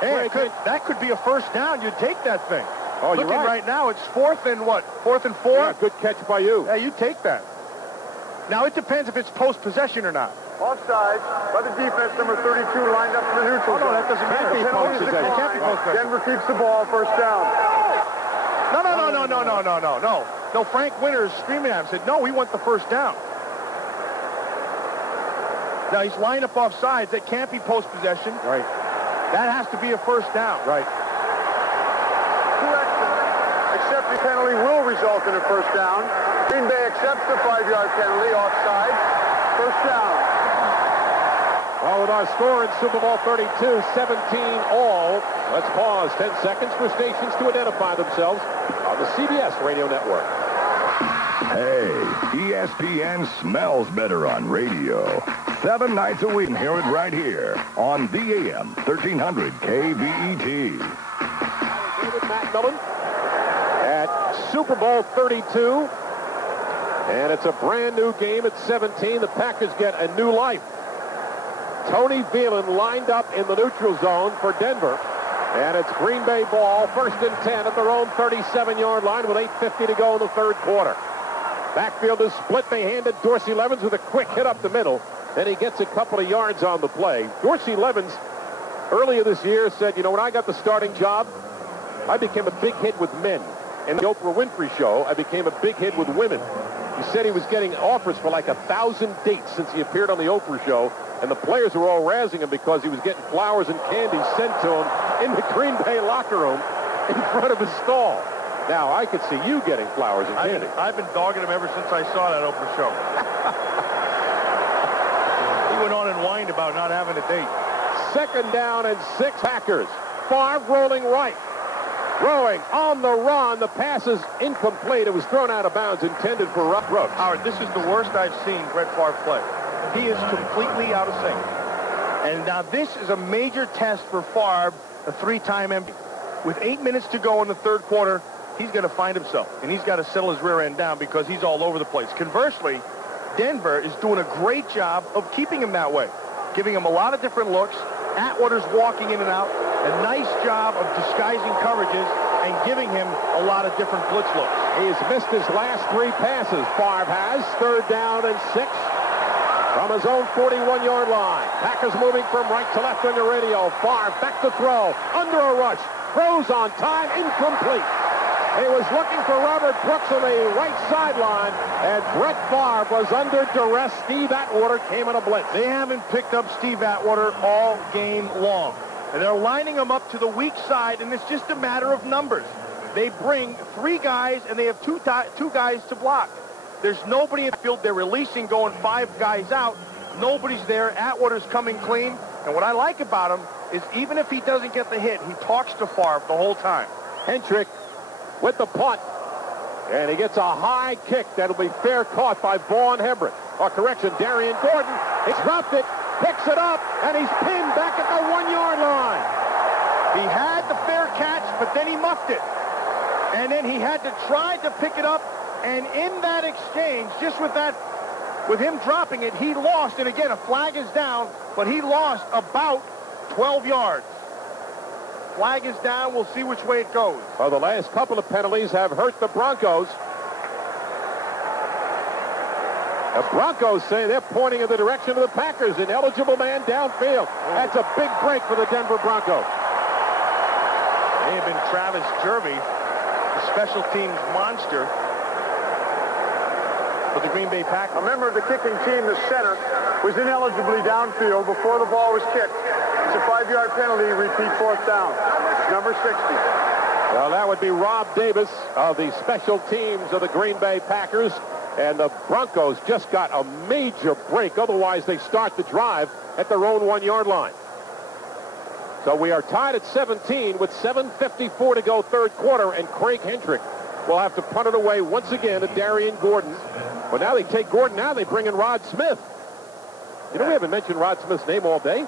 that could be a first down. You'd take that thing. Oh, you're Looking right now, it's 4th and what? 4th and 4? Yeah, good catch by you. Yeah, you take that. Now, it depends if it's post-possession or not. Offside by the defense, number 32, lined up for the neutral zone. No, that doesn't matter. It can't be post-possession. Denver keeps the ball, 1st down. No, Frank Winter is screaming at him, said, no, we want the 1st down. Now, he's lined up off sides. That can't be post-possession. Right. That has to be a 1st down. Right. Correction. Accepting penalty will result in a 1st down. Green Bay accepts the 5-yard penalty, offside. 1st down. Well, with our score in Super Bowl 32, 17 all. Let's pause 10 seconds for stations to identify themselves on the CBS radio network. Hey, ESPN smells better on radio. 7 nights a week, hear it right here on the AM 1300 KBET. David Matt Millen at Super Bowl 32. And it's a brand new game at 17. The Packers get a new life. Tony Veland lined up in the neutral zone for Denver. And it's Green Bay ball, 1st and 10 at their own 37-yard line with 8:50 to go in the third quarter. Backfield is split. They handed Dorsey Levens with a quick hit up the middle. Then he gets a couple of yards on the play. Dorsey Levens, earlier this year, said, you know, when I got the starting job, I became a big hit with men. In the Oprah Winfrey Show, I became a big hit with women. He said he was getting offers for like 1,000 dates since he appeared on the Oprah Show, and the players were all razzing him because he was getting flowers and candy sent to him in the Green Bay locker room in front of his stall. Now, I could see you getting flowers and candy. I've been dogging him ever since I saw that Oprah Show. He went on and whined about not having a date. 2nd down and 6, Packers. Favre rolling right. throwing on the run. The pass is incomplete. It was thrown out of bounds, intended for Brooks. Howard, this is the worst I've seen Brett Favre play. He is completely out of sync. And now this is a major test for Favre, a three-time MVP. With 8 minutes to go in the third quarter, he's going to find himself, and he's got to settle his rear end down because he's all over the place. Conversely, Denver is doing a great job of keeping him that way, giving him a lot of different looks. Atwater's walking in and out. A nice job of disguising coverages and giving him a lot of different blitz looks. He's missed his last 3 passes. Favre has. 3rd down and 6 from his own 41-yard line. Packers moving from right to left on the radio. Favre back to throw. Under a rush. Throws on time. Incomplete. He was looking for Robert Brooks on the right sideline, and Brett Favre was under duress. Steve Atwater came on a blitz. They haven't picked up Steve Atwater all game long. And they're lining him up to the weak side, and it's just a matter of numbers. They bring 3 guys, and they have two guys to block. There's nobody in the field. They're releasing, going 5 guys out. Nobody's there. Atwater's coming clean. And what I like about him is even if he doesn't get the hit, he talks to Favre the whole time. Hendrick with the punt. And he gets a high kick. That'll be fair caught by Vaughn Hebron. Or correction, Darian Gordon. He dropped it, picks it up, and he's pinned back at the 1-yard line. He had the fair catch, but then he muffed it. And then he had to try to pick it up. And in that exchange, just with him dropping it, he lost. And again, a flag is down, but he lost about 12 yards. Flag is down. We'll see which way it goes. Well, the last couple of penalties have hurt the Broncos. The Broncos say they're pointing in the direction of the Packers. An eligible man downfield. That's a big break for the Denver Broncos. May have been Travis Jervey, the special teams monster for the Green Bay Packers. A member of the kicking team, the center, was ineligible downfield before the ball was kicked. It's a 5-yard penalty. Repeat 4th down. Number 60. Well, that would be Rob Davis of the special teams of the Green Bay Packers. And the Broncos just got a major break. Otherwise, they start the drive at their own 1-yard line. So we are tied at 17 with 7:54 to go third quarter. And Craig Hendrick will have to punt it away once again to Darian Gordon. But now they take Gordon. Now they bring in Rod Smith. You know, we haven't mentioned Rod Smith's name all day.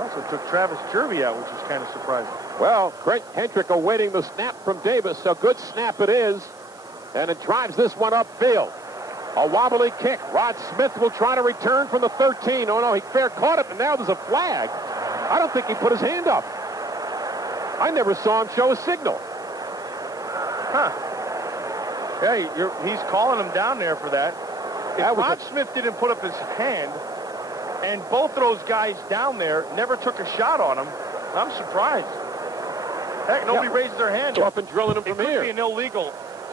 Also took Travis Jervey out, which is kind of surprising. Well, Craig Hendrick awaiting the snap from Davis. A good snap it is. And it drives this one upfield. A wobbly kick. Rod Smith will try to return from the 13. Oh, no, he fair caught it, and now there's a flag. I don't think he put his hand up. I never saw him show a signal. Huh. Hey, he's calling him down there for that. If Rod Smith didn't put up his hand, and both of those guys down there never took a shot on him, I'm surprised. Heck, nobody raises their hand. Up and drilling him from here. It could be an illegal.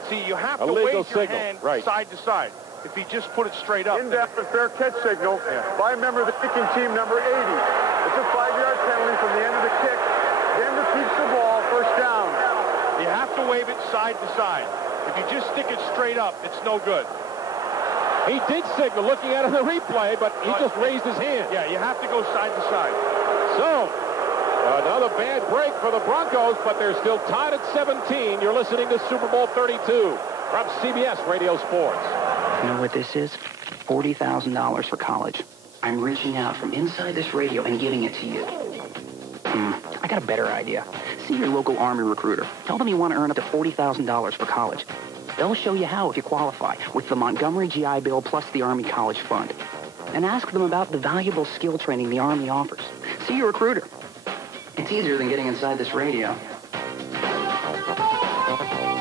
See, you have to illegal wave your signal. hand Right. side to side. If he just put it straight up. In-depth and fair catch signal by a member of the kicking team, number 80. It's a 5-yard penalty from the end of the kick. Denver keeps the ball, 1st down. You have to wave it side to side. If you just stick it straight up, it's no good. He did signal looking at it in the replay, but he just raised his hand. Yeah, you have to go side to side. So, another bad break for the Broncos, but they're still tied at 17. You're listening to Super Bowl 32 from CBS Radio Sports. You know what this is? $40,000 for college. I'm reaching out from inside this radio and giving it to you. I got a better idea. See your local Army recruiter. Tell them you want to earn up to $40,000 for college. They'll show you how if you qualify with the Montgomery GI Bill plus the Army College Fund. And ask them about the valuable skill training the Army offers. See your recruiter. It's easier than getting inside this radio.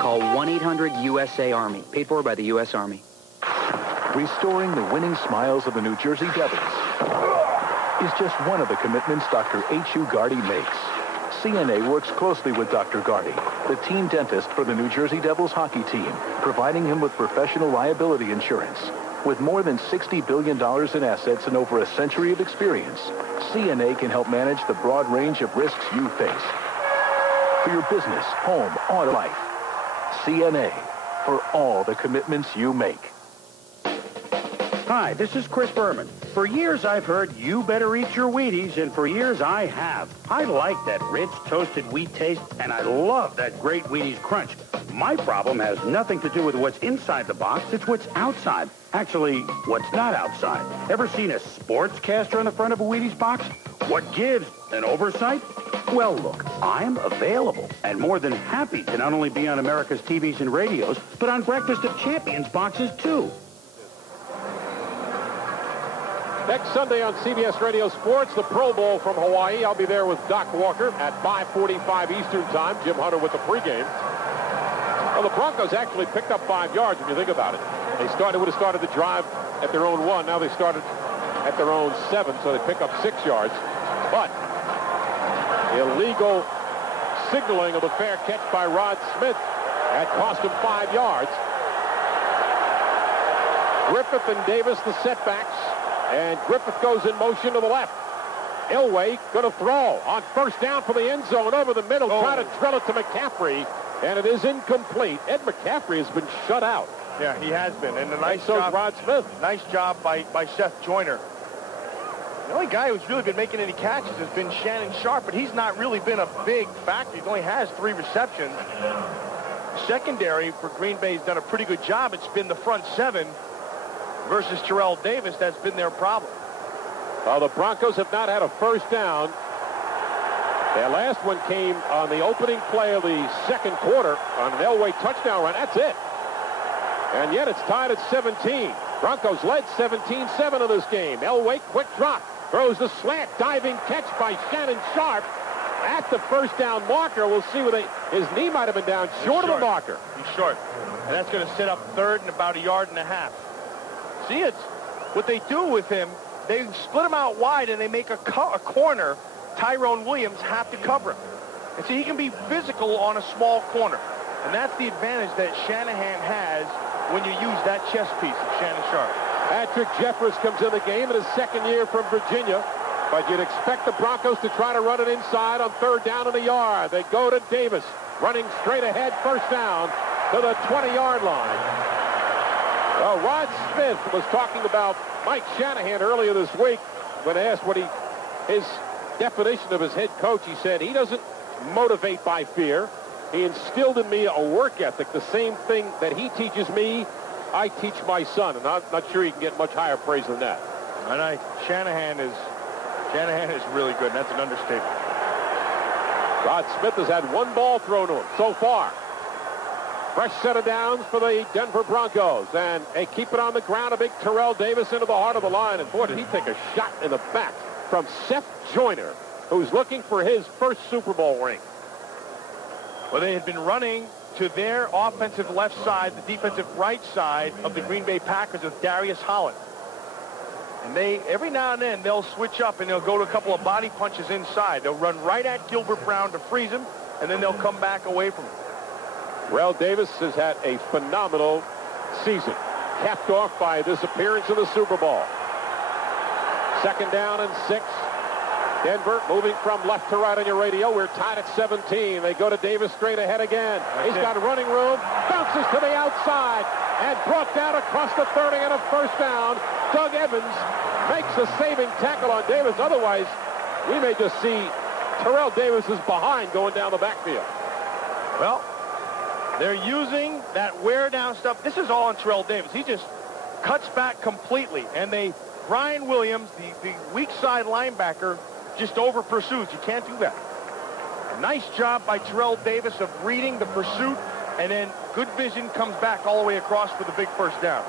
Call 1-800-USA-ARMY. Paid for by the U.S. Army. Restoring the winning smiles of the New Jersey Devils is just one of the commitments Dr. H.U. Gardy makes. CNA works closely with Dr. Gardy, the team dentist for the New Jersey Devils hockey team, providing him with professional liability insurance. With more than $60 billion in assets and over a century of experience, CNA can help manage the broad range of risks you face. For your business, home, auto, life. CNA, for all the commitments you make. Hi, this is Chris Berman. For years I've heard you better eat your Wheaties, and for years I have. I like that rich, toasted wheat taste, and I love that great Wheaties crunch. My problem has nothing to do with what's inside the box, it's what's outside. Actually, what's not outside. Ever seen a sportscaster on the front of a Wheaties box? What gives? An oversight? Well, look, I'm available and more than happy to not only be on America's TVs and radios, but on Breakfast of Champions boxes, too. Next Sunday on CBS Radio Sports, the Pro Bowl from Hawaii. I'll be there with Doc Walker at 5:45 Eastern Time. Jim Hunter with the pregame. Well, the Broncos actually picked up 5 yards when you think about it. They would have started the drive at their own 1. Now they started at their own 7, so they pick up 6 yards. But illegal signaling of the fair catch by Rod Smith that cost him 5 yards. Griffith and Davis the setbacks. And Griffith goes in motion to the left. Elway going to throw on first down for the end zone over the middle. Try to drill it to McCaffrey, and it is incomplete. Ed McCaffrey has been shut out. Yeah, he has been. And a nice so job, Rod Smith. Nice job by Seth Joyner. The only guy who's really been making any catches has been Shannon Sharp, but he's not really been a big factor. He only has 3 receptions. Secondary for Green Bay's done a pretty good job. It's been the front 7 versus Terrell Davis. That's been their problem. Well, the Broncos have not had a first down. Their last one came on the opening play of the second quarter on an Elway touchdown run. That's it. And yet it's tied at 17. Broncos led 17-7 in this game. Elway, quick drop. Throws the slant. Diving catch by Shannon Sharp at the first down marker. We'll see where his knee might have been down short of the marker. He's short. And that's going to set up third and about 1.5 yards. See, it's what they do with him. They split him out wide, and they make a corner. Tyrone Williams have to cover him. And see, he can be physical on a small corner. And that's the advantage that Shanahan has when you use that chess piece of Shannon Sharp. Patrick Jeffers comes in the game in his second year from Virginia. But you'd expect the Broncos to try to run it inside on third down and 1 yard. They go to Davis, running straight ahead, first down to the 20-yard line. Well, Rod Smith was talking about Mike Shanahan earlier this week when asked what his definition of his head coach. He said he doesn't motivate by fear. He instilled in me a work ethic, the same thing that he teaches me, I teach my son. And I'm not sure he can get much higher praise than that. And Shanahan is really good, and that's an understatement. Rod Smith has had 1 ball thrown to him so far. Fresh set of downs for the Denver Broncos. And they keep it on the ground. A big Terrell Davis into the heart of the line. And boy, did he take a shot in the back from Seth Joyner, who's looking for his first Super Bowl ring. Well, they had been running to their offensive left side, the defensive right side of the Green Bay Packers with Darius Holland. And every now and then, they'll switch up and they'll go to a couple of body punches inside. They'll run right at Gilbert Brown to freeze him, and then they'll come back away from him. Terrell Davis has had a phenomenal season, capped off by this appearance in the Super Bowl. Second down and 6. Denver moving from left to right on your radio. We're tied at 17. They go to Davis straight ahead again. He's got running room, bounces to the outside, and brought down across the 30 and a first down. Doug Evans makes a saving tackle on Davis. Otherwise, we may just see Terrell Davis's behind going down the backfield. Well, they're using that wear down stuff. This is all on Terrell Davis. He just cuts back completely. And Brian Williams, the weak side linebacker, just over pursues. You can't do that. A nice job by Terrell Davis of reading the pursuit, and then good vision comes back all the way across for the big first down.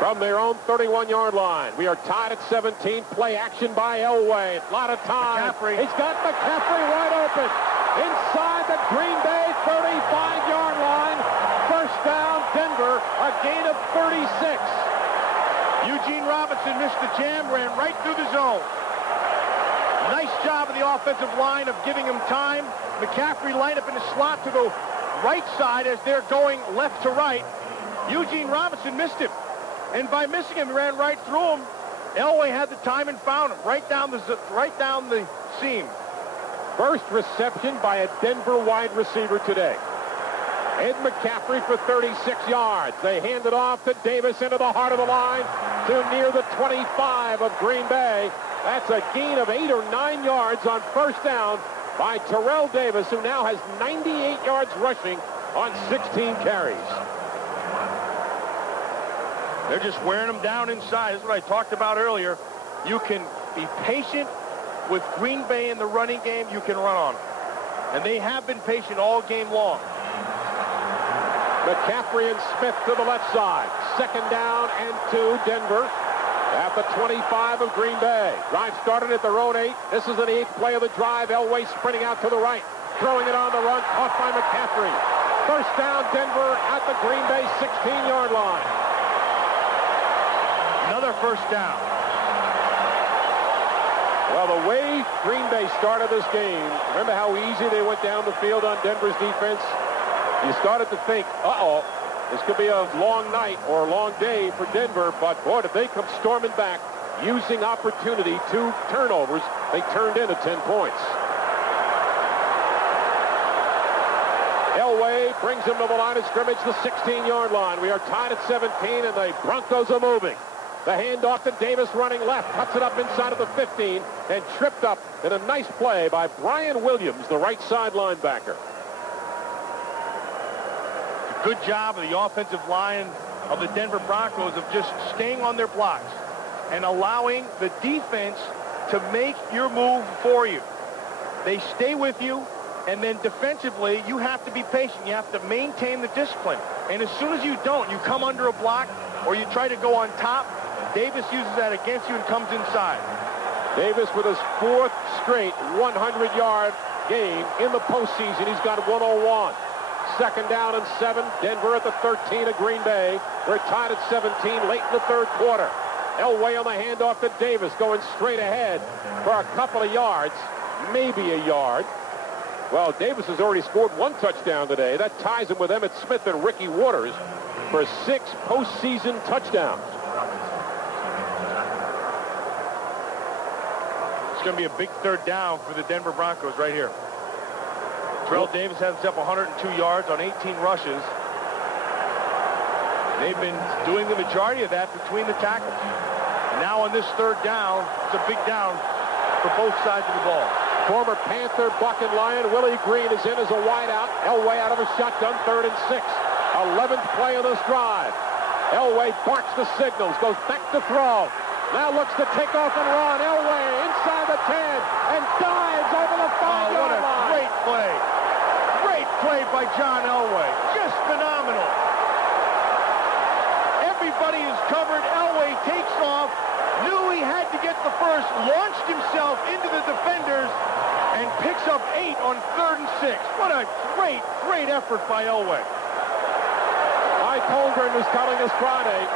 From their own 31-yard line, we are tied at 17. Play action by Elway. A lot of time. McCaffrey. He's got McCaffrey wide open. Inside the Green Bay 35-yard line. First down, Denver. A gain of 36. Eugene Robinson missed the jam, ran right through the zone. Nice job of the offensive line of giving him time. McCaffrey lined up in the slot to the right side as they're going left to right. Eugene Robinson missed him. And by missing him, he ran right through him. Elway had the time and found him right down the seam. First reception by a Denver wide receiver today. Ed McCaffrey for 36 yards. They hand it off to Davis into the heart of the line to near the 25 of Green Bay. That's a gain of 8 or 9 yards on first down by Terrell Davis, who now has 98 yards rushing on 16 carries. They're just wearing them down inside. That's what I talked about earlier. You can be patient with Green Bay in the running game. You can run on them. And they have been patient all game long. McCaffrey and Smith to the left side. Second down and 2, Denver at the 25 of Green Bay. Drive started at their own 8. This is the 8th play of the drive. Elway sprinting out to the right. Throwing it on the run. Caught by McCaffrey. First down, Denver at the Green Bay 16-yard line. Another first down. Well, the way Green Bay started this game, remember how easy they went down the field on Denver's defense? You started to think, uh-oh, this could be a long night or a long day for Denver, but boy, did they come storming back using opportunity. 2 turnovers. They turned in at 10 points. Elway brings him to the line of scrimmage, the 16-yard line. We are tied at 17, and the Broncos are moving. The handoff to Davis running left, cuts it up inside of the 15, and tripped up in a nice play by Brian Williams, the right side linebacker. Good job of the offensive line of the Denver Broncos of just staying on their blocks and allowing the defense to make your move for you. They stay with you, and then defensively, you have to be patient. You have to maintain the discipline. And as soon as you don't, you come under a block or you try to go on top, Davis uses that against you and comes inside. Davis with his 4th straight 100-yard game in the postseason. He's got 101. Second down and 7. Denver at the 13 of Green Bay. They're tied at 17 late in the 3rd quarter. Elway on the handoff to Davis, going straight ahead for a couple of yards, maybe a yard. Well, Davis has already scored 1 touchdown today. That ties him with Emmitt Smith and Ricky Waters for 6 postseason touchdowns. It's going to be a big 3rd down for the Denver Broncos right here. Terrell Davis has himself 102 yards on 18 rushes. They've been doing the majority of that between the tackles. Now on this 3rd down, it's a big down for both sides of the ball. Former Panther, Buck and Lion, Willie Green is in as a wideout. Elway out of a shotgun, 3rd and 6. 11th play of this drive. Elway barks the signals, goes back to throw. Now looks to take off and run. Elway inside the 10 and dives over the 5-yard line. Great play. Great play by John Elway. Just phenomenal. Everybody is covered. Elway takes off. Knew he had to get the first. Launched himself into the defenders and picks up 8 on 3rd and 6. What a great, great effort by Elway. Mike Holmgren was telling us Friday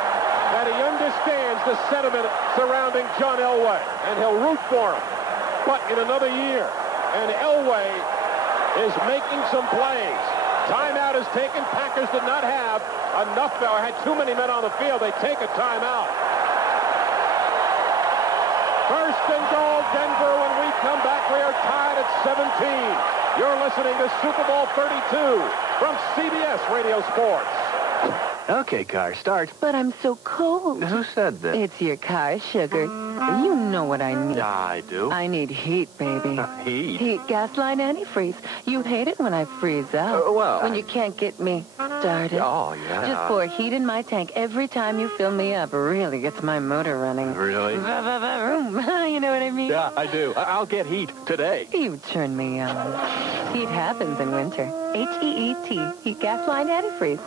that he understands the sentiment surrounding John Elway, and he'll root for him. But in another year, and Elway is making some plays. Timeout is taken. Packers did not have enough, or had too many men on the field. They take a timeout. First and goal, Denver. When we come back, we are tied at 17. You're listening to Super Bowl 32 from CBS Radio Sports. Okay, car, start. But I'm so cold. Who said that? It's your car, sugar. You know what I need. Yeah, I do. I need heat, baby. Heat? Heat Gasline Antifreeze. You hate it when I freeze up. Well, when you can't get me started. Oh, yeah. Just pour heat in my tank every time you fill me up. Really gets my motor running. Really? You know what I mean? Yeah, I do. I'll get heat today. You turn me on. Heat happens in winter. H-E-E-T. Heat Gasline Antifreeze.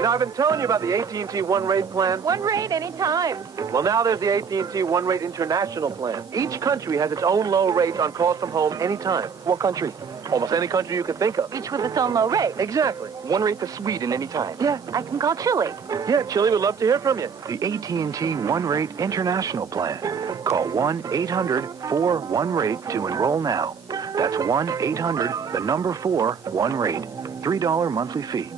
Now, I've been telling you about the AT&T One Rate plan. One rate anytime. Well, now there's the AT&T One Rate International plan. Each country has its own low rates on calls from home anytime. What country? Almost any country you can think of. Each with its own low rate. Exactly. One rate for Sweden anytime. Yeah, I can call Chile. Yeah, Chile would love to hear from you. The AT&T One Rate International plan. Call 1-800-4-1-RATE to enroll now. That's 1-800, the number 4, 1-RATE. $3 monthly fee.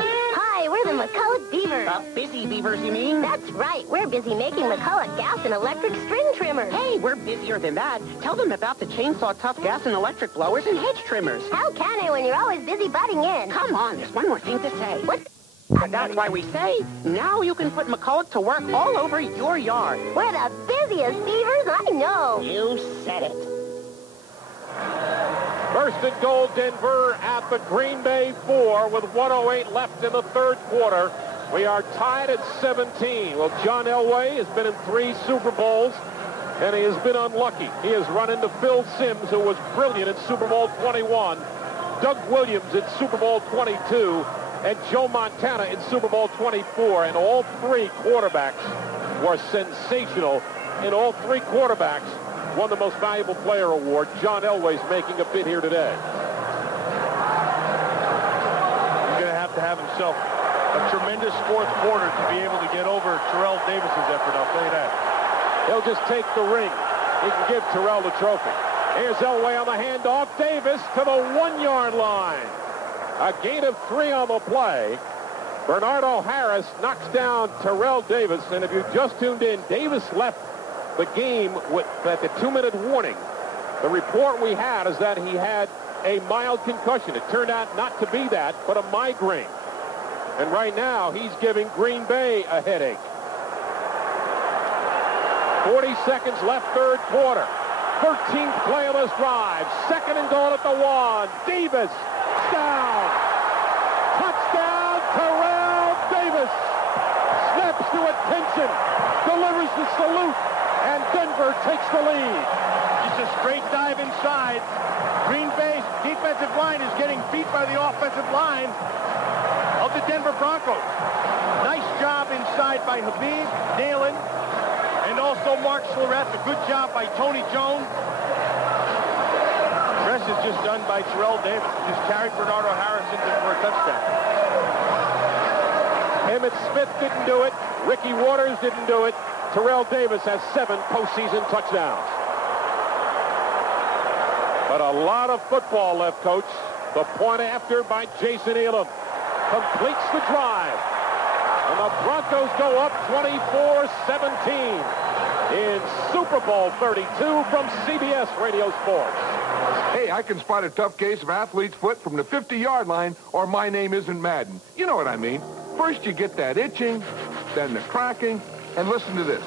Hi, we're the McCulloch Beavers. Busy beavers, you mean? That's right. We're busy making McCulloch gas and electric string trimmers. Hey, we're busier than that. Tell them about the Chainsaw Tough gas and electric blowers and hedge trimmers. How can I when you're always busy butting in? Come on, there's one more thing to say. What? That's why we say, now you can put McCulloch to work all over your yard. We're the busiest beavers I know. You said it. First and goal, Denver at the Green Bay 4 with 1:08 left in the third quarter. We are tied at 17. Well, John Elway has been in 3 Super Bowls, and he has been unlucky. He has run into Phil Simms, who was brilliant in Super Bowl 21, Doug Williams in Super Bowl 22, and Joe Montana in Super Bowl 24, and all 3 quarterbacks were sensational, and all 3 quarterbacks won the Most Valuable Player award. John Elway's making a bid here today. He's going to have himself a tremendous fourth quarter to be able to get over Terrell Davis's effort, I'll tell you that. He'll just take the ring. He can give Terrell the trophy. Here's Elway on the handoff. Davis to the 1-yard line. A gain of 3 on the play. Bernardo Harris knocks down Terrell Davis, and if you just tuned in, Davis left the game at the 2-minute warning. The report we had is that he had a mild concussion. It turned out not to be that, but a migraine. And right now, he's giving Green Bay a headache. 40 seconds left, third quarter. 13th play of this drive. Second and goal at the 1. Davis down. Touchdown, Terrell Davis. Snaps to attention. Delivers the salute. And Denver takes the lead. Just a straight dive inside. Green Bay's defensive line is getting beat by the offensive line of the Denver Broncos. Nice job inside by Habib, Nalen, and also Mark Schlereth. A good job by Tony Jones. The rest is just done by Terrell Davis. He just carried Bernardo Harrison for a touchdown. Emmitt Smith didn't do it. Ricky Waters didn't do it. Terrell Davis has 7 postseason touchdowns. But a lot of football left, Coach. The point after by Jason Elam completes the drive. And the Broncos go up 24-17 in Super Bowl 32 from CBS Radio Sports. Hey, I can spot a tough case of athlete's foot from the 50-yard line, or my name isn't Madden. You know what I mean. First you get that itching, then the cracking, and listen to this,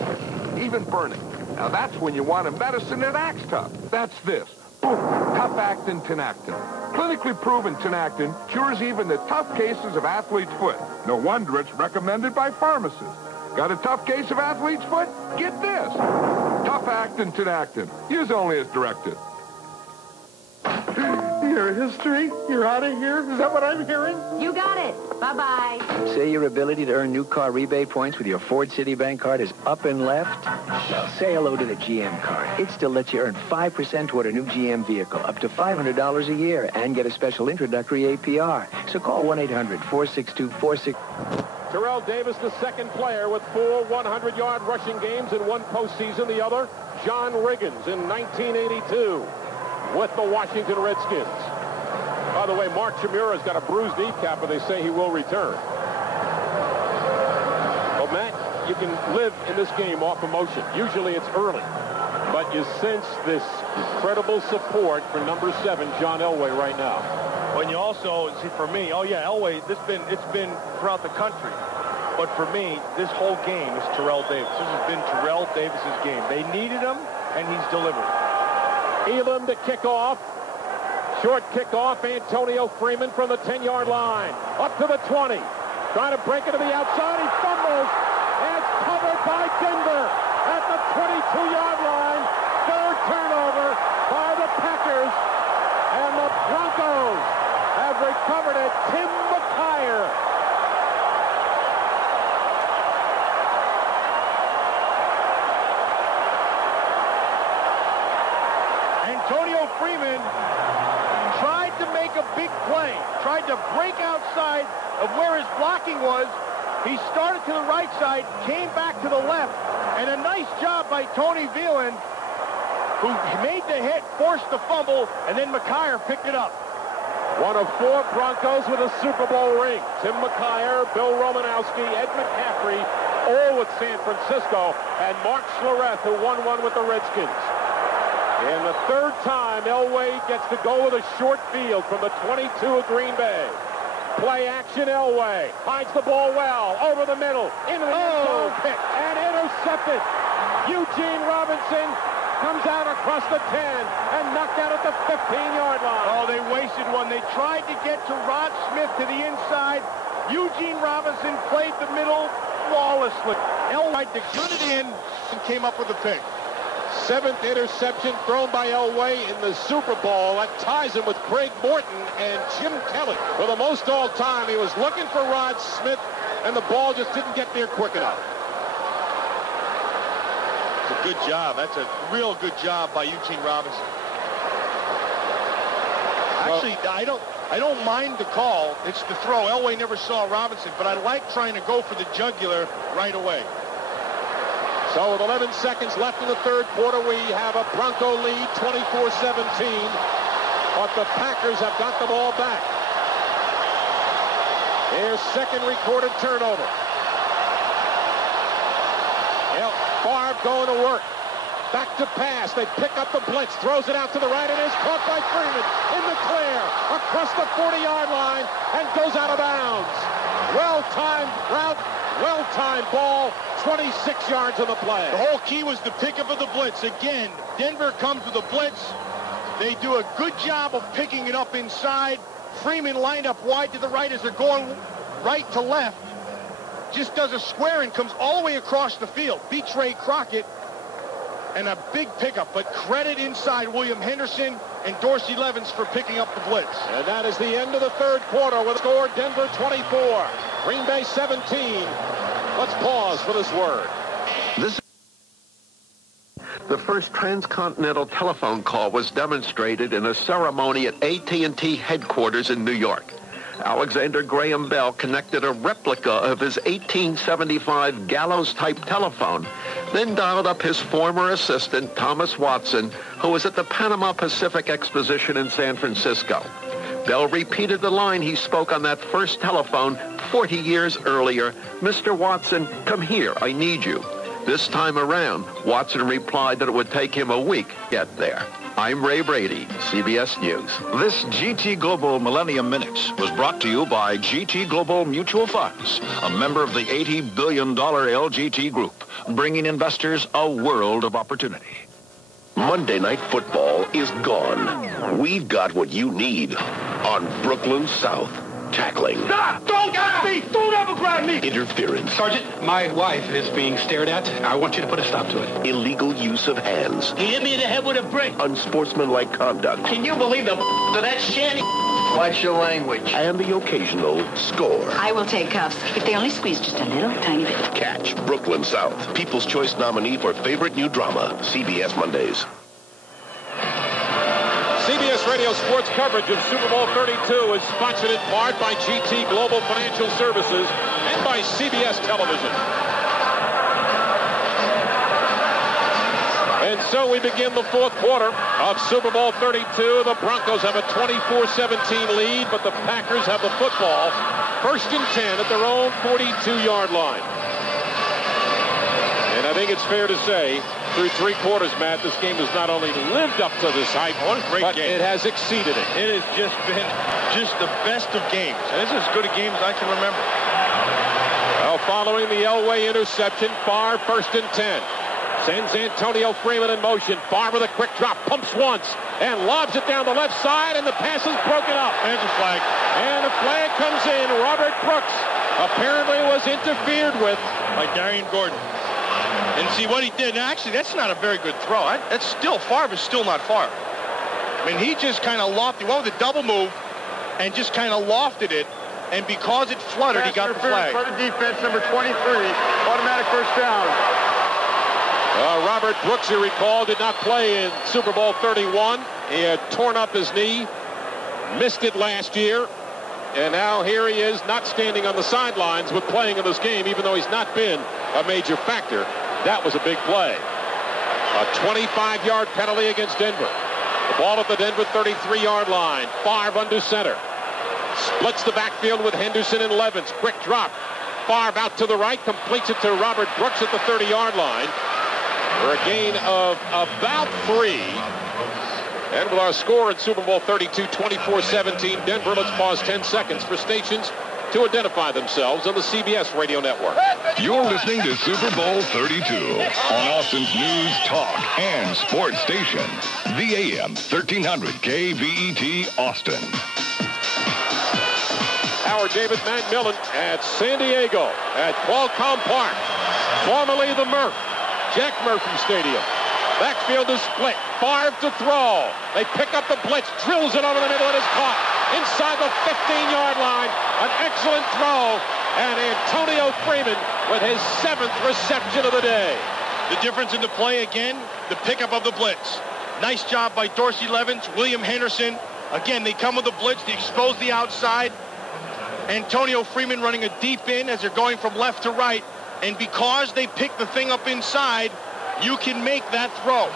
even burning. Now that's when you want a medicine that acts tough. That's this. Boom, tough-actin Tinactin. Clinically proven Tinactin cures even the tough cases of athlete's foot. No wonder it's recommended by pharmacists. Got a tough case of athlete's foot? Get this. Tough-actin Tinactin. Use only as directed. Your history? You're out of here? Is that what I'm hearing? You got it. Bye-bye. Say your ability to earn new car rebate points with your Ford Citibank card is up and left? Well, say hello to the GM card. It still lets you earn 5% toward a new GM vehicle, up to $500 a year, and get a special introductory APR. So call 1-800-462-46... Terrell Davis, the second player with 4 100-yard rushing games in one postseason. The other, John Riggins in 1982 with the Washington Redskins. By the way, Mark Chmura's got a bruised kneecap, but they say he will return. Well, Matt, you can live in this game off emotion. Usually it's early, but you sense this incredible support for number 7, John Elway, right now. When you also see, for me, oh yeah, Elway, it's been throughout the country. But for me, this whole game is Terrell Davis. This has been Terrell Davis's game. They needed him, and he's delivered. Elam to kick off. Short kickoff. Antonio Freeman from the 10-yard line. Up to the 20. Trying to break it to the outside. He fumbles. And it's covered by Denver at the 22-yard line. Third turnover by the Packers. And the Broncos have recovered it. Tim McKyer. Antonio Freeman tried to make a big play, tried to break outside of where his blocking was. He started to the right side, came back to the left, and a nice job by Tony Veland, who made the hit, forced the fumble, and then McKyer picked it up. One of 4 Broncos with a Super Bowl ring. Tim McKyer, Bill Romanowski, Ed McCaffrey, all with San Francisco, and Mark Schlereth, who won one with the Redskins. And the 3rd time, Elway gets to go with a short field from the 22 of Green Bay. Play action, Elway hides the ball well over the middle into the end zone, pick and intercepted. Eugene Robinson comes out across the 10 and knocked out at the 15-yard line. Oh, they wasted one. They tried to get to Rod Smith to the inside. Eugene Robinson played the middle flawlessly. Elway to cut it in and came up with the pick. 7th interception thrown by Elway in the Super Bowl. That ties him with Craig Morton and Jim Kelly. For the most all time, he was looking for Rod Smith, and the ball just didn't get there quick enough. It's a good job. That's a real good job by Eugene Robinson. Actually, I don't mind the call. It's the throw. Elway never saw Robinson, but I like trying to go for the jugular right away. So with 11 seconds left in the 3rd quarter, we have a Bronco lead, 24-17. But the Packers have got the ball back. Their 2nd recorded turnover. Favre going to work. Back to pass. They pick up the blitz. Throws it out to the right. It is caught by Freeman in the clear. Across the 40-yard line and goes out of bounds. Well-timed route. Well-timed ball. 26 yards on the play. The whole key was the pickup of the blitz. Again, Denver comes with a blitz. They do a good job of picking it up inside. Freeman lined up wide to the right as they're going right to left. Just does a square and comes all the way across the field. Beats Ray Crockett. And a big pickup, but credit inside William Henderson and Dorsey Levens for picking up the blitz. And that is the end of the 3rd quarter with a score Denver 24, Green Bay 17. Let's pause for this word. The first transcontinental telephone call was demonstrated in a ceremony at AT&T headquarters in New York. Alexander Graham Bell connected a replica of his 1875 Gallows-type telephone, then dialed up his former assistant, Thomas Watson, who was at the Panama Pacific Exposition in San Francisco. Bell repeated the line he spoke on that first telephone 40 years earlier, "Mr. Watson, come here, I need you." This time around, Watson replied that it would take him a week to get there. I'm Ray Brady, CBS News. This GT Global Millennium Minute was brought to you by GT Global Mutual Funds, a member of the $80 billion LGT Group, bringing investors a world of opportunity. Monday Night Football is gone. We've got what you need on Brooklyn South. Tackling. Stop! Don't grab me! Don't ever grab me! Interference. Sergeant, my wife is being stared at. I want you to put a stop to it. Illegal use of hands. He hit me in the head with a brick. Unsportsmanlike conduct. Can you believe the of that shanty? Watch your language. And the occasional score. I will take cuffs if they only squeeze just a little tiny bit. Catch Brooklyn South, People's Choice nominee for favorite new drama. CBS Mondays. CBS Radio sports coverage of Super Bowl 32 is sponsored in part by GT Global Financial Services and by CBS Television. And so we begin the 4th quarter of Super Bowl 32. The Broncos have a 24-17 lead, but the Packers have the football. 1st and 10 at their own 42-yard line. And I think it's fair to say, through 3 quarters, Matt, this game has not only lived up to this hype, but it has exceeded it. It has just been the best of games. And this is as good a game as I can remember. Well, following the Elway interception, Favre 1st and 10. Sends Antonio Freeman in motion. Favre with a quick drop, pumps once, and lobs it down the left side, and the pass is broken up. There's a flag. And a flag comes in. Robert Brooks apparently was interfered with by Darian Gordon. And see what he did. Now, actually, that's not a very good throw. That's still, Favre is still not Favre. I mean, he just kind of lofted. He went with a double move and just kind of lofted it. And because it fluttered, he got the flag. For the defense, number 23, automatic 1st down. Robert Brooks, you recall, did not play in Super Bowl 31. He had torn up his knee, missed it last year. And now here he is, not standing on the sidelines, but playing in this game, even though he's not been a major factor. That was a big play. A 25-yard penalty against Denver. The ball at the Denver 33-yard line. Favre under center. Splits the backfield with Henderson and Levens. Quick drop. Favre out to the right. Completes it to Robert Brooks at the 30-yard line for a gain of about 3. And with our score in Super Bowl 32, 24-17, Denver, let's pause 10 seconds for stations to identify themselves on the CBS radio network. You're listening to Super Bowl 32 on Austin's news, talk, and sports station, the AM 1300 KBET Austin. Howard David McMillan at San Diego at Qualcomm Park, formerly the Murph, Jack Murphy Stadium. Backfield is split. Favre to throw. They pick up the blitz, drills it over the middle, and is caught inside the 15-yard line. An excellent throw, and Antonio Freeman with his 7th reception of the day. The difference in the play again, the pickup of the blitz. Nice job by Dorsey Levens, William Henderson. Again, they come with the blitz, they expose the outside. Antonio Freeman running a deep in as they're going from left to right. And because they pick the thing up inside, you can make that throw.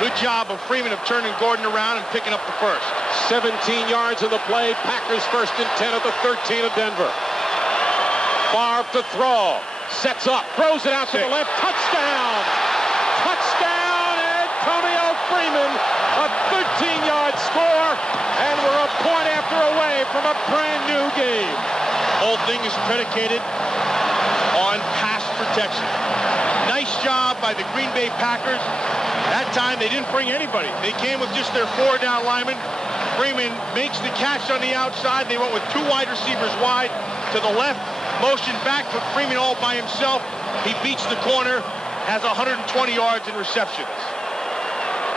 Good job of Freeman of turning Gordon around and picking up the first. 17 yards in the play. Packers 1st and 10 at the 13 of Denver. Favre to throw. Sets up. Throws it out to the left. Touchdown! Touchdown, Antonio Freeman. A 13-yard score. And we're a point after away from a brand new game. Whole thing is predicated on pass protection. Nice job by the Green Bay Packers. That time they didn't bring anybody. They came with just their 4-down linemen. Freeman makes the catch on the outside. They went with 2 wide receivers wide to the left. Motion back, put Freeman all by himself. He beats the corner, has 120 yards in receptions.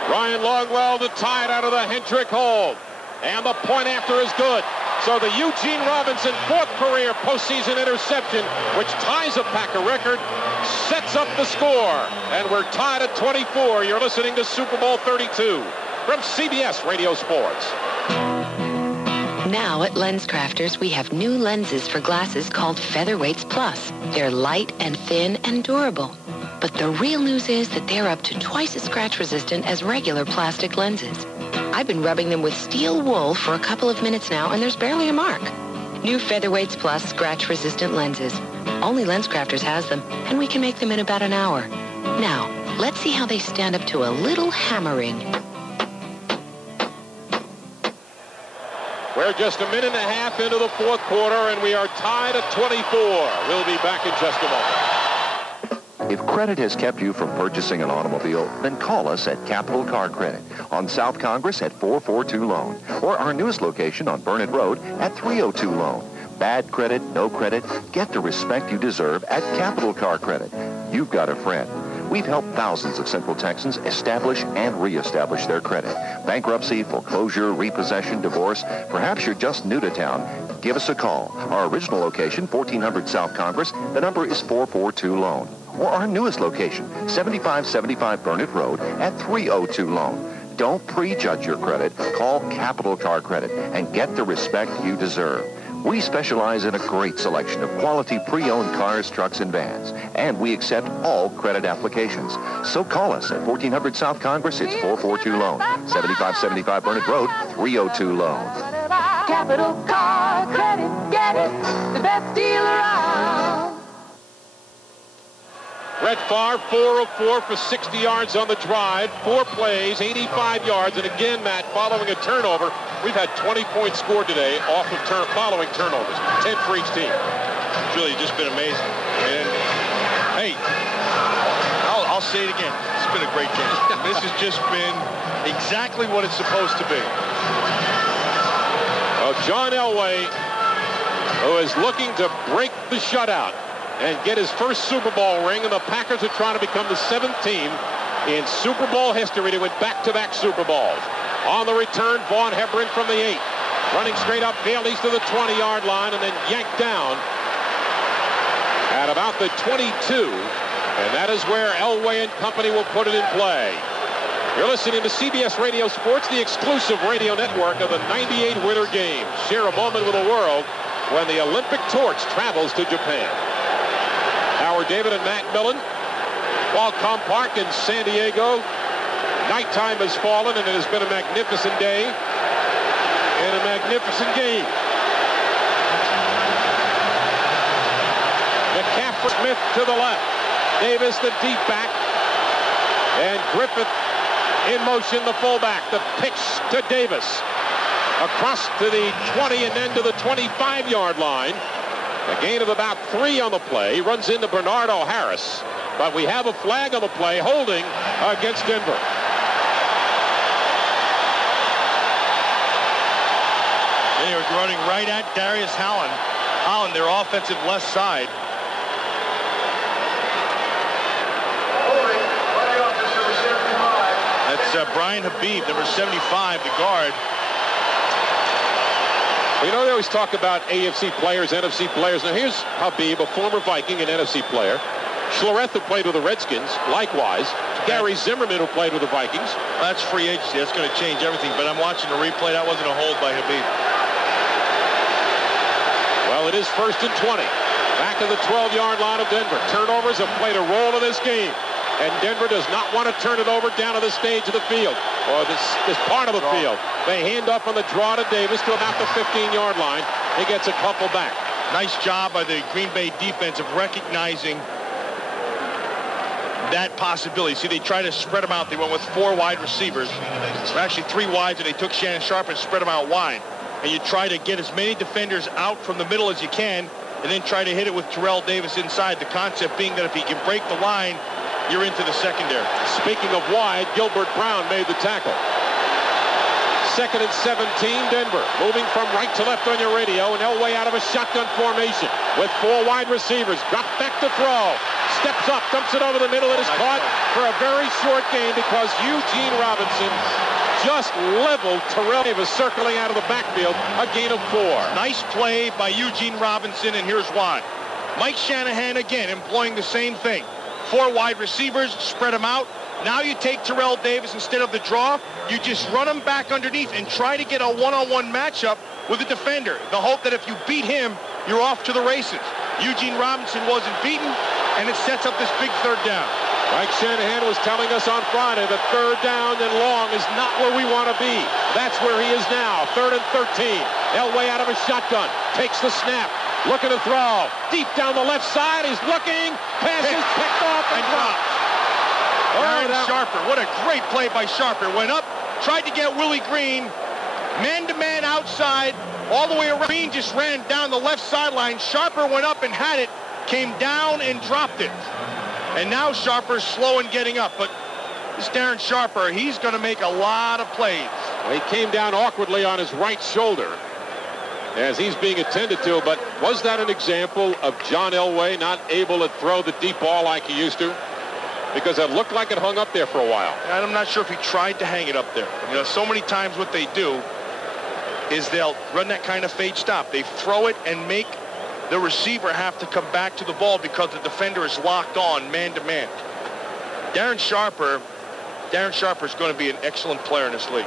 Ryan Longwell to tie it out of the Hendrick hold. And the point after is good. So the Eugene Robinson 4th career postseason interception, which ties a Packer record, sets up the score. And we're tied at 24. You're listening to Super Bowl 32 from CBS Radio Sports. Now at LensCrafters, we have new lenses for glasses called Featherweights Plus. They're light and thin and durable. But the real news is that they're up to twice as scratch resistant as regular plastic lenses. I've been rubbing them with steel wool for a couple of minutes now, and there's barely a mark. New Featherweights Plus scratch-resistant lenses. Only LensCrafters has them, and we can make them in about an hour. Now, let's see how they stand up to a little hammering. We're just a minute and a half into the 4th quarter, and we are tied at 24. We'll be back in just a moment. If credit has kept you from purchasing an automobile, then call us at Capital Car Credit on South Congress at 442 Loan, or our newest location on Burnett Road at 302 Loan. Bad credit, no credit, get the respect you deserve at Capital Car Credit. You've got a friend. We've helped thousands of Central Texans establish and reestablish their credit. Bankruptcy, foreclosure, repossession, divorce. Perhaps you're just new to town. Give us a call. Our original location, 1400 South Congress. The number is 442 Loan. Or our newest location, 7575 Burnett Road at 302 Loan. Don't prejudge your credit. Call Capital Car Credit and get the respect you deserve. We specialize in a great selection of quality pre-owned cars, trucks, and vans. And we accept all credit applications. So call us at 1400 South Congress. It's 442 Loan. 7575 Burnett Road, 302 Loan. Capital Car Credit, get it, the best deal around. Brett Favre, 4 of 4 for 60 yards on the drive. 4 plays, 85 yards. And again, Matt, following a turnover, we've had 20 points scored today off of following turnovers. 10 for each team. It's really just been amazing. And, hey, I'll say it again. It's been a great game. This has just been exactly what it's supposed to be. John Elway, who is looking to break the shutout and get his first Super Bowl ring, and the Packers are trying to become the 7th team in Super Bowl history to win back-to-back Super Bowls. On the return, Vaughn Hebron from the 8. Running straight upfield, he's to the 20-yard line, and then yanked down at about the 22. And that is where Elway and company will put it in play. You're listening to CBS Radio Sports, the exclusive radio network of the 98 Winter Games. Share a moment with the world when the Olympic torch travels to Japan. Howard David and Matt Millen, Qualcomm Park in San Diego. Nighttime has fallen, and it has been a magnificent day and a magnificent game. McCaffrey, Smith to the left. Davis, the deep back. And Griffith in motion, the fullback. The pitch to Davis. Across to the 20 and then to the 25-yard line. A gain of about 3 on the play. Runs into Bernardo Harris. But we have a flag on the play, holding against Denver. They are running right at Darius Holland. Holland, their offensive left side. That's Brian Habib, number 75, the guard. You know, they always talk about AFC players, NFC players. Now, here's Habib, a former Viking and NFC player. Schlereth, who played with the Redskins, likewise. Gary Zimmerman, who played with the Vikings. That's free agency. That's going to change everything. But I'm watching the replay. That wasn't a hold by Habib. Well, it is 1st and 20. Back of the 12-yard line of Denver. Turnovers have played a role in this game. And Denver does not want to turn it over down to the stage of the field, or this part of the field. They hand off on the draw to Davis to about the 15-yard line. He gets a couple back. Nice job by the Green Bay defense of recognizing that possibility. See, they tried to spread them out. They went with 4 wide receivers. Actually 3 wides, and they took Shannon Sharpe and spread them out wide. And you try to get as many defenders out from the middle as you can, and then try to hit it with Terrell Davis inside. The concept being that if he can break the line, you're into the secondary. Speaking of wide, Gilbert Brown made the tackle. 2nd and 17, Denver. Moving from right to left on your radio, and Elway out of a shotgun formation with 4 wide receivers. Drop back to throw. Steps up, dumps it over the middle. It is caught for a very short gain because Eugene Robinson just leveled Terrell Davis circling out of the backfield. A gain of 4. Nice play by Eugene Robinson, and here's why. Mike Shanahan again employing the same thing. 4 wide receivers, spread them out. Now you take Terrell Davis instead of the draw. You just run him back underneath and try to get a one-on-one matchup with the defender. The hope that if you beat him, you're off to the races. Eugene Robinson wasn't beaten, and it sets up this big 3rd down. Mike Shanahan was telling us on Friday that 3rd down and long is not where we want to be. That's where he is now. 3rd and 13. Elway out of a shotgun. Takes the snap. Looking to throw. Deep down the left side. He's looking. Passes picked off and dropped. Darren Sharper. What a great play by Sharper. Went up, tried to get Willie Green. Man-to-man outside. All the way around. Green just ran down the left sideline. Sharper went up and had it. Came down and dropped it. And now Sharper's slow in getting up. But this Darren Sharper, he's going to make a lot of plays. Well, he came down awkwardly on his right shoulder as he's being attended to, but was that an example of John Elway not able to throw the deep ball like he used to? Because it looked like it hung up there for a while. And I'm not sure if he tried to hang it up there. You know, so many times what they do is they'll run that kind of fade stop. They throw it and make the receiver have to come back to the ball because the defender is locked on man-to-man. Darren Sharper is going to be an excellent player in this league.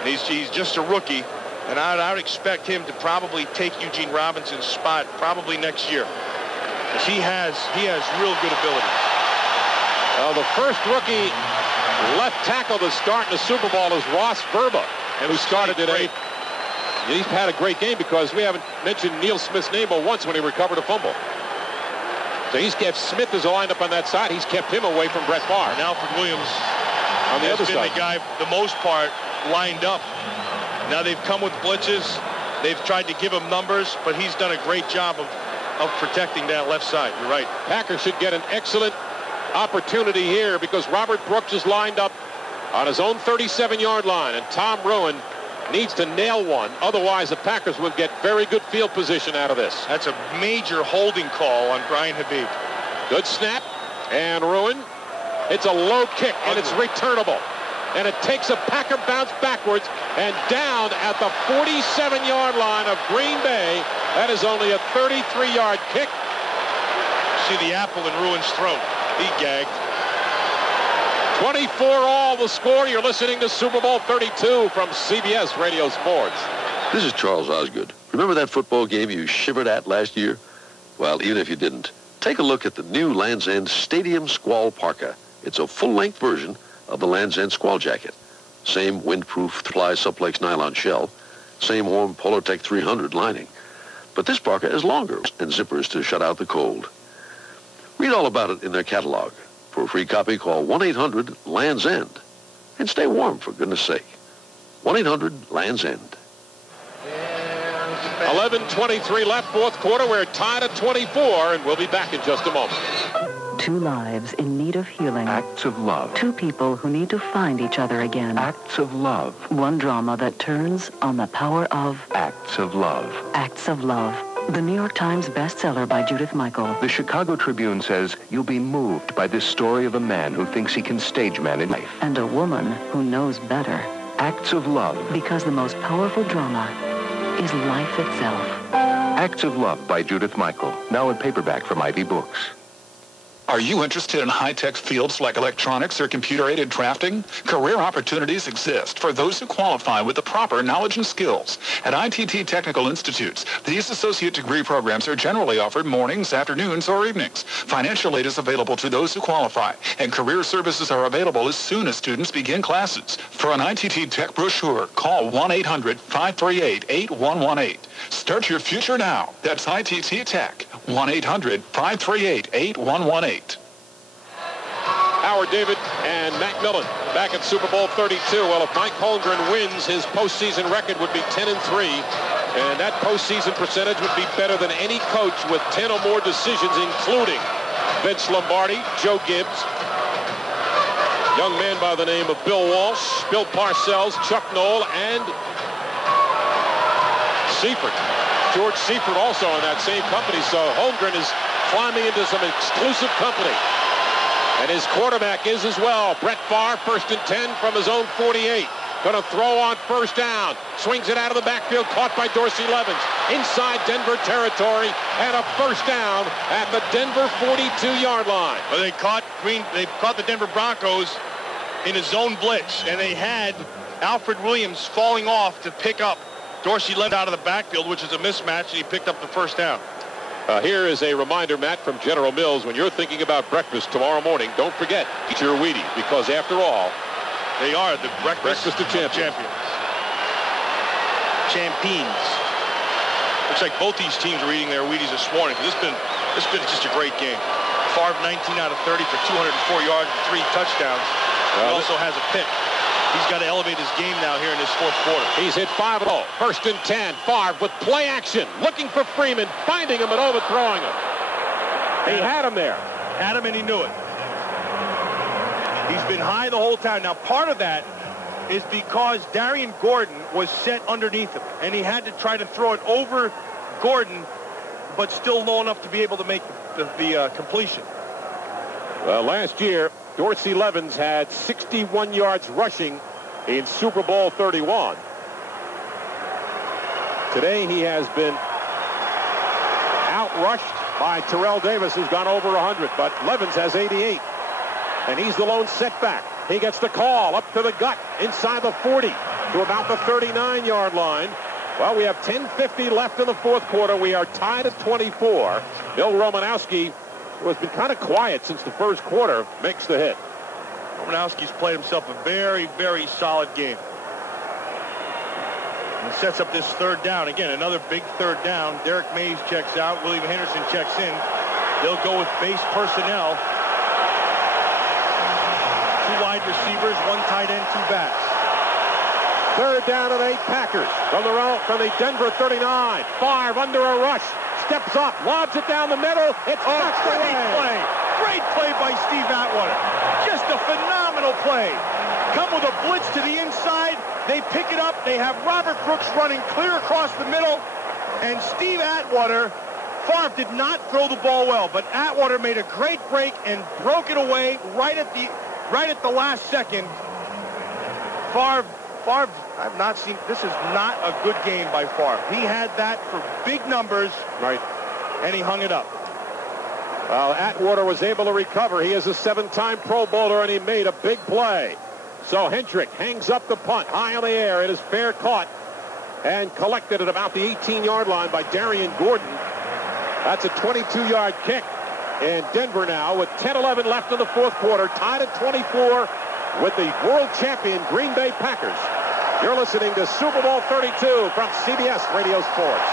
And he's just a rookie. And I'd expect him to probably take Eugene Robinson's spot probably next year. Because he has real good ability. Well, the first rookie left tackle to start in the Super Bowl is Ross Verba, and who started today. He's had a great game because we haven't mentioned Neil Smith's name but once when he recovered a fumble. So he's kept Smith is lined up on that side. He's kept him away from Brett Favre. And Alfred Williams on the other side. The guy, the most part, lined up. Now they've come with blitzes. They've tried to give him numbers, but he's done a great job of protecting that left side. You're right. Packers should get an excellent opportunity here because Robert Brooks is lined up on his own 37-yard line, and Tom Ruin needs to nail one. Otherwise, the Packers would get very good field position out of this. That's a major holding call on Brian Habib. Good snap, and Ruin. It's a low kick, and it's returnable. And it takes a Packer bounce backwards and down at the 47-yard line of Green Bay. That is only a 33-yard kick. See the apple in Ruin's throat. He gagged. 24 all the score. You're listening to Super Bowl 32 from CBS Radio Sports. This is Charles Osgood. Remember that football game you shivered at last year? Well, even if you didn't, take a look at the new Land's End Stadium Squall Parka. It's a full-length version of the Land's End Squall Jacket. Same windproof Fly Suplex nylon shell. Same warm Polartec 300 lining. But this parka is longer and zippers to shut out the cold. Read all about it in their catalog. For a free copy, call 1-800-LANDS END. And stay warm, for goodness sake. 1-800-LANDS END. 11:23 left, fourth quarter. We're tied at 24, and we'll be back in just a moment. Two lives in need of healing. Acts of love. Two people who need to find each other again. Acts of love. One drama that turns on the power of... Acts of love. Acts of Love. The New York Times bestseller by Judith Michael. The Chicago Tribune says you'll be moved by this story of a man who thinks he can stage man in life. And a woman who knows better. Acts of Love. Because the most powerful drama is life itself. Acts of Love by Judith Michael. Now in paperback from Ivy Books. Are you interested in high-tech fields like electronics or computer-aided drafting? Career opportunities exist for those who qualify with the proper knowledge and skills. At ITT Technical Institutes, these associate degree programs are generally offered mornings, afternoons, or evenings. Financial aid is available to those who qualify, and career services are available as soon as students begin classes. For an ITT Tech brochure, call 1-800-538-8118. Start your future now. That's ITT Tech. 1-800-538-8118. Howard David and Mac Millen back at Super Bowl 32. Well, if Mike Holmgren wins, his postseason record would be 10-3, and that postseason percentage would be better than any coach with 10 or more decisions, including Vince Lombardi, Joe Gibbs, young man by the name of Bill Walsh, Bill Parcells, Chuck Noll, and Seifert. George Seifert also in that same company. So Holmgren is climbing into some exclusive company. And his quarterback is as well. Brett Favre, 1st and 10 from his own 48. Going to throw on first down. Swings it out of the backfield, caught by Dorsey Levens. Inside Denver territory, and a first down at the Denver 42-yard line. Well, they caught the Denver Broncos in a zone blitz, and they had Alfred Williams falling off to pick up Dorsey Levens out of the backfield, which is a mismatch, and he picked up the first down. Here is a reminder, Matt, from General Mills. When you're thinking about breakfast tomorrow morning, don't forget, eat your Wheaties, because after all, they are the breakfast of champions. Champions. Looks like both these teams are eating their Wheaties this morning. This has been just a great game. Favre 19 out of 30 for 204 yards and 3 touchdowns. He also has a pick. He's got to elevate his game now here in this fourth quarter. He's hit 5-0. 1st and 10. Favre with play action. Looking for Freeman. Finding him and overthrowing him. He had him there. Had him and he knew it. He's been high the whole time. Now, part of that is because Darian Gordon was set underneath him. And he had to try to throw it over Gordon, but still low enough to be able to make the completion. Well, last year, Dorsey Levens had 61 yards rushing in Super Bowl 31. Today he has been outrushed by Terrell Davis, who's gone over 100, but Levens has 88. And he's the lone setback. He gets the call up to the gut inside the 40 to about the 39-yard line. Well, we have 10:50 left in the fourth quarter. We are tied at 24. Bill Romanowski, who has been kind of quiet since the first quarter, makes the hit. Romanowski's played himself a very, very solid game. And sets up this third down. Again, another big third down. Derek Mays checks out. William Henderson checks in. They'll go with base personnel. 2 wide receivers, 1 tight end, 2 backs. Third down and 8 Packers from the Denver 39. Favre under a rush. Steps up, lobs it down the middle. It's touched away. Great play by Steve Atwater. Just a phenomenal play. Come with a blitz to the inside. They pick it up. They have Robert Brooks running clear across the middle. And Steve Atwater, Favre did not throw the ball well, but Atwater made a great break and broke it away right at the last second. Favre, I've not seen, this is not a good game by Favre. He had that for big numbers. Right. And he hung it up. Well, Atwater was able to recover. He is a 7-time Pro Bowler, and he made a big play. So Hendrick hangs up the punt high in the air. It is fair caught and collected at about the 18-yard line by Darian Gordon. That's a 22-yard kick. And Denver now with 10-11 left in the fourth quarter, tied at 24. with the world champion Green Bay Packers. You're listening to Super Bowl 32 from CBS Radio Sports.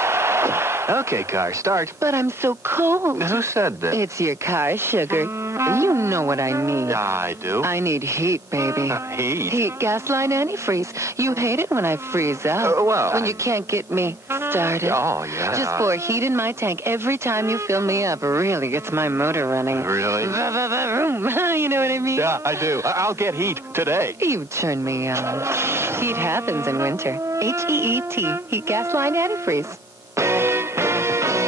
Okay, car, start. But I'm so cold. Who said that? It's your car, sugar. You know what I need. Yeah, I do. I need heat, baby. Heat? Heat, Gasline antifreeze. You hate it when I freeze up. Well, when you can't get me started. Oh, yeah. Just pour heat in my tank every time you fill me up. Really gets my motor running. Really? You know what I mean? Yeah, I do. I'll get heat today. You turn me on. Heat happens in winter. H-E-E-T. Heat Gasline antifreeze.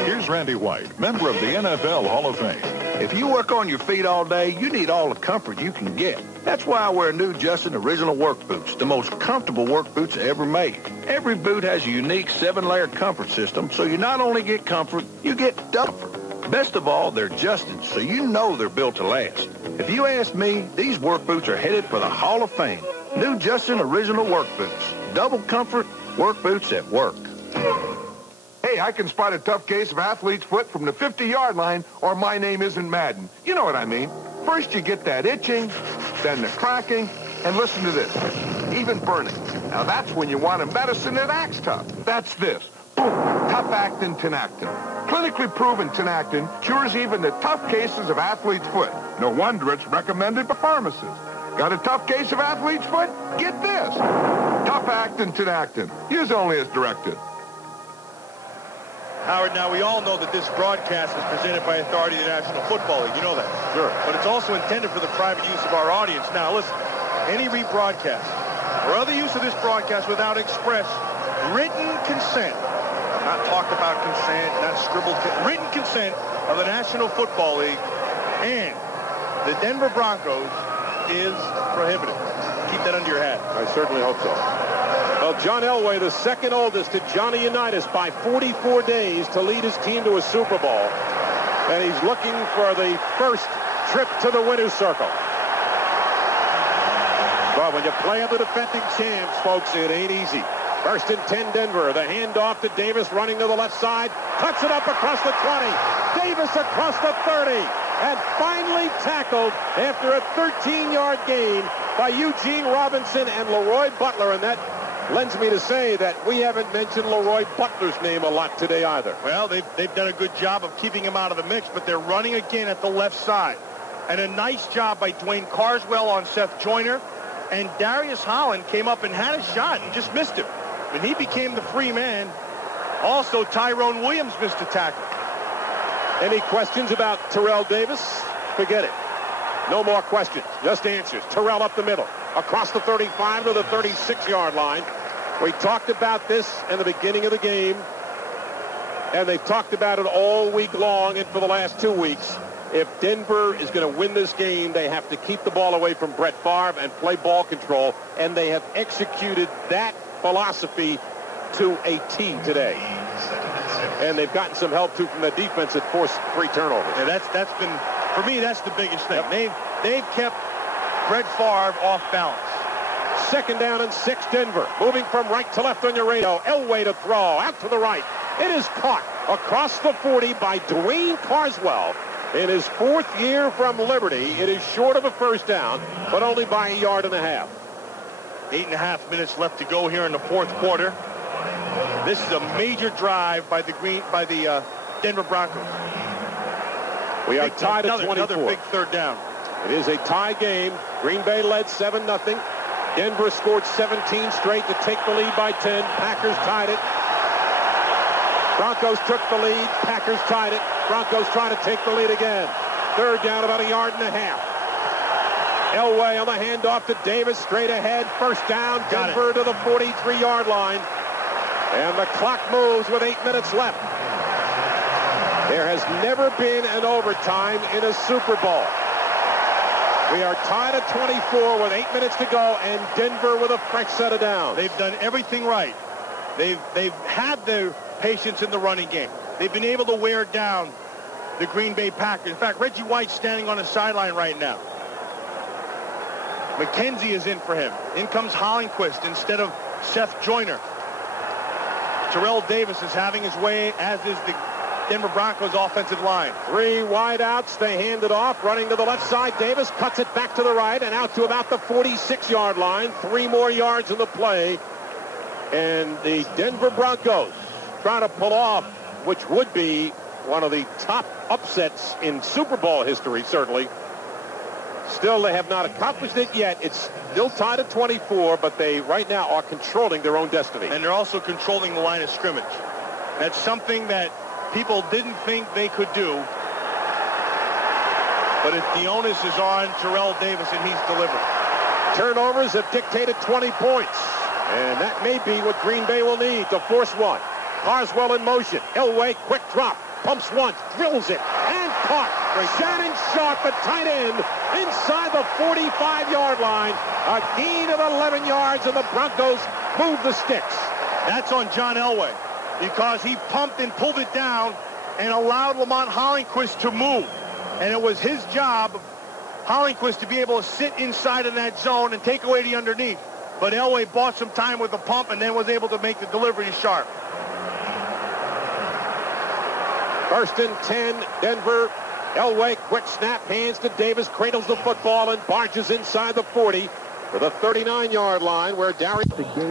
Here's Randy White, member of the NFL Hall of Fame. If you work on your feet all day, you need all the comfort you can get. That's why I wear new Justin Original Work Boots, the most comfortable work boots ever made. Every boot has a unique 7-layer comfort system, so you not only get comfort, you get comfort. Best of all, they're Justin's, so you know they're built to last. If you ask me, these work boots are headed for the Hall of Fame. New Justin Original Work Boots. Double comfort, work boots at work. Hey, I can spot a tough case of athlete's foot from the 50-yard line, or my name isn't Madden. You know what I mean. First you get that itching, then the cracking, and listen to this, even burning. Now that's when you want a medicine that acts tough. That's this. Boom, tough-actin Tinactin. Clinically proven Tinactin cures even the tough cases of athlete's foot. No wonder it's recommended by pharmacists. Got a tough case of athlete's foot? Get this. Tough-actin Tinactin. Use only as directed. Howard, now we all know that this broadcast is presented by authority of the National Football League. You know that. Sure. But it's also intended for the private use of our audience. Now, listen, any rebroadcast or other use of this broadcast without express written consent, not talked about consent, not scribbled, written consent of the National Football League and the Denver Broncos is prohibited. Keep that under your hat. I certainly hope so. Well, John Elway, the second oldest to Johnny Unitas by 44 days to lead his team to a Super Bowl. And he's looking for the first trip to the winner's circle. But when you play on the defending champs, folks, it ain't easy. First and 10, Denver. The handoff to Davis running to the left side. Cuts it up across the 20. Davis across the 30. And finally tackled after a 13-yard gain by Eugene Robinson and Leroy Butler. And that lends me to say that we haven't mentioned Leroy Butler's name a lot today either. Well, they've done a good job of keeping him out of the mix, but they're running again at the left side. And a nice job by Dwayne Carswell on Seth Joyner. And Darius Holland came up and had a shot and just missed him. When he became the free man, also Tyrone Williams missed a tackle. Any questions about Terrell Davis? Forget it. No more questions. Just answers. Terrell up the middle. Across the 35 to the 36-yard line. We talked about this in the beginning of the game. And they've talked about it all week long and for the last 2 weeks. If Denver is going to win this game, they have to keep the ball away from Brett Favre and play ball control. And they have executed that philosophy to a T today. And they've gotten some help, too, from the defense that forced 3 turnovers. Yeah, that's been, for me, that's the biggest thing. Yep. They've kept Brett Favre off balance. Second down and 6, Denver. Moving from right to left on your radio. Elway to throw. Out to the right. It is caught across the 40 by Dwayne Carswell. In his 4th year from Liberty, it is short of a first down, but only by 1.5 yards. 8.5 minutes left to go here in the 4th quarter. This is a major drive by the Denver Broncos. We are tied at 24. Another big third down. It is a tie game. Green Bay led 7-0. Denver scored 17 straight to take the lead by 10. Packers tied it. Broncos took the lead. Packers tied it. Broncos trying to take the lead again. Third down, about 1.5 yards. Elway on the handoff to Davis, straight ahead. First down, Denver to the 43-yard line. And the clock moves with 8 minutes left. There has never been an overtime in a Super Bowl. We are tied at 24 with 8 minutes to go, and Denver with a fresh set of downs. They've done everything right. They've had their patience in the running game. They've been able to wear down the Green Bay Packers. In fact, Reggie White's standing on the sideline right now. McKenzie is in for him. In comes Hollenquist instead of Seth Joyner. Terrell Davis is having his way, as is the Denver Broncos offensive line. 3 wideouts. They hand it off. Running to the left side. Davis cuts it back to the right and out to about the 46-yard line. 3 more yards in the play. And the Denver Broncos trying to pull off, which would be one of the top upsets in Super Bowl history, certainly. Still, they have not accomplished it yet. It's still tied at 24, but they right now are controlling their own destiny. And they're also controlling the line of scrimmage. That's something that people didn't think they could do. But if the onus is on Terrell Davis, and he's delivered. Turnovers have dictated 20 points. And that may be what Green Bay will need to force one. Carswell in motion. Elway, quick drop. Pumps once, drills it, and caught. Shannon Sharp, the tight end, inside the 45-yard line. A gain of 11 yards, and the Broncos move the sticks. That's on John Elway, because he pumped and pulled it down and allowed Lamont Hollingquist to move. And it was his job, Hollingquist, to be able to sit inside of that zone and take away the underneath. But Elway bought some time with the pump and then was able to make the delivery to Sharp. 1st and 10, Denver. Elway, quick snap, hands to Davis, cradles the football and barges inside the 40 for the 39-yard line where Darius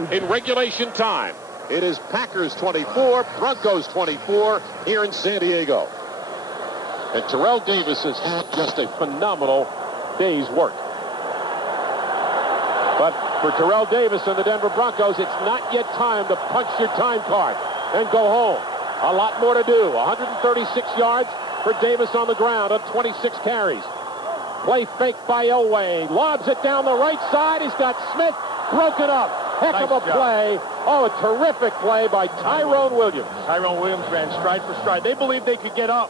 in regulation time. It is Packers 24, Broncos 24 here in San Diego. And Terrell Davis has had just a phenomenal day's work. But for Terrell Davis and the Denver Broncos, it's not yet time to punch your time card and go home. A lot more to do. 136 yards for Davis on the ground on 26 carries. Play fake by Elway. Lobs it down the right side. He's got Smith broken up. Heck of a play. Oh, a terrific play by Tyrone Williams. Tyrone Williams ran stride for stride. They believed they could get up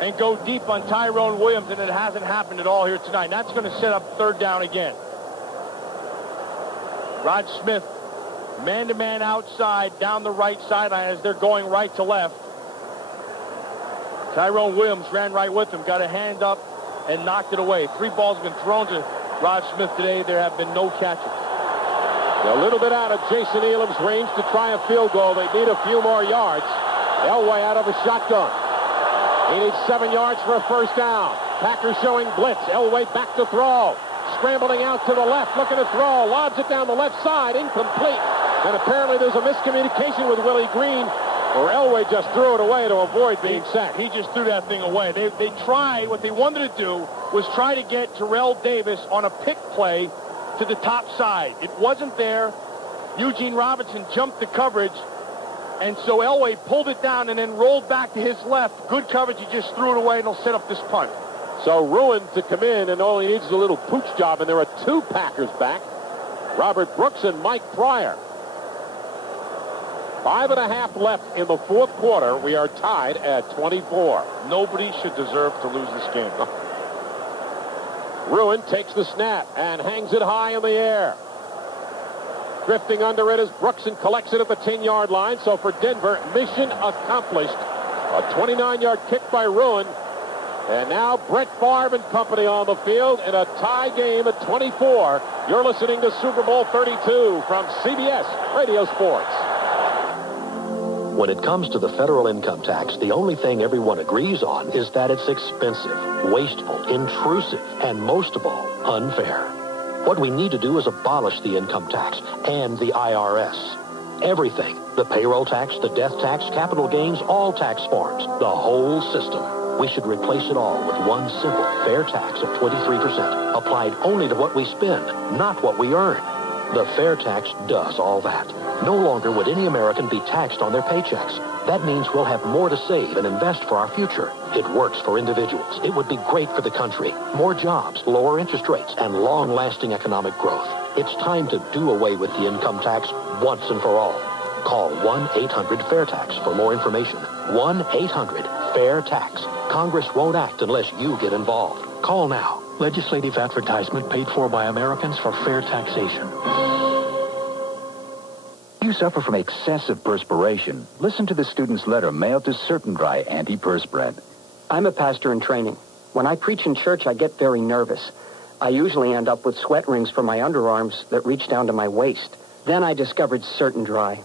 and go deep on Tyrone Williams, and it hasn't happened at all here tonight. That's going to set up 3rd down again. Rod Smith, man-to-man outside, down the right sideline as they're going right to left. Tyrone Williams ran right with him, got a hand up, and knocked it away. 3 balls have been thrown to Rod Smith today. There have been no catches. A little bit out of Jason Elam's range to try a field goal. They need a few more yards. Elway out of a shotgun. He needs 7 yards for a 1st down. Packers showing blitz. Elway back to throw. Scrambling out to the left, looking to throw. Lobs it down the left side, incomplete. And apparently there's a miscommunication with Willie Green, or Elway just threw it away to avoid being sacked. He just threw that thing away. They tried, what they wanted to do was try to get Terrell Davis on a pick play to the top side. It wasn't there. Eugene Robinson jumped the coverage, and so Elway pulled it down and then rolled back to his left. Good coverage. He just threw it away, and he'll set up this punt. So Ruin to come in, and all he needs is a little pooch job, and there are 2 Packers back. Robert Brooks and Mike Pryor. 5.5 left in the 4th quarter. We are tied at 24. Nobody should deserve to lose this game. Ruin takes the snap and hangs it high in the air. Drifting under it is Brooks and collects it at the 10-yard line. So for Denver, mission accomplished. A 29-yard kick by Ruin. And now Brett Favre and company on the field in a tie game at 24. You're listening to Super Bowl 32 from CBS Radio Sports. When it comes to the federal income tax, the only thing everyone agrees on is that it's expensive, wasteful, intrusive, and most of all, unfair. What we need to do is abolish the income tax and the IRS. Everything. The payroll tax, the death tax, capital gains, all tax forms. The whole system. We should replace it all with one simple, fair tax of 23%, applied only to what we spend, not what we earn. The fair tax does all that. No longer would any American be taxed on their paychecks. That means we'll have more to save and invest for our future. It works for individuals. It would be great for the country. More jobs, lower interest rates, and long-lasting economic growth. It's time to do away with the income tax once and for all. Call 1-800-FAIR-TAX for more information. 1-800-FAIR-TAX. Congress won't act unless you get involved. Call now. Legislative advertisement paid for by Americans for fair taxation. You suffer from excessive perspiration. Listen to the student's letter mailed to Certain Dry Antiperspirant. I'm a pastor in training. When I preach in church, I get very nervous. I usually end up with sweat rings from my underarms that reach down to my waist. Then I discovered Certain Dry.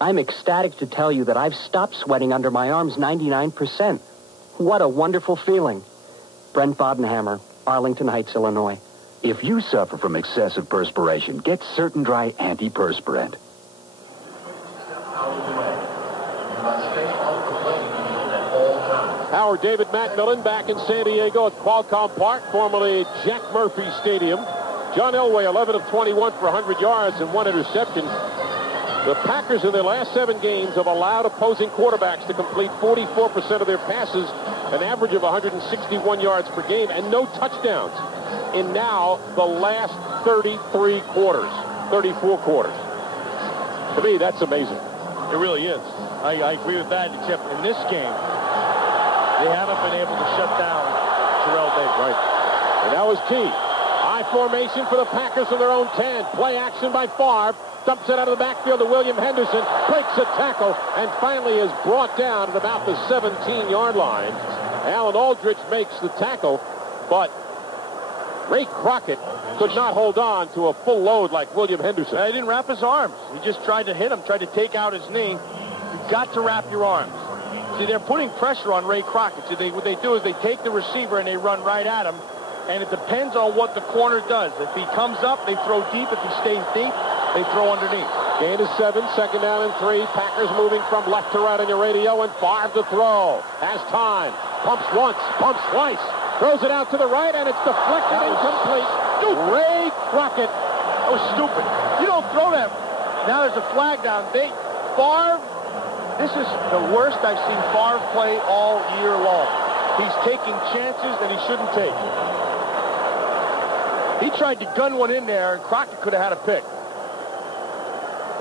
I'm ecstatic to tell you that I've stopped sweating under my arms 99%. What a wonderful feeling. Brent Bodenhammer, Arlington Heights, Illinois. If you suffer from excessive perspiration, get Certain Dry Antiperspirant. Howard David McMillan back in San Diego at Qualcomm Park, formerly Jack Murphy Stadium. John Elway, 11 of 21 for 100 yards and 1 interception. The Packers in their last 7 games have allowed opposing quarterbacks to complete 44% of their passes, an average of 161 yards per game, and no touchdowns in now the last 34 quarters. To me, that's amazing. It really is. I agree with that, except in this game, they haven't been able to shut down Terrell Davis. Right. And that was key. High formation for the Packers on their own 10. Play action by Favre. Dumps it out of the backfield to William Henderson. Breaks a tackle and finally is brought down at about the 17-yard line. Alan Aldridge makes the tackle, but Ray Crockett could not hold on to a full load like William Henderson. He didn't wrap his arms. He just tried to hit him, tried to take out his knee. You've got to wrap your arms. See, they're putting pressure on Ray Crockett. See, what they do is they take the receiver and they run right at him, and it depends on what the corner does. If he comes up, they throw deep. If he stays deep, they throw underneath. Gain is 7, second down and 3. Packers moving from left to right on your radio, and Favre to throw. Has time. Pumps once, pumps twice. Throws it out to the right, and it's deflected, incomplete. Ray Crockett. That was stupid. You don't throw that. Now there's a flag down. Favre, this is the worst I've seen Favre play all year long. He's taking chances that he shouldn't take. He tried to gun one in there, and Crockett could have had a pick.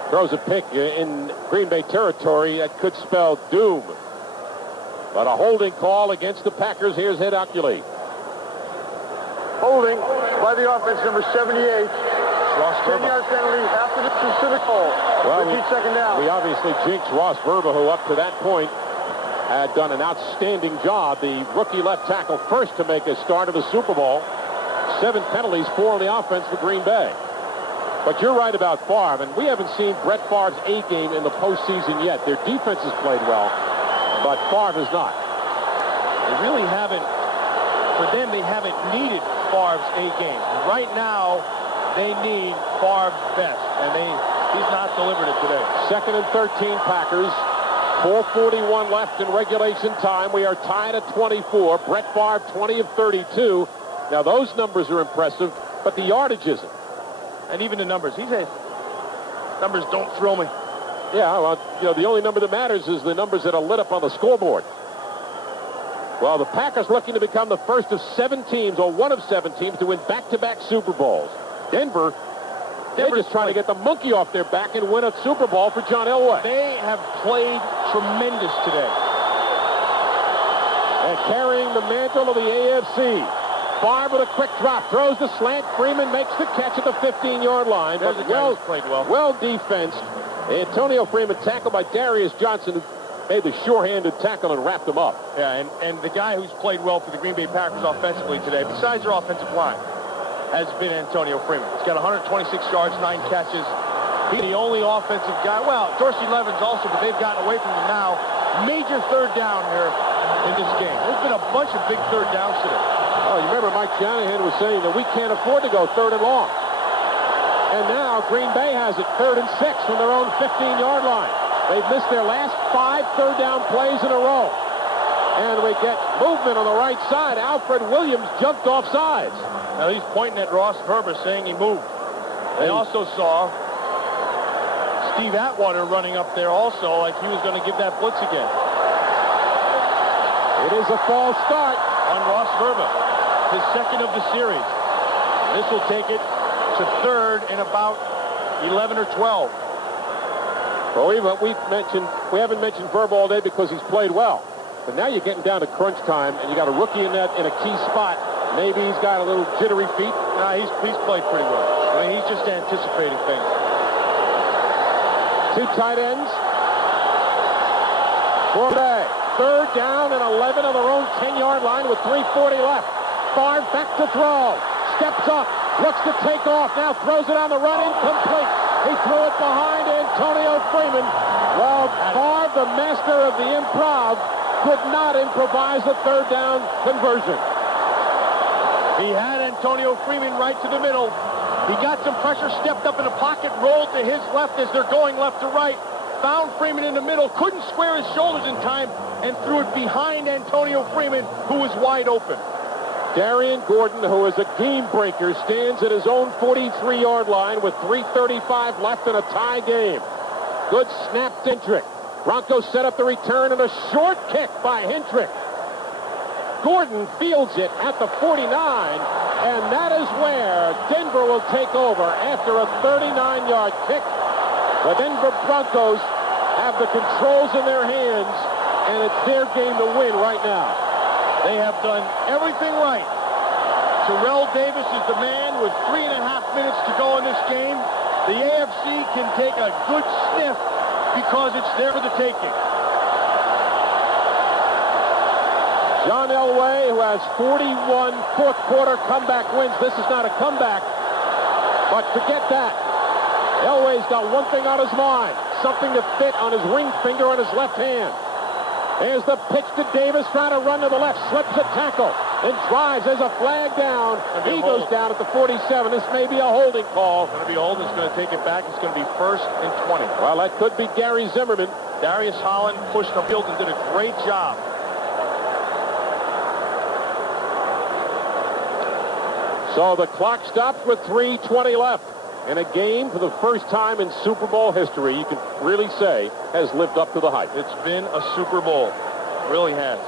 Throws a pick in Green Bay territory that could spell doom. But a holding call against the Packers. Here's Ed Oculi. Holding by the offense, number 78. 10-yard penalty after the specific call. Well, Repeat second down. We obviously jinxed Ross Verba, who up to that point had done an outstanding job. The rookie left tackle first to make a start of the Super Bowl. 7 penalties, 4 on the offense for Green Bay. But you're right about Favre, and we haven't seen Brett Favre's A game in the postseason yet. Their defense has played well, but Favre has not. They really haven't, for them, they haven't needed Favre's A game. Right now, they need Favre's best, and he's not delivered it today. Second and 13 Packers. 4:41 left in regulation time. We are tied at 24. Brett Favre, 20 of 32. Now, those numbers are impressive, but the yardage isn't. And even the numbers. He said, numbers don't thrill me. Yeah, well, the only number that matters is the numbers that are lit up on the scoreboard. Well, the Packers looking to become the first of 7 teams, or one of 7 teams, to win back-to-back Super Bowls. Denver's just trying to get the monkey off their back and win a Super Bowl for John Elway. They have played tremendous today. And carrying the mantle of the AFC. Favre with a quick drop, throws the slant. Freeman makes the catch at the 15-yard line. There's but played well. Well defensed. Antonio Freeman tackled by Darius Johnson, who made the sure-handed tackle and wrapped him up. Yeah, and the guy who's played well for the Green Bay Packers offensively today, besides their offensive line, has been Antonio Freeman. He's got 126 yards, 9 catches. He's the only offensive guy. Well, Dorsey Levens also, but they've gotten away from him now. Major third down here in this game. There's been a bunch of big third downs today. Oh, you remember Mike Shanahan was saying that we can't afford to go 3rd and long. And now Green Bay has it 3rd and 6 from their own 15-yard line. They've missed their last 5 third down plays in a row. And we get movement on the right side. Alfred Williams jumped off sides. Now he's pointing at Ross Verba saying he moved. They also saw Steve Atwater running up there also like he was going to give that blitz again. It is a false start on Ross Verba. His second of the series. This will take it to 3rd and about 11 or 12. Well, we haven't mentioned Verba all day because he's played well. But now you're getting down to crunch time, and you got a rookie in a key spot. Maybe he's got a little jittery feet. Nah, he's played pretty well. I mean, he's just anticipating things. 2 tight ends. For Bay. 3rd down and 11 on their own 10-yard line with 3:40 left. Favre back to throw. Steps up. Looks to take off. Now throws it on the run. Incomplete. He threw it behind Antonio Freeman. Well, Favre, the master of the improv, could not improvise a third down conversion. He had Antonio Freeman right to the middle. He got some pressure, stepped up in the pocket, rolled to his left as they're going left to right. Found Freeman in the middle, couldn't square his shoulders in time, and threw it behind Antonio Freeman, who was wide open. Darian Gordon, who is a game breaker, stands at his own 43-yard line with 3:35 left in a tie game. Good snap, Hendrick. Broncos set up the return and a short kick by Hendrick. Gordon fields it at the 49, and that is where Denver will take over after a 39-yard kick. The Denver Broncos have the controls in their hands, and it's their game to win right now. They have done everything right. Terrell Davis is the man with 3.5 minutes to go in this game. The AFC can take a good sniff because it's there for the taking. John Elway, who has 41 fourth-quarter comeback wins. This is not a comeback, but forget that. Elway's got one thing on his mind, something to fit on his ring finger on his left hand. There's the pitch to Davis, trying to run to the left, slips a tackle, and drives. There's a flag down. He goes down at the 47. This may be a holding call. It's going to be a holding. It's going to take it back. It's going to be 1st and 20. Well, that could be Gary Zimmerman. Darius Holland pushed the field and did a great job. So the clock stops with 3:20 left. In a game for the first time in Super Bowl history, you can really say, has lived up to the hype. It's been a Super Bowl. It really has.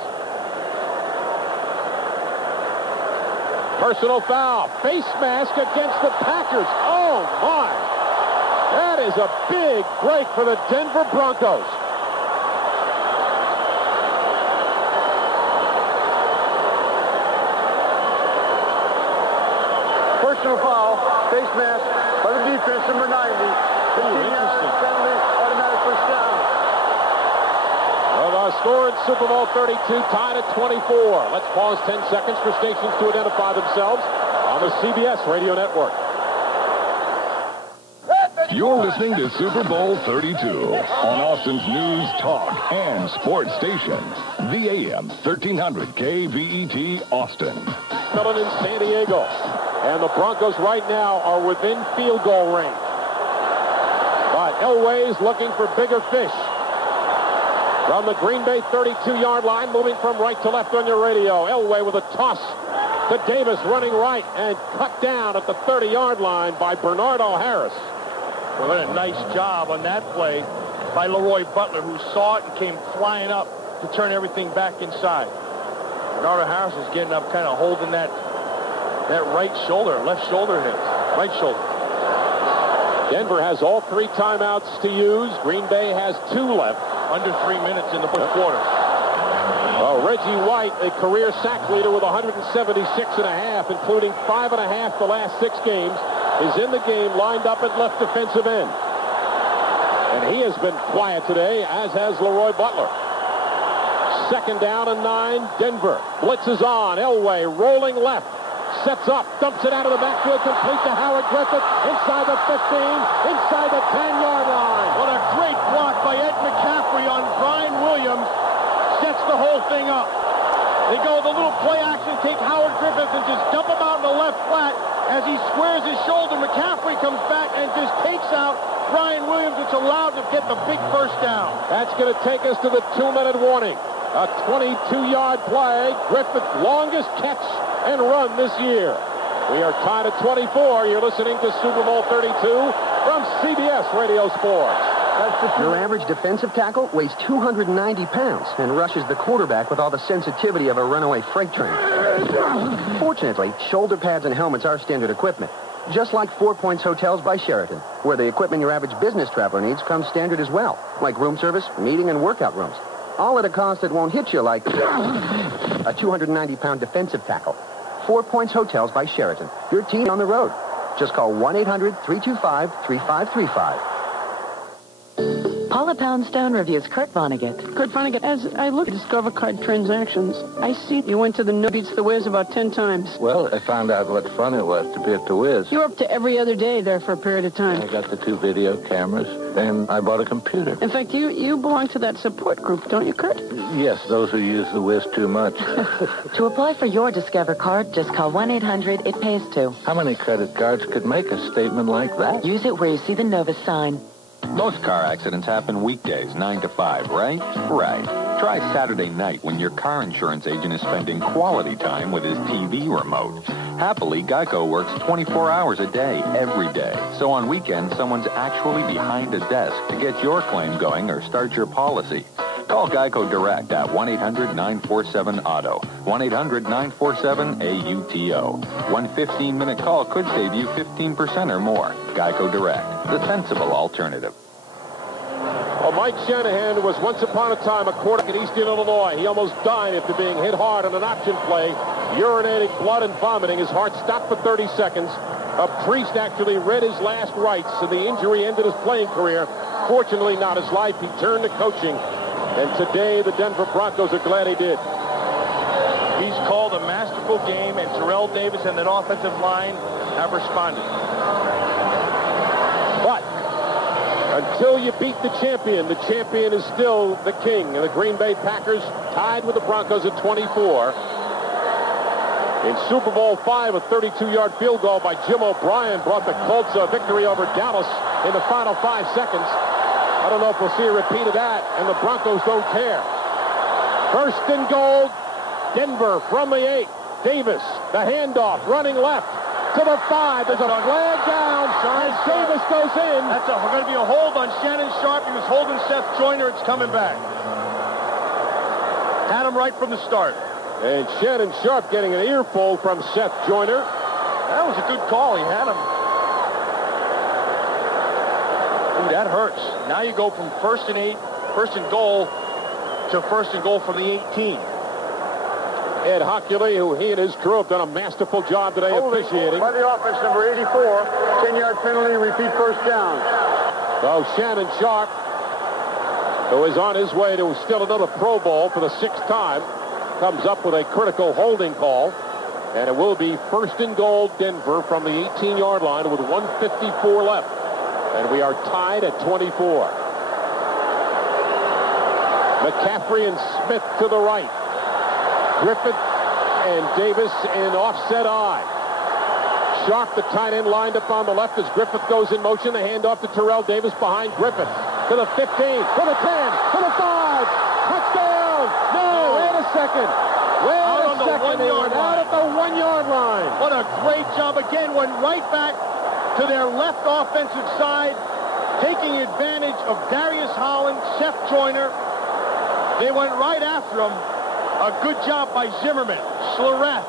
Personal foul. Face mask against the Packers. Oh, my. That is a big break for the Denver Broncos. Personal foul. Face mask. By the defense, number 90. 15-yard penalty, automatic first down. Well, the score in Super Bowl 32, tied at 24. Let's pause 10 seconds for stations to identify themselves on the CBS Radio Network. You're listening to Super Bowl 32 on Austin's news, talk, and sports station. The AM 1300 KVET Austin. Filling in San Diego. And the Broncos right now are within field goal range. But Elway's looking for bigger fish. From the Green Bay 32-yard line, moving from right to left on your radio. Elway with a toss to Davis, running right and cut down at the 30-yard line by Bernardo Harris. Well, what a nice job on that play by Leroy Butler, who saw it and came flying up to turn everything back inside. Bernardo Harris is getting up, kind of holding that right shoulder, left shoulder hit, right shoulder. Denver has all 3 timeouts to use. Green Bay has 2 left. Under 3 minutes in the first quarter. Well, Reggie White, a career sack leader with 176.5, including 5.5 the last 6 games, is in the game, lined up at left defensive end. And he has been quiet today, as has Leroy Butler. 2nd down and 9, Denver. Blitz is on. Elway rolling left. Sets up, dumps it out of the backfield, complete to Howard Griffith, inside the 15, inside the 10-yard line. What a great block by Ed McCaffrey on Brian Williams. Sets the whole thing up. They go with a little play action, take Howard Griffith and just dump him out in the left flat. As he squares his shoulder, McCaffrey comes back and just takes out Brian Williams. It's allowed to get the big first down. That's going to take us to the 2-minute warning. A 22-yard play. Griffith's longest catch and run this year. We are tied at 24. You're listening to Super Bowl 32 from CBS Radio Sports. Your average defensive tackle weighs 290 pounds and rushes the quarterback with all the sensitivity of a runaway freight train. Fortunately, shoulder pads and helmets are standard equipment, just like 4 Points Hotels by Sheraton, where the equipment your average business traveler needs comes standard as well, like room service, meeting, and workout rooms. All at a cost that won't hit you like a 290-pound defensive tackle. 4 Points Hotels by Sheraton. Your team on the road. Just call 1-800-325-3535. Paula Poundstone reviews Kurt Vonnegut. Kurt Vonnegut, as I look at Discover Card transactions, I see you went to the No Beats the Wiz about 10 times. Well, I found out what fun it was to be at the Wiz. You were up to every other day there for a period of time. I got the 2 video cameras, and I bought a computer. In fact, you belong to that support group, don't you, Kurt? Yes, those who use the Wiz too much. To apply for your Discover card, just call 1-800-IT-PAYS-2. How many credit cards could make a statement like that? Use it where you see the Novus sign. Most car accidents happen weekdays, 9 to 5, right? Right. Try Saturday night when your car insurance agent is spending quality time with his TV remote. Happily, Geico works 24 hours a day, every day. So on weekends, someone's actually behind a desk to get your claim going or start your policy. Call Geico Direct at 1-800-947-AUTO. 1-800-947-AUTO. One 15-minute call could save you 15% or more. Geico Direct, the sensible alternative. Well, Mike Shanahan was once upon a time a quarterback at Eastern Illinois. He almost died after being hit hard on an option play, urinating blood and vomiting. His heart stopped for 30 seconds. A priest actually read his last rites, and the injury ended his playing career. Fortunately, not his life. He turned to coaching. And today, the Denver Broncos are glad he did. He's called a masterful game, and Terrell Davis and that offensive line have responded. But until you beat the champion is still the king. And the Green Bay Packers tied with the Broncos at 24. In Super Bowl V, a 32-yard field goal by Jim O'Brien brought the Colts a victory over Dallas in the final 5 seconds. I don't know if we'll see a repeat of that, and the Broncos don't care. First and goal, Denver from the 8. Davis, the handoff, running left to the 5. There's a flag down, and Davis goes in. That's going to be a hold on Shannon Sharpe. He was holding Seth Joyner. It's coming back. Had him right from the start. And Shannon Sharpe getting an earful from Seth Joyner. That was a good call. He had him. Ooh, that hurts. Now you go from first and goal to first and goal from the 18. Ed Hockley, who he and his crew have done a masterful job today officiating. By the offense, number 84, 10-yard penalty, repeat first down. So Shannon Sharpe, who is on his way to still another Pro Bowl for the 6th time, comes up with a critical holding call. And it will be first and goal Denver from the 18-yard line with 1:54 left. And we are tied at 24. McCaffrey and Smith to the right. Griffith and Davis in offset eye. Sharpe, the tight end, lined up on the left as Griffith goes in motion. The handoff to Terrell Davis behind Griffith. To the 15, to the 10, to the 5. Touchdown! No, wait a second. Out at the 1-yard line. What a great job. Again, went right back to their left offensive side, taking advantage of Darius Holland, Seth Joyner. They went right after him. A good job by Zimmerman, Schlereth.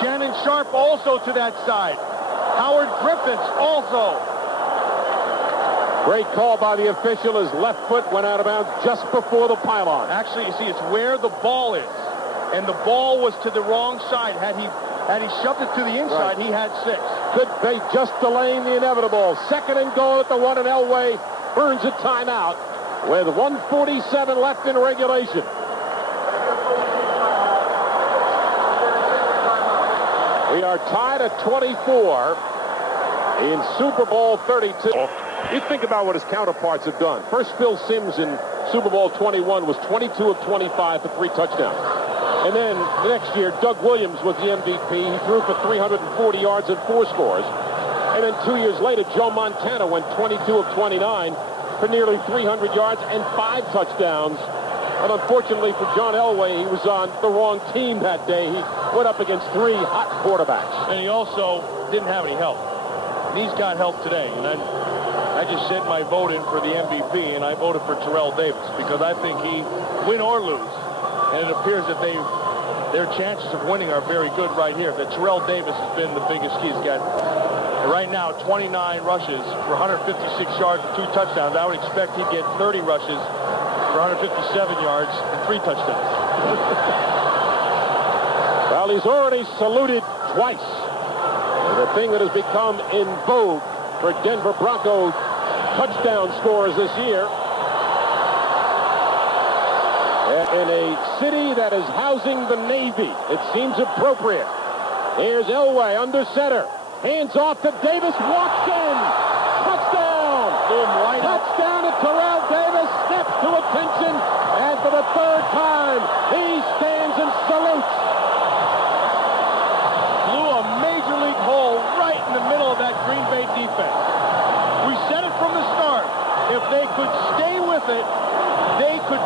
Shannon Sharpe also to that side. Howard Griffiths also. Great call by the official. His left foot went out of bounds just before the pylon. Actually, you see, it's where the ball is. And the ball was to the wrong side. Had he shoved it to the inside, He had 6. Could be just delaying the inevitable. Second and goal at the 1, and Elway burns a timeout with 1:47 left in regulation. We are tied at 24 in Super Bowl 32. You think about what his counterparts have done. First, Phil Simms in Super Bowl 21 was 22 of 25 for 3 touchdowns. And then the next year, Doug Williams was the MVP. He threw for 340 yards and 4 scores. And then 2 years later, Joe Montana went 22 of 29 for nearly 300 yards and 5 touchdowns. And unfortunately for John Elway, he was on the wrong team that day. He went up against 3 hot quarterbacks. And he also didn't have any help. And he's got help today. And I just sent my vote in for the MVP, and I voted for Terrell Davis because I think he, win or lose, and it appears that their chances of winning are very good right here. That Terrell Davis has been the biggest key. He's got, right now, 29 rushes for 156 yards and 2 touchdowns. I would expect he'd get 30 rushes for 157 yards and 3 touchdowns. Well, he's already saluted twice. And the thing that has become in vogue for Denver Broncos touchdown scores this year. In a city that is housing the Navy, it seems appropriate. Here's Elway under center. Hands off to Davis. Walks in. Touchdown. Touchdown to Terrell Davis. Steps to attention. And for the third time, he stands and salutes. Blew a major league hole right in the middle of that Green Bay defense. We said it from the start. If they could stay with it, they could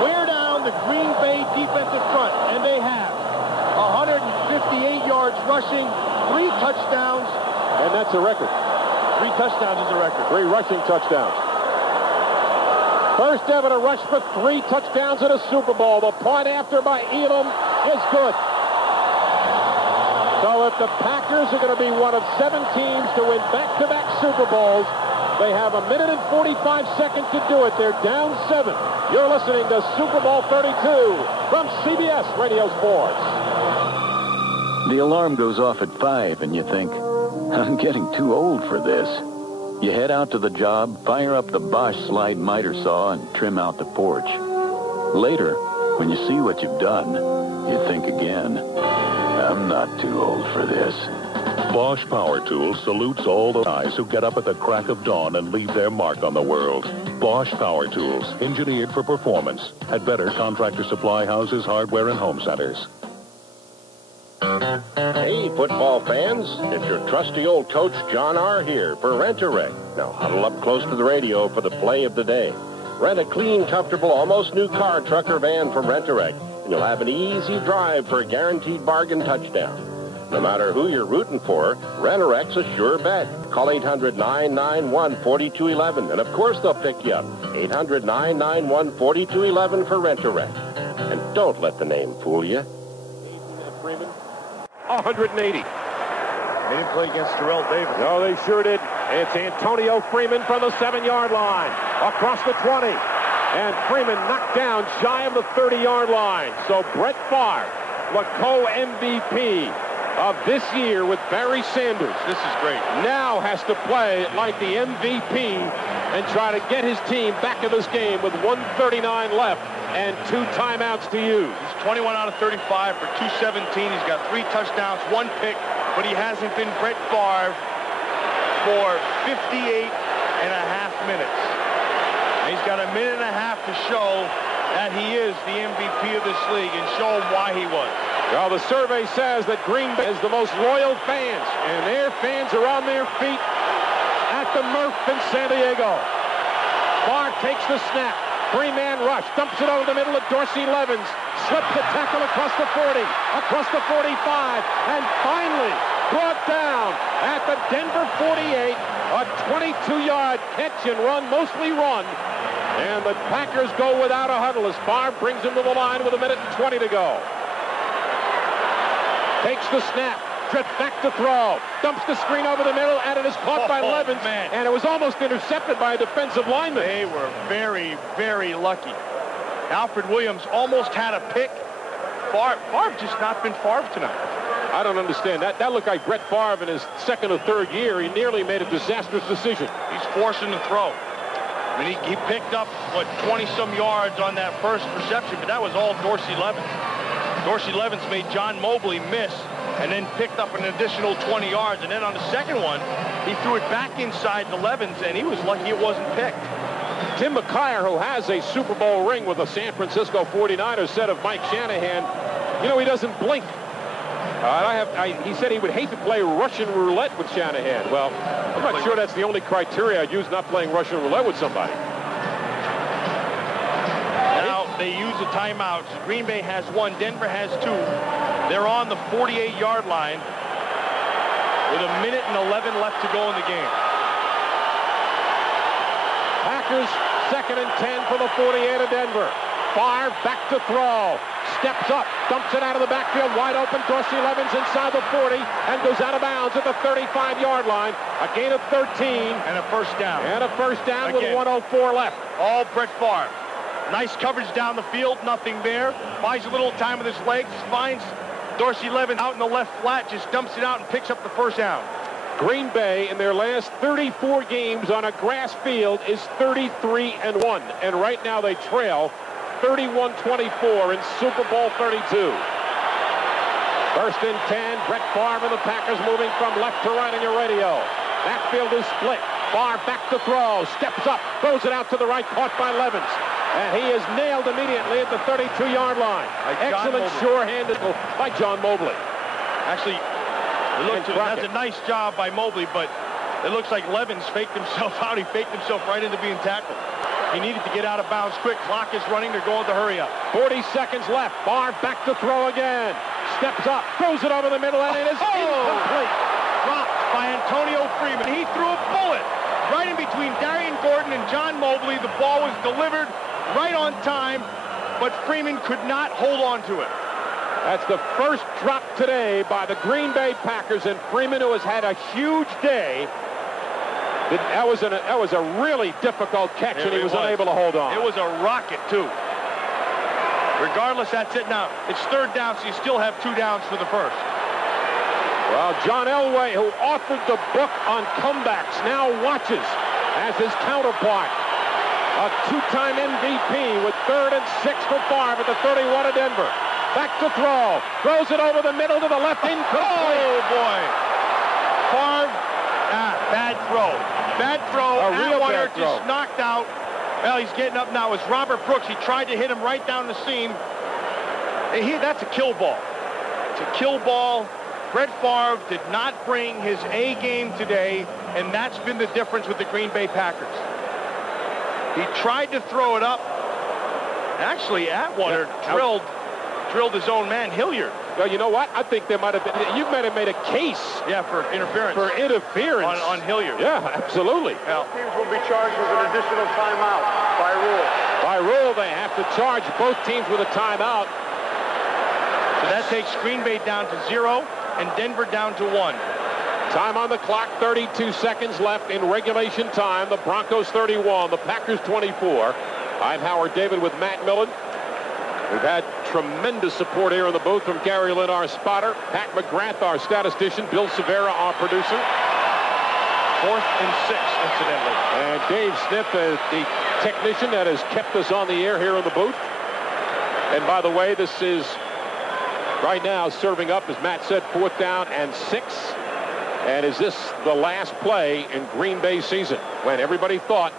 wear down the Green Bay defensive front, and they have. 158 yards rushing, 3 touchdowns. And that's a record. 3 touchdowns is a record. 3 rushing touchdowns. First ever to rush for 3 touchdowns in a Super Bowl. The point after by Elam is good. So if the Packers are going to be one of 7 teams to win back-to-back Super Bowls, they have 1 minute and 45 seconds to do it. They're down 7. You're listening to Super Bowl 32 from CBS Radio Sports. The alarm goes off at 5 and you think, I'm getting too old for this. You head out to the job, fire up the Bosch slide miter saw, and trim out the porch. Later, when you see what you've done, you think again, I'm not too old for this. Bosch Power Tools salutes all the guys who get up at the crack of dawn and leave their mark on the world. Bosch Power Tools, engineered for performance at better contractor supply houses, hardware, and home centers. Hey, football fans, it's your trusty old coach, John R. here for Rent-A-Wreck. Now huddle up close to the radio for the play of the day. Rent a clean, comfortable, almost new car, truck, or van from Rent-A-Wreck, and you'll have an easy drive for a guaranteed bargain touchdown. No matter who you're rooting for, Rent-A-Wreck's a sure bet. Call 800-991-4211, and of course they'll pick you up. 800-991-4211 for Rent-A-Wreck. And don't let the name fool you. Freeman. 180. They didn't play against Terrell Davis. No, they sure did. It's Antonio Freeman from the 7-yard line. Across the 20. And Freeman knocked down shy of the 30-yard line. So Brett Favre, the co-MVP of this year with Barry Sanders. This is great. Now has to play like the MVP and try to get his team back in this game with 1:39 left and 2 timeouts to use. He's 21 out of 35 for 217. He's got 3 touchdowns, 1 pick, but he hasn't been Brett Favre for 58 and a half minutes. And he's got 1.5 minutes to show that he is the MVP of this league and show him why he was. Well, the survey says that Green Bay is the most loyal fans, and their fans are on their feet at the Murph in San Diego. Favre takes the snap. 3-man rush, dumps it over the middle of Dorsey Levens, slips the tackle across the 40, across the 45, and finally brought down at the Denver 48, a 22-yard catch and run, mostly run. And the Packers go without a huddle as Favre brings him to the line with 1 minute and 20 to go. Takes the snap, drifts back to throw, dumps the screen over the middle, and it is caught by Levens, and it was almost intercepted by a defensive lineman. They were very, very lucky. Alfred Williams almost had a pick. Favre just not been Favre tonight. I don't understand. That looked like Brett Favre in his 2nd or 3rd year. He nearly made a disastrous decision. He's forcing the throw. I mean, he picked up, 20-some yards on that first reception, but that was all Dorsey Levens. Dorsey Levens made John Mobley miss and then picked up an additional 20 yards. And then on the second one, he threw it back inside the Levens, and he was lucky it wasn't picked. Tim McKyer, who has a Super Bowl ring with the San Francisco 49ers, said of Mike Shanahan, he doesn't blink. He said he would hate to play Russian roulette with Shanahan. Well, I'm not sure that's the only criteria I'd use, not playing Russian roulette with somebody. Now they use a timeout. Green Bay has 1. Denver has 2. They're on the 48-yard line with 1 minute and 11 left to go in the game. Packers 2nd and 10 for the 48 of Denver. Favre back to throw. Steps up, dumps it out of the backfield, wide open. Dorsey Levens inside the 40 and goes out of bounds at the 35-yard line. A gain of 13. And a first down. And a first down again, with 1:04 left. All Brett Favre. Nice coverage down the field, nothing there. Buys a little time with his legs, finds Dorsey Levens out in the left flat, just dumps it out and picks up the first down. Green Bay in their last 34 games on a grass field is 33-1. And right now they trail 31-24 in Super Bowl 32. First and 10, Brett Favre and the Packers moving from left to right on your radio. Backfield is split. Favre back to throw, steps up, throws it out to the right, caught by Levens. And he is nailed immediately at the 32-yard line. Excellent sure-handed by John Mobley. Actually, that's a nice job by Mobley, but it looks like Levens faked himself out. He faked himself right into being tackled. He needed to get out of bounds quick. Clock is running. They're going to hurry up. 40 seconds left. Favre back to throw again. Steps up, throws it over the middle, and it is incomplete. Dropped by Antonio Freeman. He threw a bullet right in between Darian Gordon and John Mobley. The ball was delivered right on time, but Freeman could not hold on to it. That's the first drop today by the Green Bay Packers, and Freeman, who has had a huge day. That was a really difficult catch, and he was unable to hold on. It was a rocket, too. Regardless, that's it now. It's third down, so you still have 2 downs for the first. Well, John Elway, who authored the book on comebacks, now watches as his counterpart, a 2-time MVP with 3rd and 6 for Favre at the 31 of Denver. Back to throw. Throws it over the middle to the left. Incomplete. Oh, boy. Favre, bad throw. Bad throw. Atwater just knocked out. Well, he's getting up now. It's Robert Brooks. He tried to hit him right down the seam. That's a kill ball. It's a kill ball. Brett Favre did not bring his A game today, and that's been the difference with the Green Bay Packers. He tried to throw it up. Actually, Atwater drilled his own man, Hilliard. Well, you know what? I think there might have been, you might have made a case. Yeah, for interference. For interference. On Hilliard. Yeah, absolutely. Both teams will be charged with an additional timeout by rule. By rule, they have to charge both teams with a timeout. So that takes Green Bay down to 0 and Denver down to 1. Time on the clock, 32 seconds left in regulation time. The Broncos 31, the Packers 24. I'm Howard David with Matt Millen. We've had tremendous support here in the booth from Gary Lynn, our spotter, Pat McGrath, our statistician, Bill Severa, our producer. 4th and 6, incidentally. And Dave Smith, the technician that has kept us on the air here in the booth. And by the way, this is right now serving up, as Matt said, 4th down and 6. And is this the last play in Green Bay season, when everybody thought,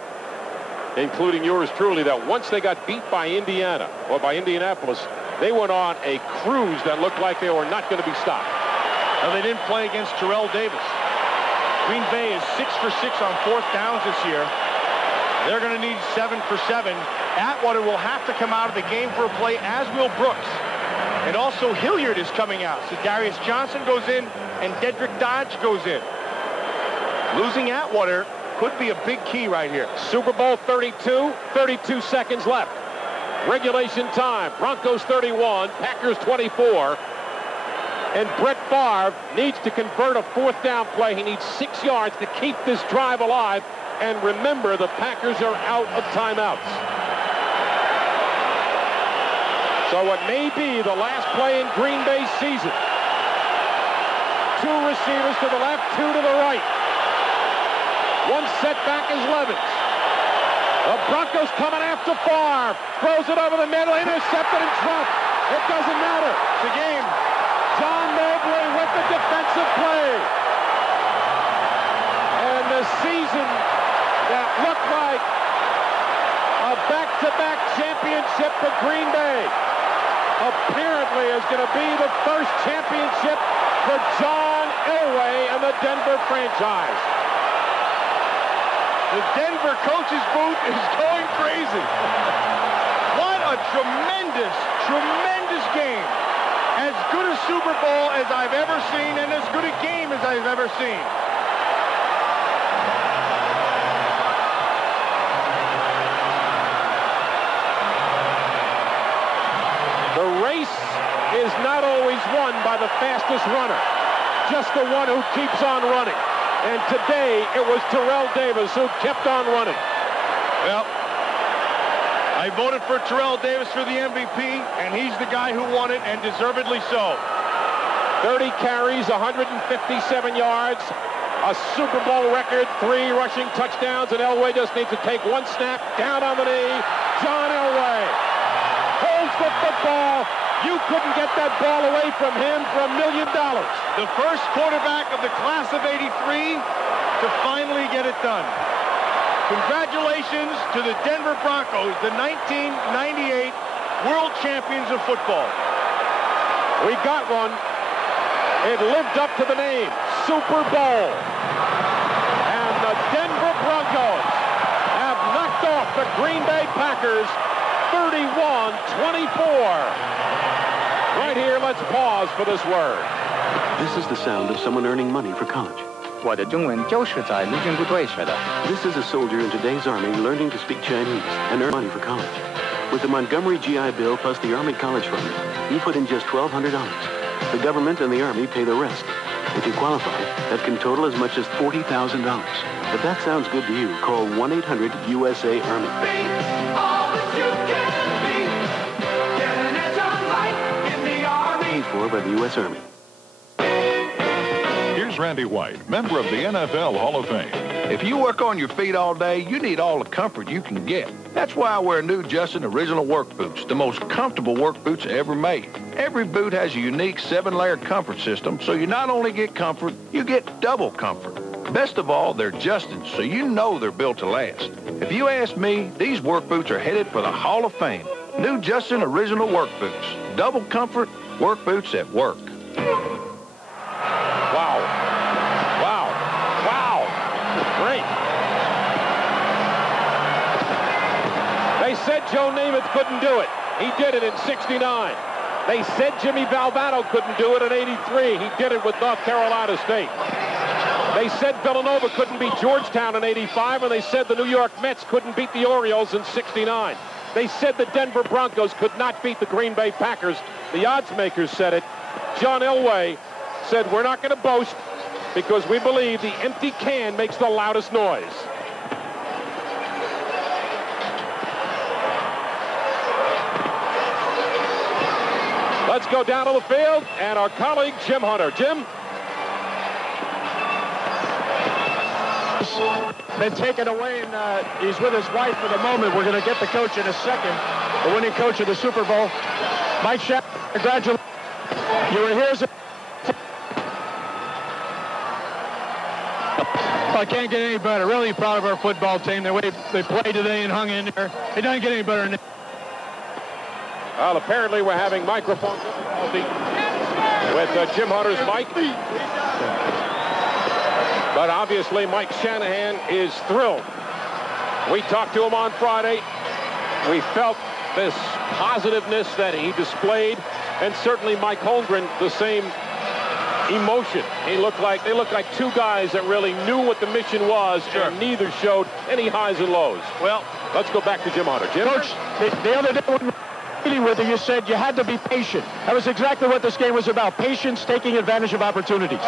including yours truly, that once they got beat by Indiana or by Indianapolis, they went on a cruise that looked like they were not going to be stopped. Now, they didn't play against Terrell Davis. Green Bay is 6 for 6 on 4th downs this year. They're going to need 7 for 7. Atwater will have to come out of the game for a play, as will Brooks. And also Hilliard is coming out. So Darius Johnson goes in and Dedrick Dodge goes in. Losing Atwater could be a big key right here. Super Bowl 32, 32 seconds left. Regulation time, Broncos 31, Packers 24. And Brett Favre needs to convert a 4th down play. He needs 6 yards to keep this drive alive. And remember, the Packers are out of timeouts. So it may be the last play in Green Bay season. 2 receivers to the left, 2 to the right. One setback is Levens. The Broncos coming after Favre. Throws it over the middle, intercepted and dropped. It doesn't matter. It's a game. John Mobley with the defensive play. And the season that looked like a back-to-back championship for Green Bay apparently is going to be the first championship for John Elway and the Denver franchise. The Denver coach's booth is going crazy. What a tremendous, tremendous game. As good a Super Bowl as I've ever seen, and as good a game as I've ever seen. The race is not always won by the fastest runner, just the one who keeps on running. And today, it was Terrell Davis who kept on running. Well, I voted for Terrell Davis for the MVP, and he's the guy who won it, and deservedly so. 30 carries, 157 yards, A Super Bowl record, 3 rushing touchdowns, and Elway just needs to take 1 snap, down on the knee. John Elway holds the football. You couldn't get that ball away from him for $1 million. The first quarterback of the class of '83 to finally get it done. Congratulations to the Denver Broncos, the 1998 world champions of football. We got one. It lived up to the name, Super Bowl. And the Denver Broncos have knocked off the Green Bay Packers 31-24. Right here, let's pause for this word. This is the sound of someone earning money for college. 我的中文就是在陆军部队学的。 This is a soldier in today's Army learning to speak Chinese and earn money for college. With the Montgomery GI Bill plus the Army College Fund, you put in just $1,200. The government and the Army pay the rest. If you qualify, that can total as much as $40,000. If that sounds good to you, call 1-800-USA-ARMY. Paid for by the U.S. Army. Here's Randy White, member of the NFL Hall of Fame. If you work on your feet all day, you need all the comfort you can get. That's why I wear new Justin Original Work Boots, the most comfortable work boots ever made. Every boot has a unique 7-layer comfort system, so you not only get comfort, you get double comfort. Best of all, they're Justin's, so you know they're built to last. If you ask me, these work boots are headed for the Hall of Fame. New Justin Original Work Boots. Double comfort, work boots at work. Wow. Wow. Wow. Great. They said Joe Namath couldn't do it. He did it in '69. They said Jimmy Valvano couldn't do it in '83. He did it with North Carolina State. They said Villanova couldn't beat Georgetown in '85, and they said the New York Mets couldn't beat the Orioles in '69. They said the Denver Broncos could not beat the Green Bay Packers. The odds makers said it. John Elway said, we're not going to boast because we believe the empty can makes the loudest noise. Let's go down to the field and our colleague Jim Hunter. Jim? Been taken away, and he's with his wife for the moment. We're going to get the coach in a second, the winning coach of the Super Bowl. Mike Shannon, congratulations. You were here. I can't get any better. Really proud of our football team. The way they played today and hung in there. It doesn't get any better than that. Well, apparently we're having microphone difficulty with Jim Hunter's mic. But obviously Mike Shanahan is thrilled. We talked to him on Friday. We felt this positiveness that he displayed, and certainly Mike Holmgren, the same emotion. They looked like two guys that really knew what the mission was, and neither showed any highs and lows. Well, let's go back to Jim Hunter. Jim? Coach, the other day when we were meeting with you, you said you had to be patient. That was exactly what this game was about. Patience, taking advantage of opportunities.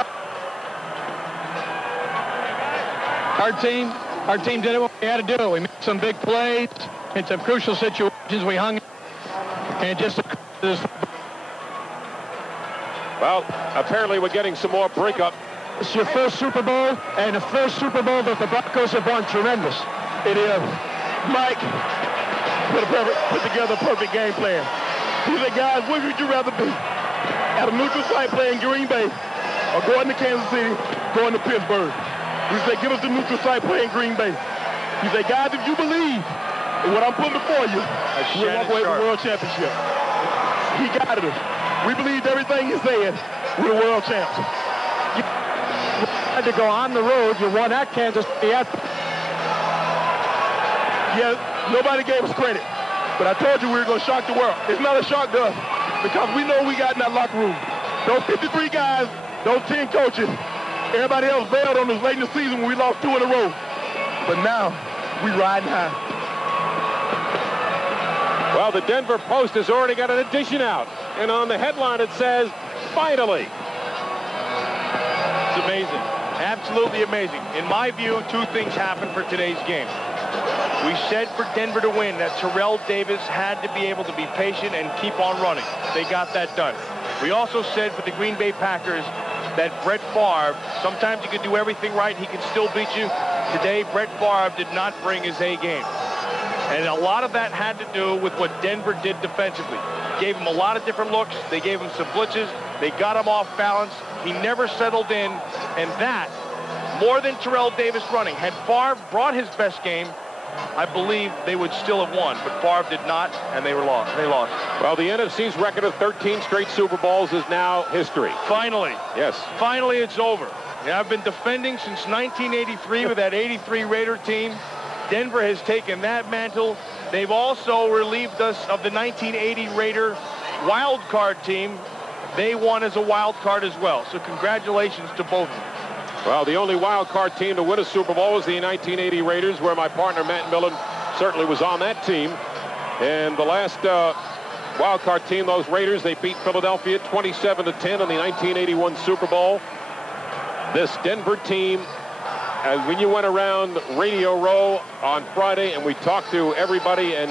Our team did what we had to do. We made some big plays in some crucial situations. We hung and just. Well, apparently we're getting some more breakup. It's your first Super Bowl, and the first Super Bowl that the Broncos have won. Tremendous. It is. Mike put together a perfect game plan. He said, guys, what would you rather be? At a neutral site playing Green Bay, or going to Kansas City, going to Pittsburgh? He said, give us the neutral site playing Green Bay. He said, guys, if you believe in what I'm putting before you, we'll walk away with the world championship. He guided us. We believed everything he said. We're the world champs. You had to go on the road. You won at Kansas City. Yeah, nobody gave us credit. But I told you we were going to shock the world. It's not a shock to us because we know we got in that locker room. Those 53 guys, those 10 coaches, everybody else bailed on us late in the season when we lost 2 in a row. But now, we riding high. Well, the Denver Post has already got an edition out. And on the headline it says, finally. It's amazing. Absolutely amazing. In my view, 2 things happened for today's game. We said for Denver to win that Terrell Davis had to be able to be patient and keep on running. They got that done. We also said for the Green Bay Packers that Brett Favre, sometimes he can do everything right, he can still beat you. Today, Brett Favre did not bring his A game. And a lot of that had to do with what Denver did defensively. Gave him a lot of different looks. They gave him some blitzes. They got him off balance. He never settled in. And that, more than Terrell Davis running, had Favre brought his best game, I believe they would still have won. But Favre did not, and they lost. Well, the NFC's record of 13 straight Super Bowls is now history. Finally. Yes. Finally, it's over. Yeah, I've been defending since 1983 with that 83 Raider team. Denver has taken that mantle. They've also relieved us of the 1980 Raider wild card team. They won as a wild card as well. So congratulations to both of them. Well, the only wild card team to win a Super Bowl was the 1980 Raiders, where my partner Matt Millen certainly was on that team. And the last wild card team, those Raiders, they beat Philadelphia 27-10 in the 1981 Super Bowl. This Denver team, when you went around Radio Row on Friday and we talked to everybody, and